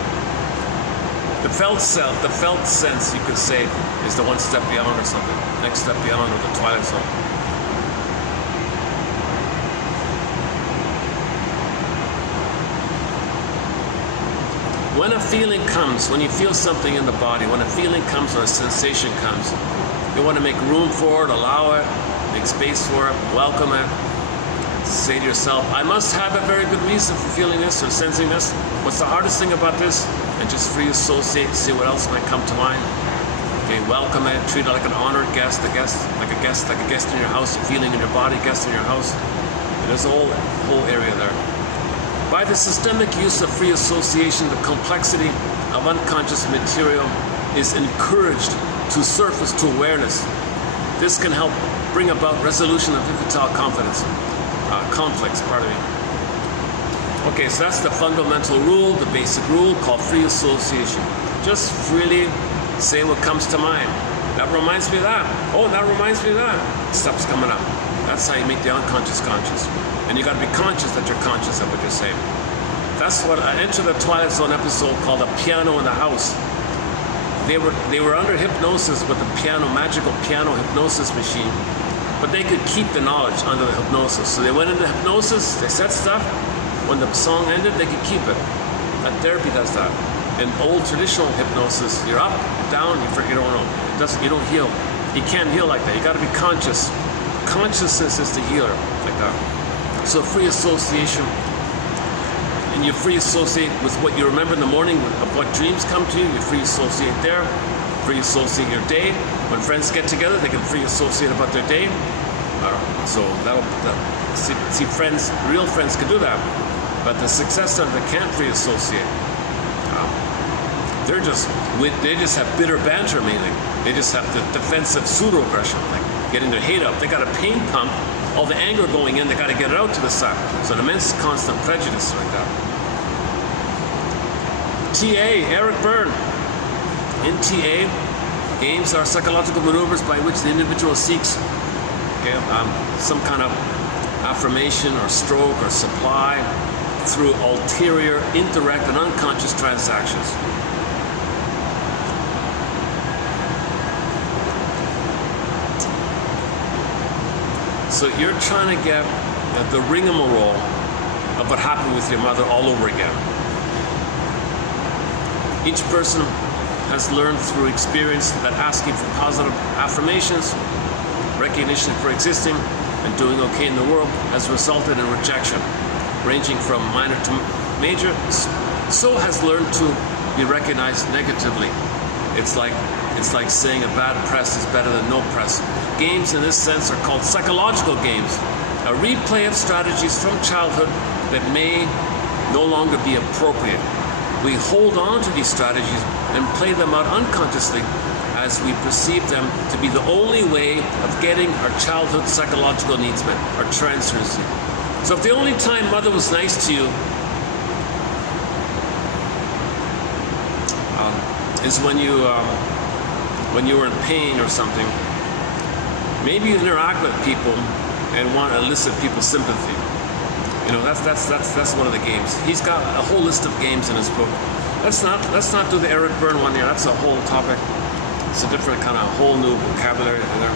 The felt sense, you could say, is the one step beyond or something. Next step beyond, or the twilight zone. When a feeling comes, when you feel something in the body, when a feeling comes or a sensation comes, you want to make room for it, allow it, make space for it, welcome it. Say to yourself, I must have a very good reason for feeling this or sensing this. What's the hardest thing about this? And just free associate, see what else might come to mind. Okay, welcome it, treat it like an honored guest, like a guest in your house, a feeling in your body, guest in your house. There's a whole area there. By the systemic use of free association, the complexity of unconscious material is encouraged to surface to awareness. This can help bring about resolution of infantile conflicts, Okay, so that's the fundamental rule, the basic rule called free association. Just freely say what comes to mind. That reminds me of that. Oh, that reminds me of that. Stuff's coming up. That's how you make the unconscious conscious. And you got to be conscious that you're conscious of what you're saying. That's what I Enter the Twilight Zone episode called A Piano in the House. They were under hypnosis with the magical piano hypnosis machine, but they could keep the knowledge under the hypnosis. So they went into hypnosis, they said stuff. When the song ended, they could keep it. That therapy does that. In old traditional hypnosis, you're up, you're down, you don't know. You don't heal. You can't heal like that. You got to be conscious. Consciousness is the healer, like that. So free association, and you free associate with what you remember in the morning, of what dreams come to you. You free associate there. Free associate your day. When friends get together, they can free associate about their day. So see, friends, real friends can do that. But the successor, they can't free associate. They just have bitter banter mainly. They just have the defensive pseudo-aggression, like getting their hate up. They got a pain pump, all the anger going in, they got to get it out to the side. So an immense constant prejudice like that. TA, Eric Byrne. In TA, games are psychological maneuvers by which the individual seeks some kind of affirmation or stroke or supply through ulterior, indirect, and unconscious transactions. So you're trying to get the rigmarole of what happened with your mother all over again. Each person has learned through experience that asking for positive affirmations, recognition for existing, and doing okay in the world has resulted in rejection, ranging from minor to major. So has learned to be recognized negatively. It's like saying a bad press is better than no press. Games in this sense are called psychological games, a replay of strategies from childhood that may no longer be appropriate. We hold on to these strategies and play them out unconsciously as we perceive them to be the only way of getting our childhood psychological needs met, our transferency. So if the only time mother was nice to you is when you were in pain or something, maybe you interact with people and want to elicit people's sympathy. You know, that's one of the games. He's got a whole list of games in his book. Let's not do the Eric Byrne one here. That's a whole topic. It's a different kind of whole new vocabulary there.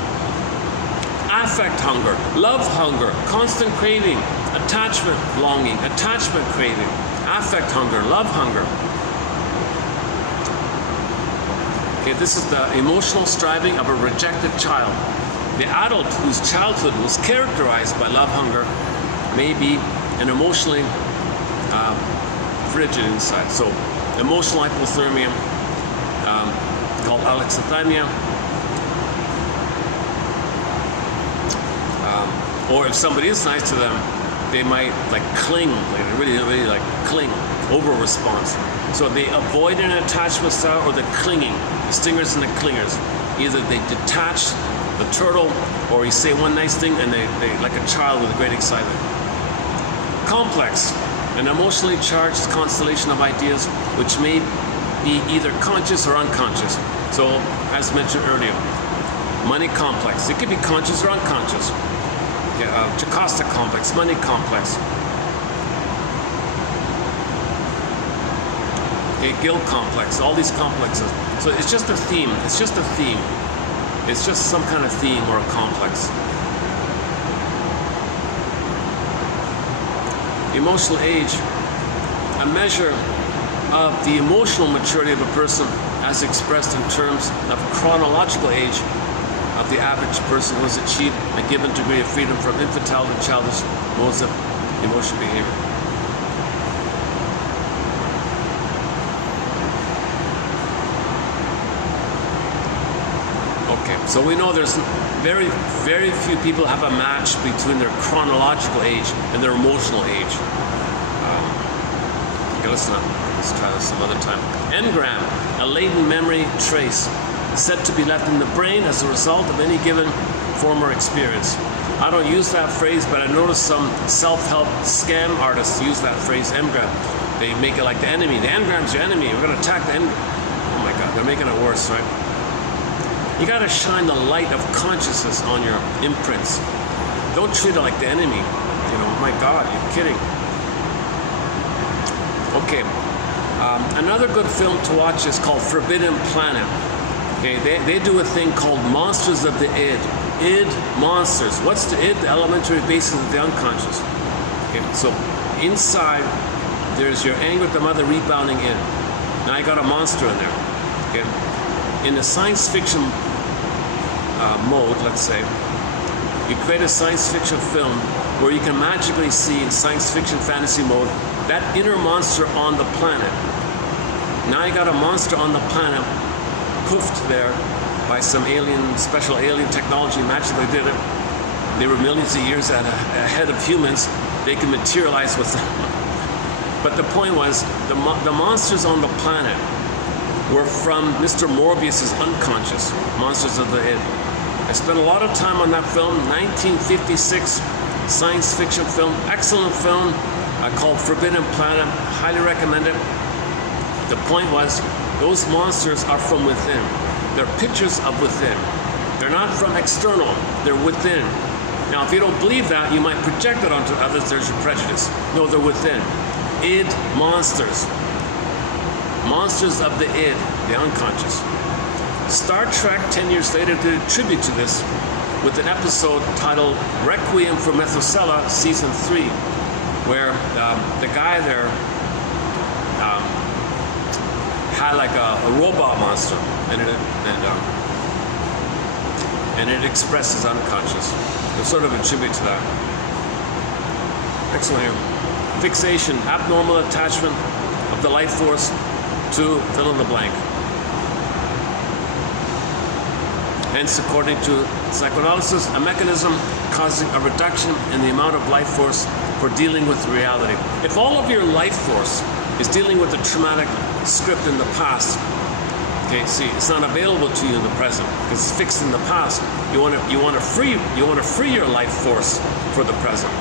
affect hunger, love hunger, constant craving, attachment longing, attachment craving, affect hunger, love hunger. Okay, this is the emotional striving of a rejected child. The adult whose childhood was characterized by love hunger may be an emotionally frigid inside. So emotional hypothermia, called alexithymia, or if somebody is nice to them, they might like cling, like really like cling, over response. So they avoid an attachment style or the clinging, the stingers and the clingers. Either they detach the turtle, or you say one nice thing and they like a child with great excitement. Complex, an emotionally charged constellation of ideas which may be either conscious or unconscious. So, as mentioned earlier, money complex. It can be conscious or unconscious. Jocasta complex, money complex. Okay, guilt complex, all these complexes. So it's just a theme. It's just a theme. It's just some kind of theme or a complex. Emotional age, a measure of the emotional maturity of a person as expressed in terms of chronological age of the average person who has achieved a given degree of freedom from infantile and childish modes of emotional behavior. Okay, so we know there's very, very few people have a match between their chronological age and their emotional age. Okay, let's try this some other time. Engram, a latent memory trace said to be left in the brain as a result of any given former experience. I don't use that phrase, but I noticed some self-help scam artists use that phrase, engram. They make it like the enemy. The engram's your enemy. We're going to attack the engram. Oh my God, they're making it worse, right? You got to shine the light of consciousness on your imprints. Don't treat it like the enemy. You know, my God, you're kidding. Okay, another good film to watch is called Forbidden Planet. Okay, they do a thing called Monsters of the Id. Id monsters. What's the id? The elementary basis of the unconscious. Okay, so inside there's your anger at the mother rebounding in. Now you got a monster in there. Okay, in the science fiction mode, let's say, you create a science fiction film where you can magically see in science fiction fantasy mode that inner monster on the planet. Now you got a monster on the planet, poofed there by some special alien technology, magically did it. They were millions of years ahead of humans. They can materialize with them. But the point was, the monsters on the planet were from Mr. Morbius's unconscious, Monsters of the Id. I spent a lot of time on that film, 1956 science fiction film, excellent film called Forbidden Planet, highly recommend it. The point was, those monsters are from within. They're pictures of within. They're not from external, they're within. Now, if you don't believe that, you might project it onto others, there's your prejudice. No, they're within. Id monsters. Monsters of the id, the unconscious. Star Trek 10 years later did a tribute to this with an episode titled Requiem for Methuselah, Season 3, where the guy there had like a robot monster, and it expresses unconscious. It's sort of a tribute to that. Next one here. Fixation, abnormal attachment of the life force to fill in the blank. Hence, according to psychoanalysis, a mechanism causing a reduction in the amount of life force for dealing with reality. If all of your life force is dealing with a traumatic script in the past, okay, see, it's not available to you in the present because it's fixed in the past. You want to free your life force for the present.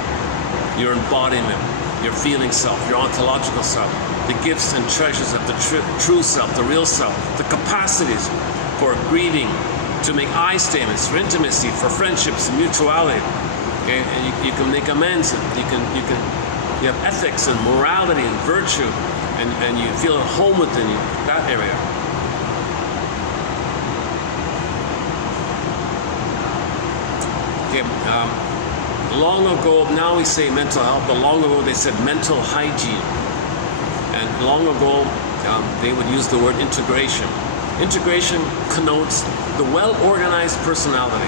Your embodiment, your feeling self, your ontological self, the gifts and treasures of the true self, the real self, the capacities for grieving, to make I statements, for intimacy, for friendships, and mutuality. Okay, and you can make amends, and you have ethics and morality and virtue, and you feel at home within you, that area. Okay, long ago, now we say mental health, but long ago they said mental hygiene. And long ago, they would use the word integration. Integration connotes the well-organized personality.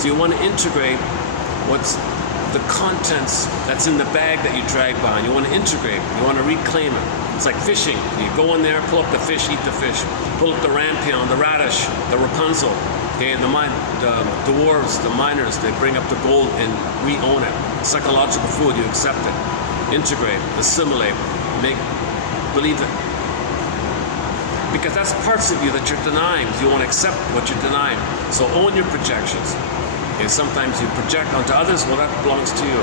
So you want to integrate what's the contents that's in the bag that you drag behind. You want to integrate. You want to reclaim it. It's like fishing. You go in there, pull up the fish, eat the fish. Pull up the rampion, the radish, the Rapunzel. Okay, the dwarves, the miners, they bring up the gold and re-own it. Psychological food, you accept it. Integrate, assimilate, believe it. Because that's parts of you that you're denying. You want to accept what you're denying. So own your projections. Okay, sometimes you project onto others, well, that belongs to you.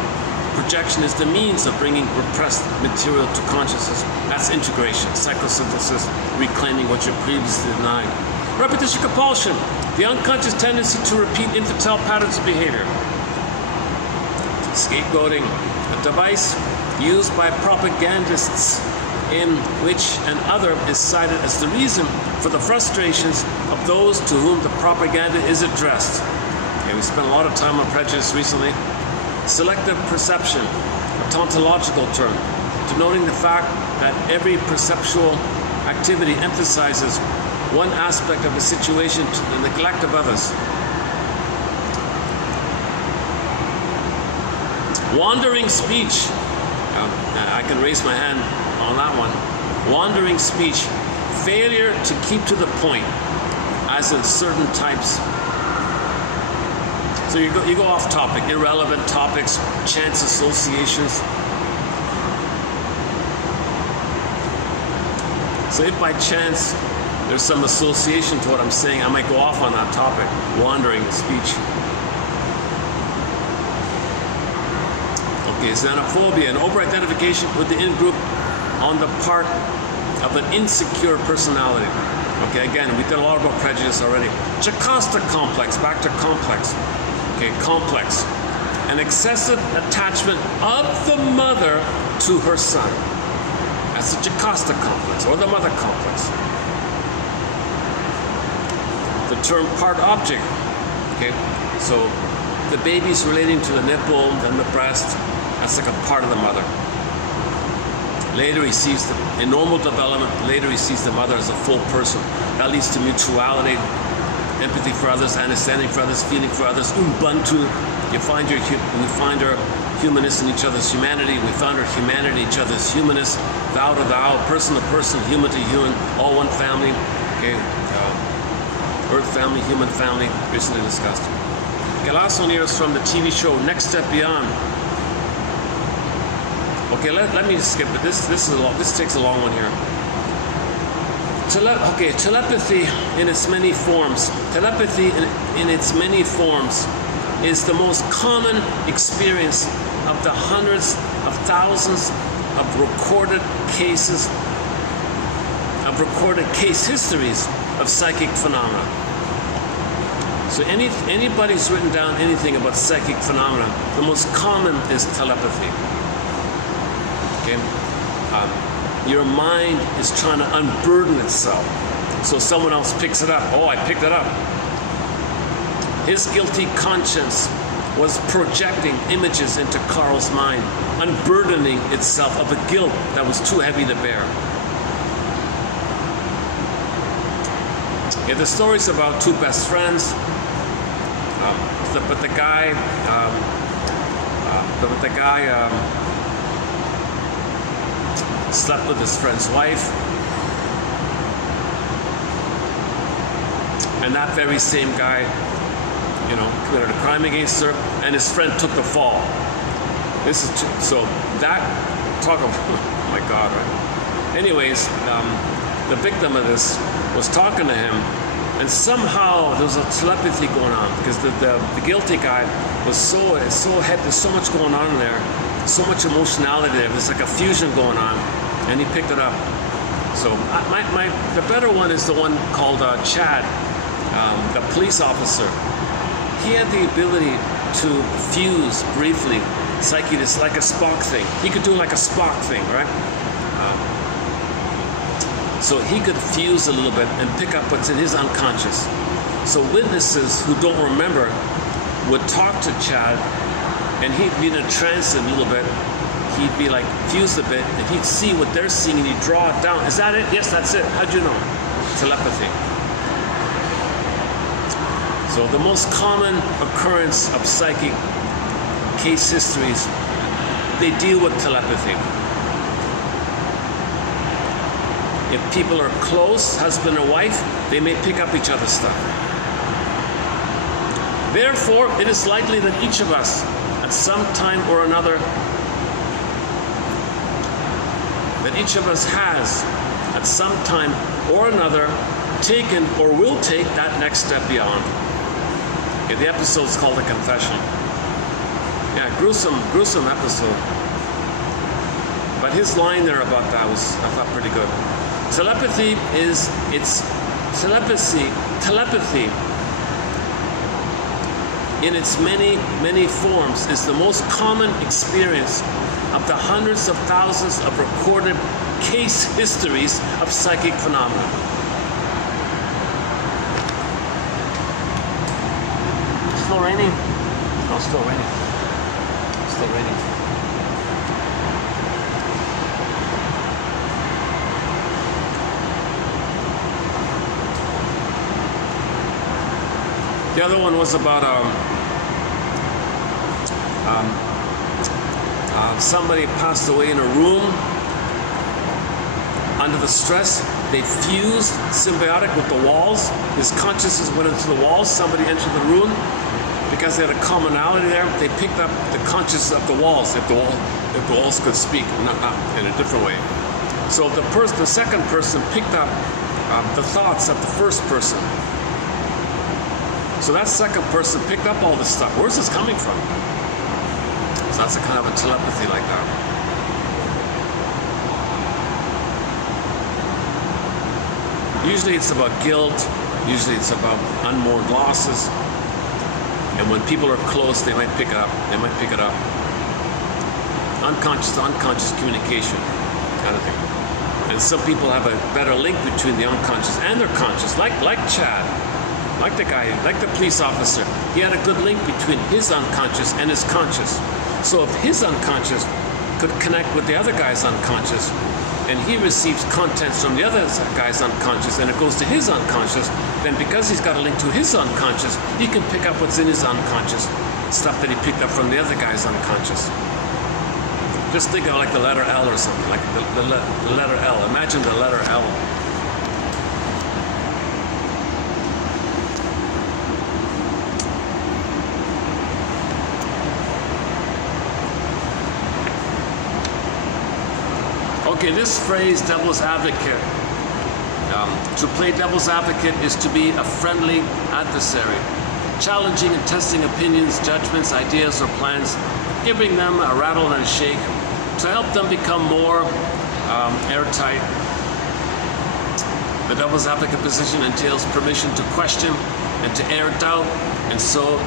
Projection is the means of bringing repressed material to consciousness. That's integration, psychosynthesis, reclaiming what you're previously denying. Repetition compulsion, the unconscious tendency to repeat infantile patterns of behavior. Scapegoating, a device used by propagandists in which an other is cited as the reason for the frustrations of those to whom the propaganda is addressed. Okay, we spent a lot of time on prejudice recently. Selective perception, a tautological term, denoting the fact that every perceptual activity emphasizes one aspect of a situation to the neglect of others. Wandering speech. I can raise my hand on that one. Wandering speech. Failure to keep to the point, as in certain types. So you go off topic, irrelevant topics, chance associations. So if by chance there's some association to what I'm saying, I might go off on that topic, wandering speech. Okay, xenophobia, an over-identification with the in-group on the part of an insecure personality. Okay, again, we did a lot about prejudice already. Jocasta complex, back to complex. Okay, complex. An excessive attachment of the mother to her son. That's the Jocasta complex, or the mother complex. The term part object. Okay, so the baby's relating to the nipple, then the breast. That's like a part of the mother. Later he sees, in normal development, later he sees the mother as a full person. That leads to mutuality, empathy for others, understanding for others, feeling for others, Ubuntu. We find our humanness in each other's humanity. We found our humanity in each other's humanness. Thou to thou, person to person, human to human, all one family. Okay, Earth family, human family, recently discussed. Okay, last one here is from the TV show Next Step Beyond. Okay, let me skip it. This takes a long one here. Telepathy in its many forms. Telepathy in its many forms is the most common experience of the hundreds of thousands of recorded cases, of recorded case histories of psychic phenomena. So anybody's written down anything about psychic phenomena, the most common is telepathy. Okay? Your mind is trying to unburden itself. So someone else picks it up. Oh, I picked it up. His guilty conscience was projecting images into Carl's mind, unburdening itself of a guilt that was too heavy to bear. Yeah, the story's about two best friends, but the guy slept with his friend's wife, and that very same guy, committed a crime against her, and his friend took the fall. This is so that talk of oh my God, right? Anyways, the victim of this was talking to him, and somehow there was a telepathy going on because the guilty guy was so heavy. There's so much going on in there, so much emotionality there. There's like a fusion going on, and he picked it up. So the better one is the one called Chad, the police officer. He had the ability to fuse briefly psyche, like a Spock thing. He could do like a Spock thing, right? So he could fuse a little bit and pick up what's in his unconscious. So witnesses who don't remember would talk to Chad, and he'd be in a trance a little bit. He'd be like fused a bit, and he'd see what they're seeing, and he'd draw it down. Is that it? Yes, that's it. How'd you know? Telepathy. So the most common occurrence of psychic case histories, they deal with telepathy. If people are close, husband or wife, they may pick up each other's stuff. Therefore, it is likely that each of us, at some time or another, has, at some time or another, taken or will take that next step beyond. Okay, the episode is called The Confession. Yeah, gruesome episode. But his line there about that was, I thought, pretty good. Telepathy in its many forms is the most common experience of the hundreds of thousands of recorded case histories of psychic phenomena. Still raining? No, still raining. Still raining. The other one was about somebody passed away in a room under the stress. They fused symbiotic with the walls. His consciousness went into the walls. Somebody entered the room because they had a commonality there. They picked up the consciousness of the walls, if the walls could speak, not in a different way. So the second person picked up the thoughts of the first person. So that second person picked up all this stuff. Where's this coming from? So that's a kind of a telepathy like that. Usually it's about guilt. Usually it's about unmourned losses. And when people are close, they might pick it up. Unconscious to unconscious communication kind of thing. And some people have a better link between the unconscious and their conscious, like Chad. Like the guy, like the police officer, he had a good link between his unconscious and his conscious. So if his unconscious could connect with the other guy's unconscious, and he receives contents from the other guy's unconscious, and it goes to his unconscious, then because he's got a link to his unconscious, he can pick up what's in his unconscious, stuff that he picked up from the other guy's unconscious. Just think of like the letter L or something, like the letter L. Imagine the letter L. Okay, this phrase, devil's advocate. To play devil's advocate is to be a friendly adversary, challenging and testing opinions, judgments, ideas, or plans, giving them a rattle and a shake to help them become more airtight. The devil's advocate position entails permission to question and to air doubt, and so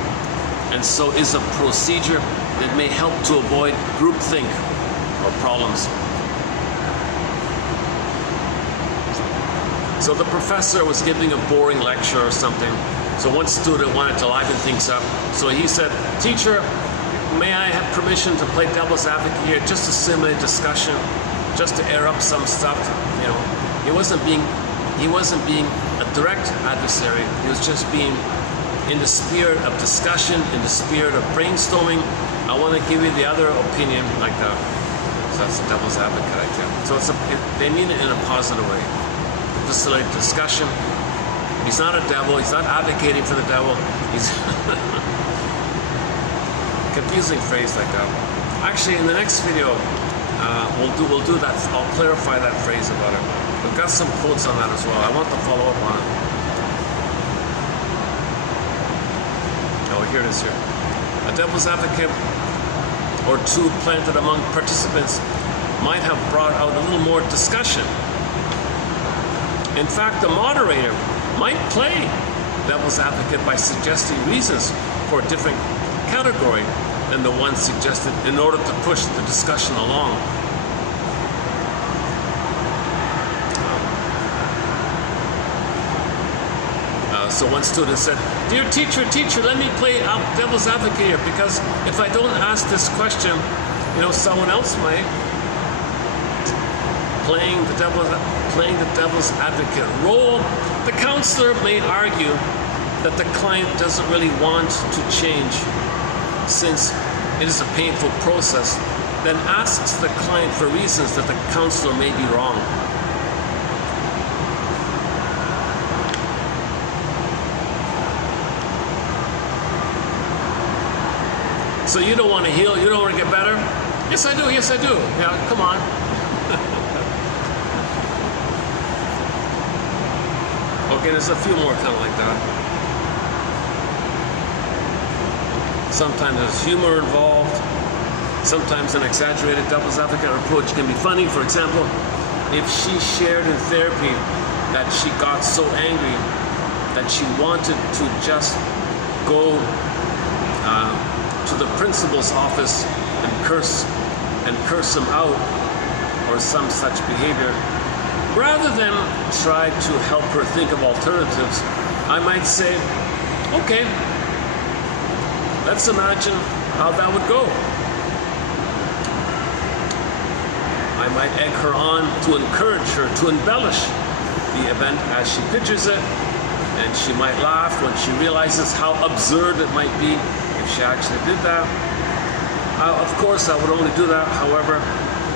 is a procedure that may help to avoid groupthink or problems. So the professor was giving a boring lecture or something. So one student wanted to liven things up. So he said, "Teacher, may I have permission to play devil's advocate here, just to simulate discussion, just to air up some stuff?" You know, he wasn't being a direct adversary. He was just being in the spirit of discussion, in the spirit of brainstorming. I want to give you the other opinion, like that. So that's the devil's advocate idea. So they mean it in a positive way. Facilitate discussion. He's not a devil. He's not advocating for the devil. He's confusing phrase like that. Actually, in the next video, we'll do that. I'll clarify that phrase about it. We've got some quotes on that as well. I want to follow up on it. Oh, here it is here. A devil's advocate or two planted among participants might have brought out a little more discussion. In fact, the moderator might play devil's advocate by suggesting reasons for a different category than the one suggested in order to push the discussion along. So one student said, "Dear teacher, let me play devil's advocate here, because if I don't ask this question, someone else might." Playing the devil's advocate role, the counselor may argue that the client doesn't really want to change since it is a painful process, then asks the client for reasons that the counselor may be wrong. So you don't want to heal, you don't want to get better? Yes, I do. Yeah, come on. Okay, there's a few more kind of like that. Sometimes there's humor involved. Sometimes an exaggerated devil's advocate approach can be funny. For example, if she shared in therapy that she got so angry that she wanted to just go to the principal's office and curse him out, or some such behavior, rather than try to help her think of alternatives, I might say, okay, let's imagine how that would go. I might egg her on to encourage her to embellish the event as she pictures it, and she might laugh when she realizes how absurd it might be if she actually did that. Of course, I would only do that, however,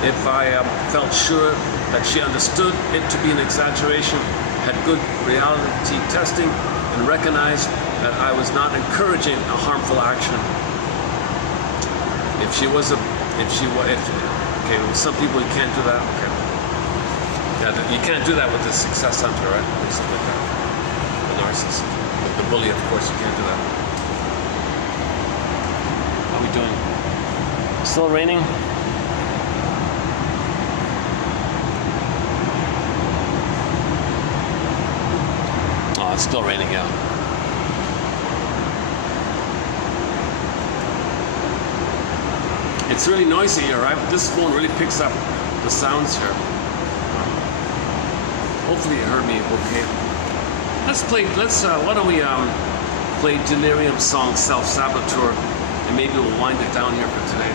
if I felt sure that she understood it to be an exaggeration, had good reality testing, and recognized that I was not encouraging a harmful action. Some people you can't do that. Okay. Yeah, you can't do that with the success hunter, right? Or something like that. The narcissist. With the bully, of course, you can't do that. How are we doing? Still raining? Oh, it's still raining, yeah. It's really noisy here, right? This phone really picks up the sounds here. Hopefully you heard me okay. Why don't we play Delirium song Self-Saboteur, and maybe we'll wind it down here for today.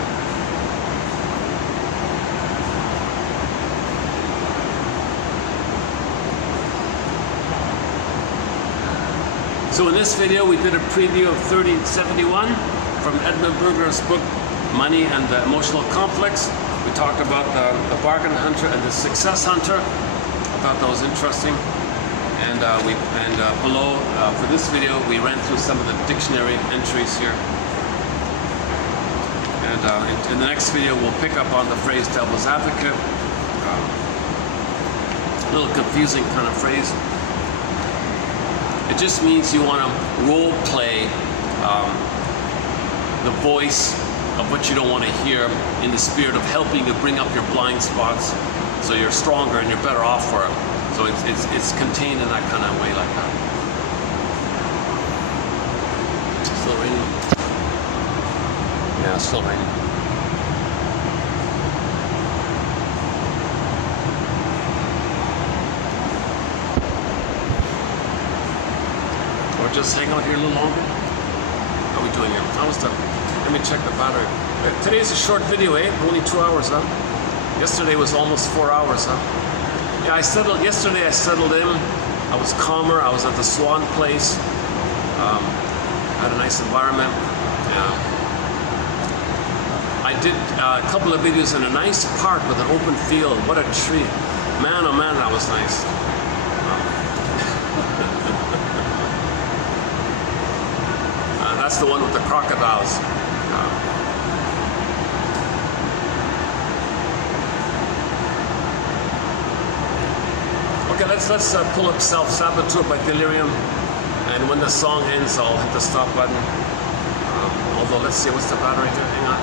So in this video, we did a preview of 3071 from Edmund Berger's book, Money and the Emotional Complex. We talked about the bargain hunter and the success hunter. I thought that was interesting. And below, for this video, we ran through some of the dictionary entries here. And in the next video, we'll pick up on the phrase devil's advocate. A little confusing kind of phrase. It just means you want to role play the voice of what you don't want to hear in the spirit of helping you bring up your blind spots so you're stronger and you're better off for it. So it's contained in that kind of way like that. Still raining? Yeah, it's still raining. Or just hang out here a little longer? How are we doing here? Let me check the battery. Today's a short video, eh? Only 2 hours, huh? Yesterday was almost 4 hours, huh? Yeah, yesterday I settled in. I was calmer. I was at the Swan place. Had a nice environment. I did a couple of videos in a nice park with an open field. What a treat. Man, oh man, that was nice. That's the one with the crocodiles. Okay, let's pull up Self-Saboteur by Delirium, and when the song ends, I'll hit the stop button. Although, let's see, what's the battery here? Hang on.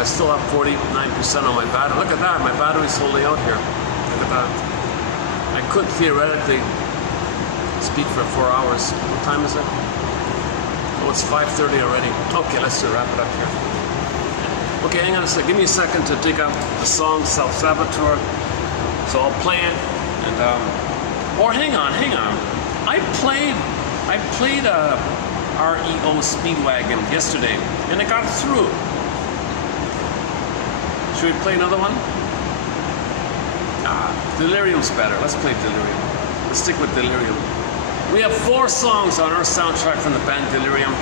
I still have 49% on my battery. Look at that, my battery's holding out here. Look at that. I could theoretically speak for 4 hours. What time is it? Oh, it's 5:30 already. Okay, let's just wrap it up here. Okay, hang on a second. Give me a second to dig up the song Self-Saboteur. So I'll play it, and or hang on. I played a REO Speedwagon yesterday, and it got through. Should we play another one? Delirium's better. Let's play Delirium. Let's stick with Delirium. We have 4 songs on our soundtrack from the band Delirium.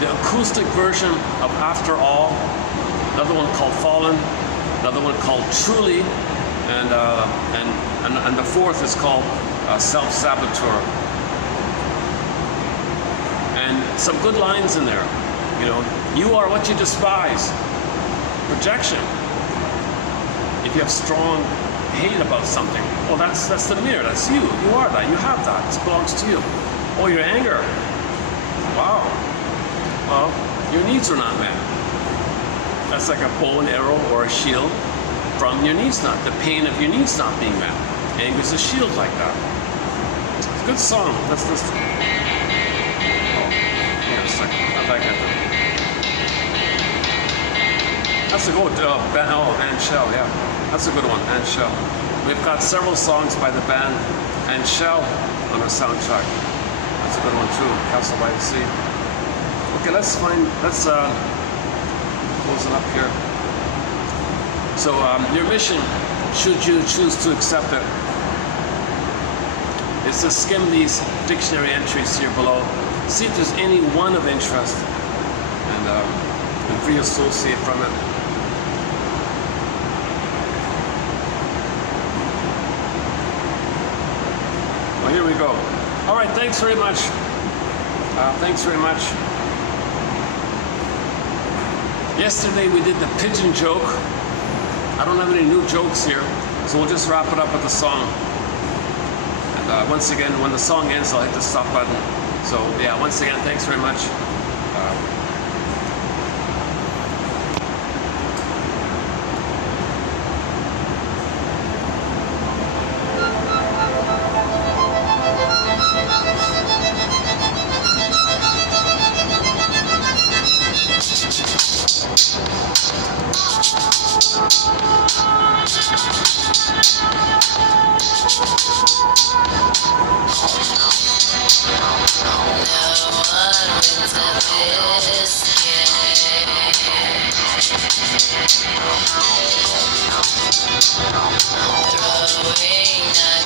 The acoustic version of After All, another one called Fallen, another one called Truly, and the 4th is called Self-Saboteur. And some good lines in there. You know, you are what you despise. Projection. If you have strong hate about something, well, that's the mirror. That's you. You are that. You have that. It belongs to you. Oh, your anger. Wow. Well, your needs are not met. That's like a bow and arrow or a shield from your needs not. The pain of your needs not being met. Anger is a shield like that. It's a good song. Let's listen. Oh, hang on a second. I'll back at them. That's a good one. And Shell, yeah. That's a good one, and Shell. We've got several songs by the band and Shell on our soundtrack. That's a good one too, Castle by the Sea. Okay, let's close it up here. So your mission, should you choose to accept it, is to skim these dictionary entries here below, see if there's any one of interest, and free associate from it. Well, here we go. All right, thanks very much. Yesterday we did the pigeon joke. I don't have any new jokes here, so we'll just wrap it up with the song. And once again, when the song ends, I'll hit the stop button. So yeah, once again, thanks very much. Throwing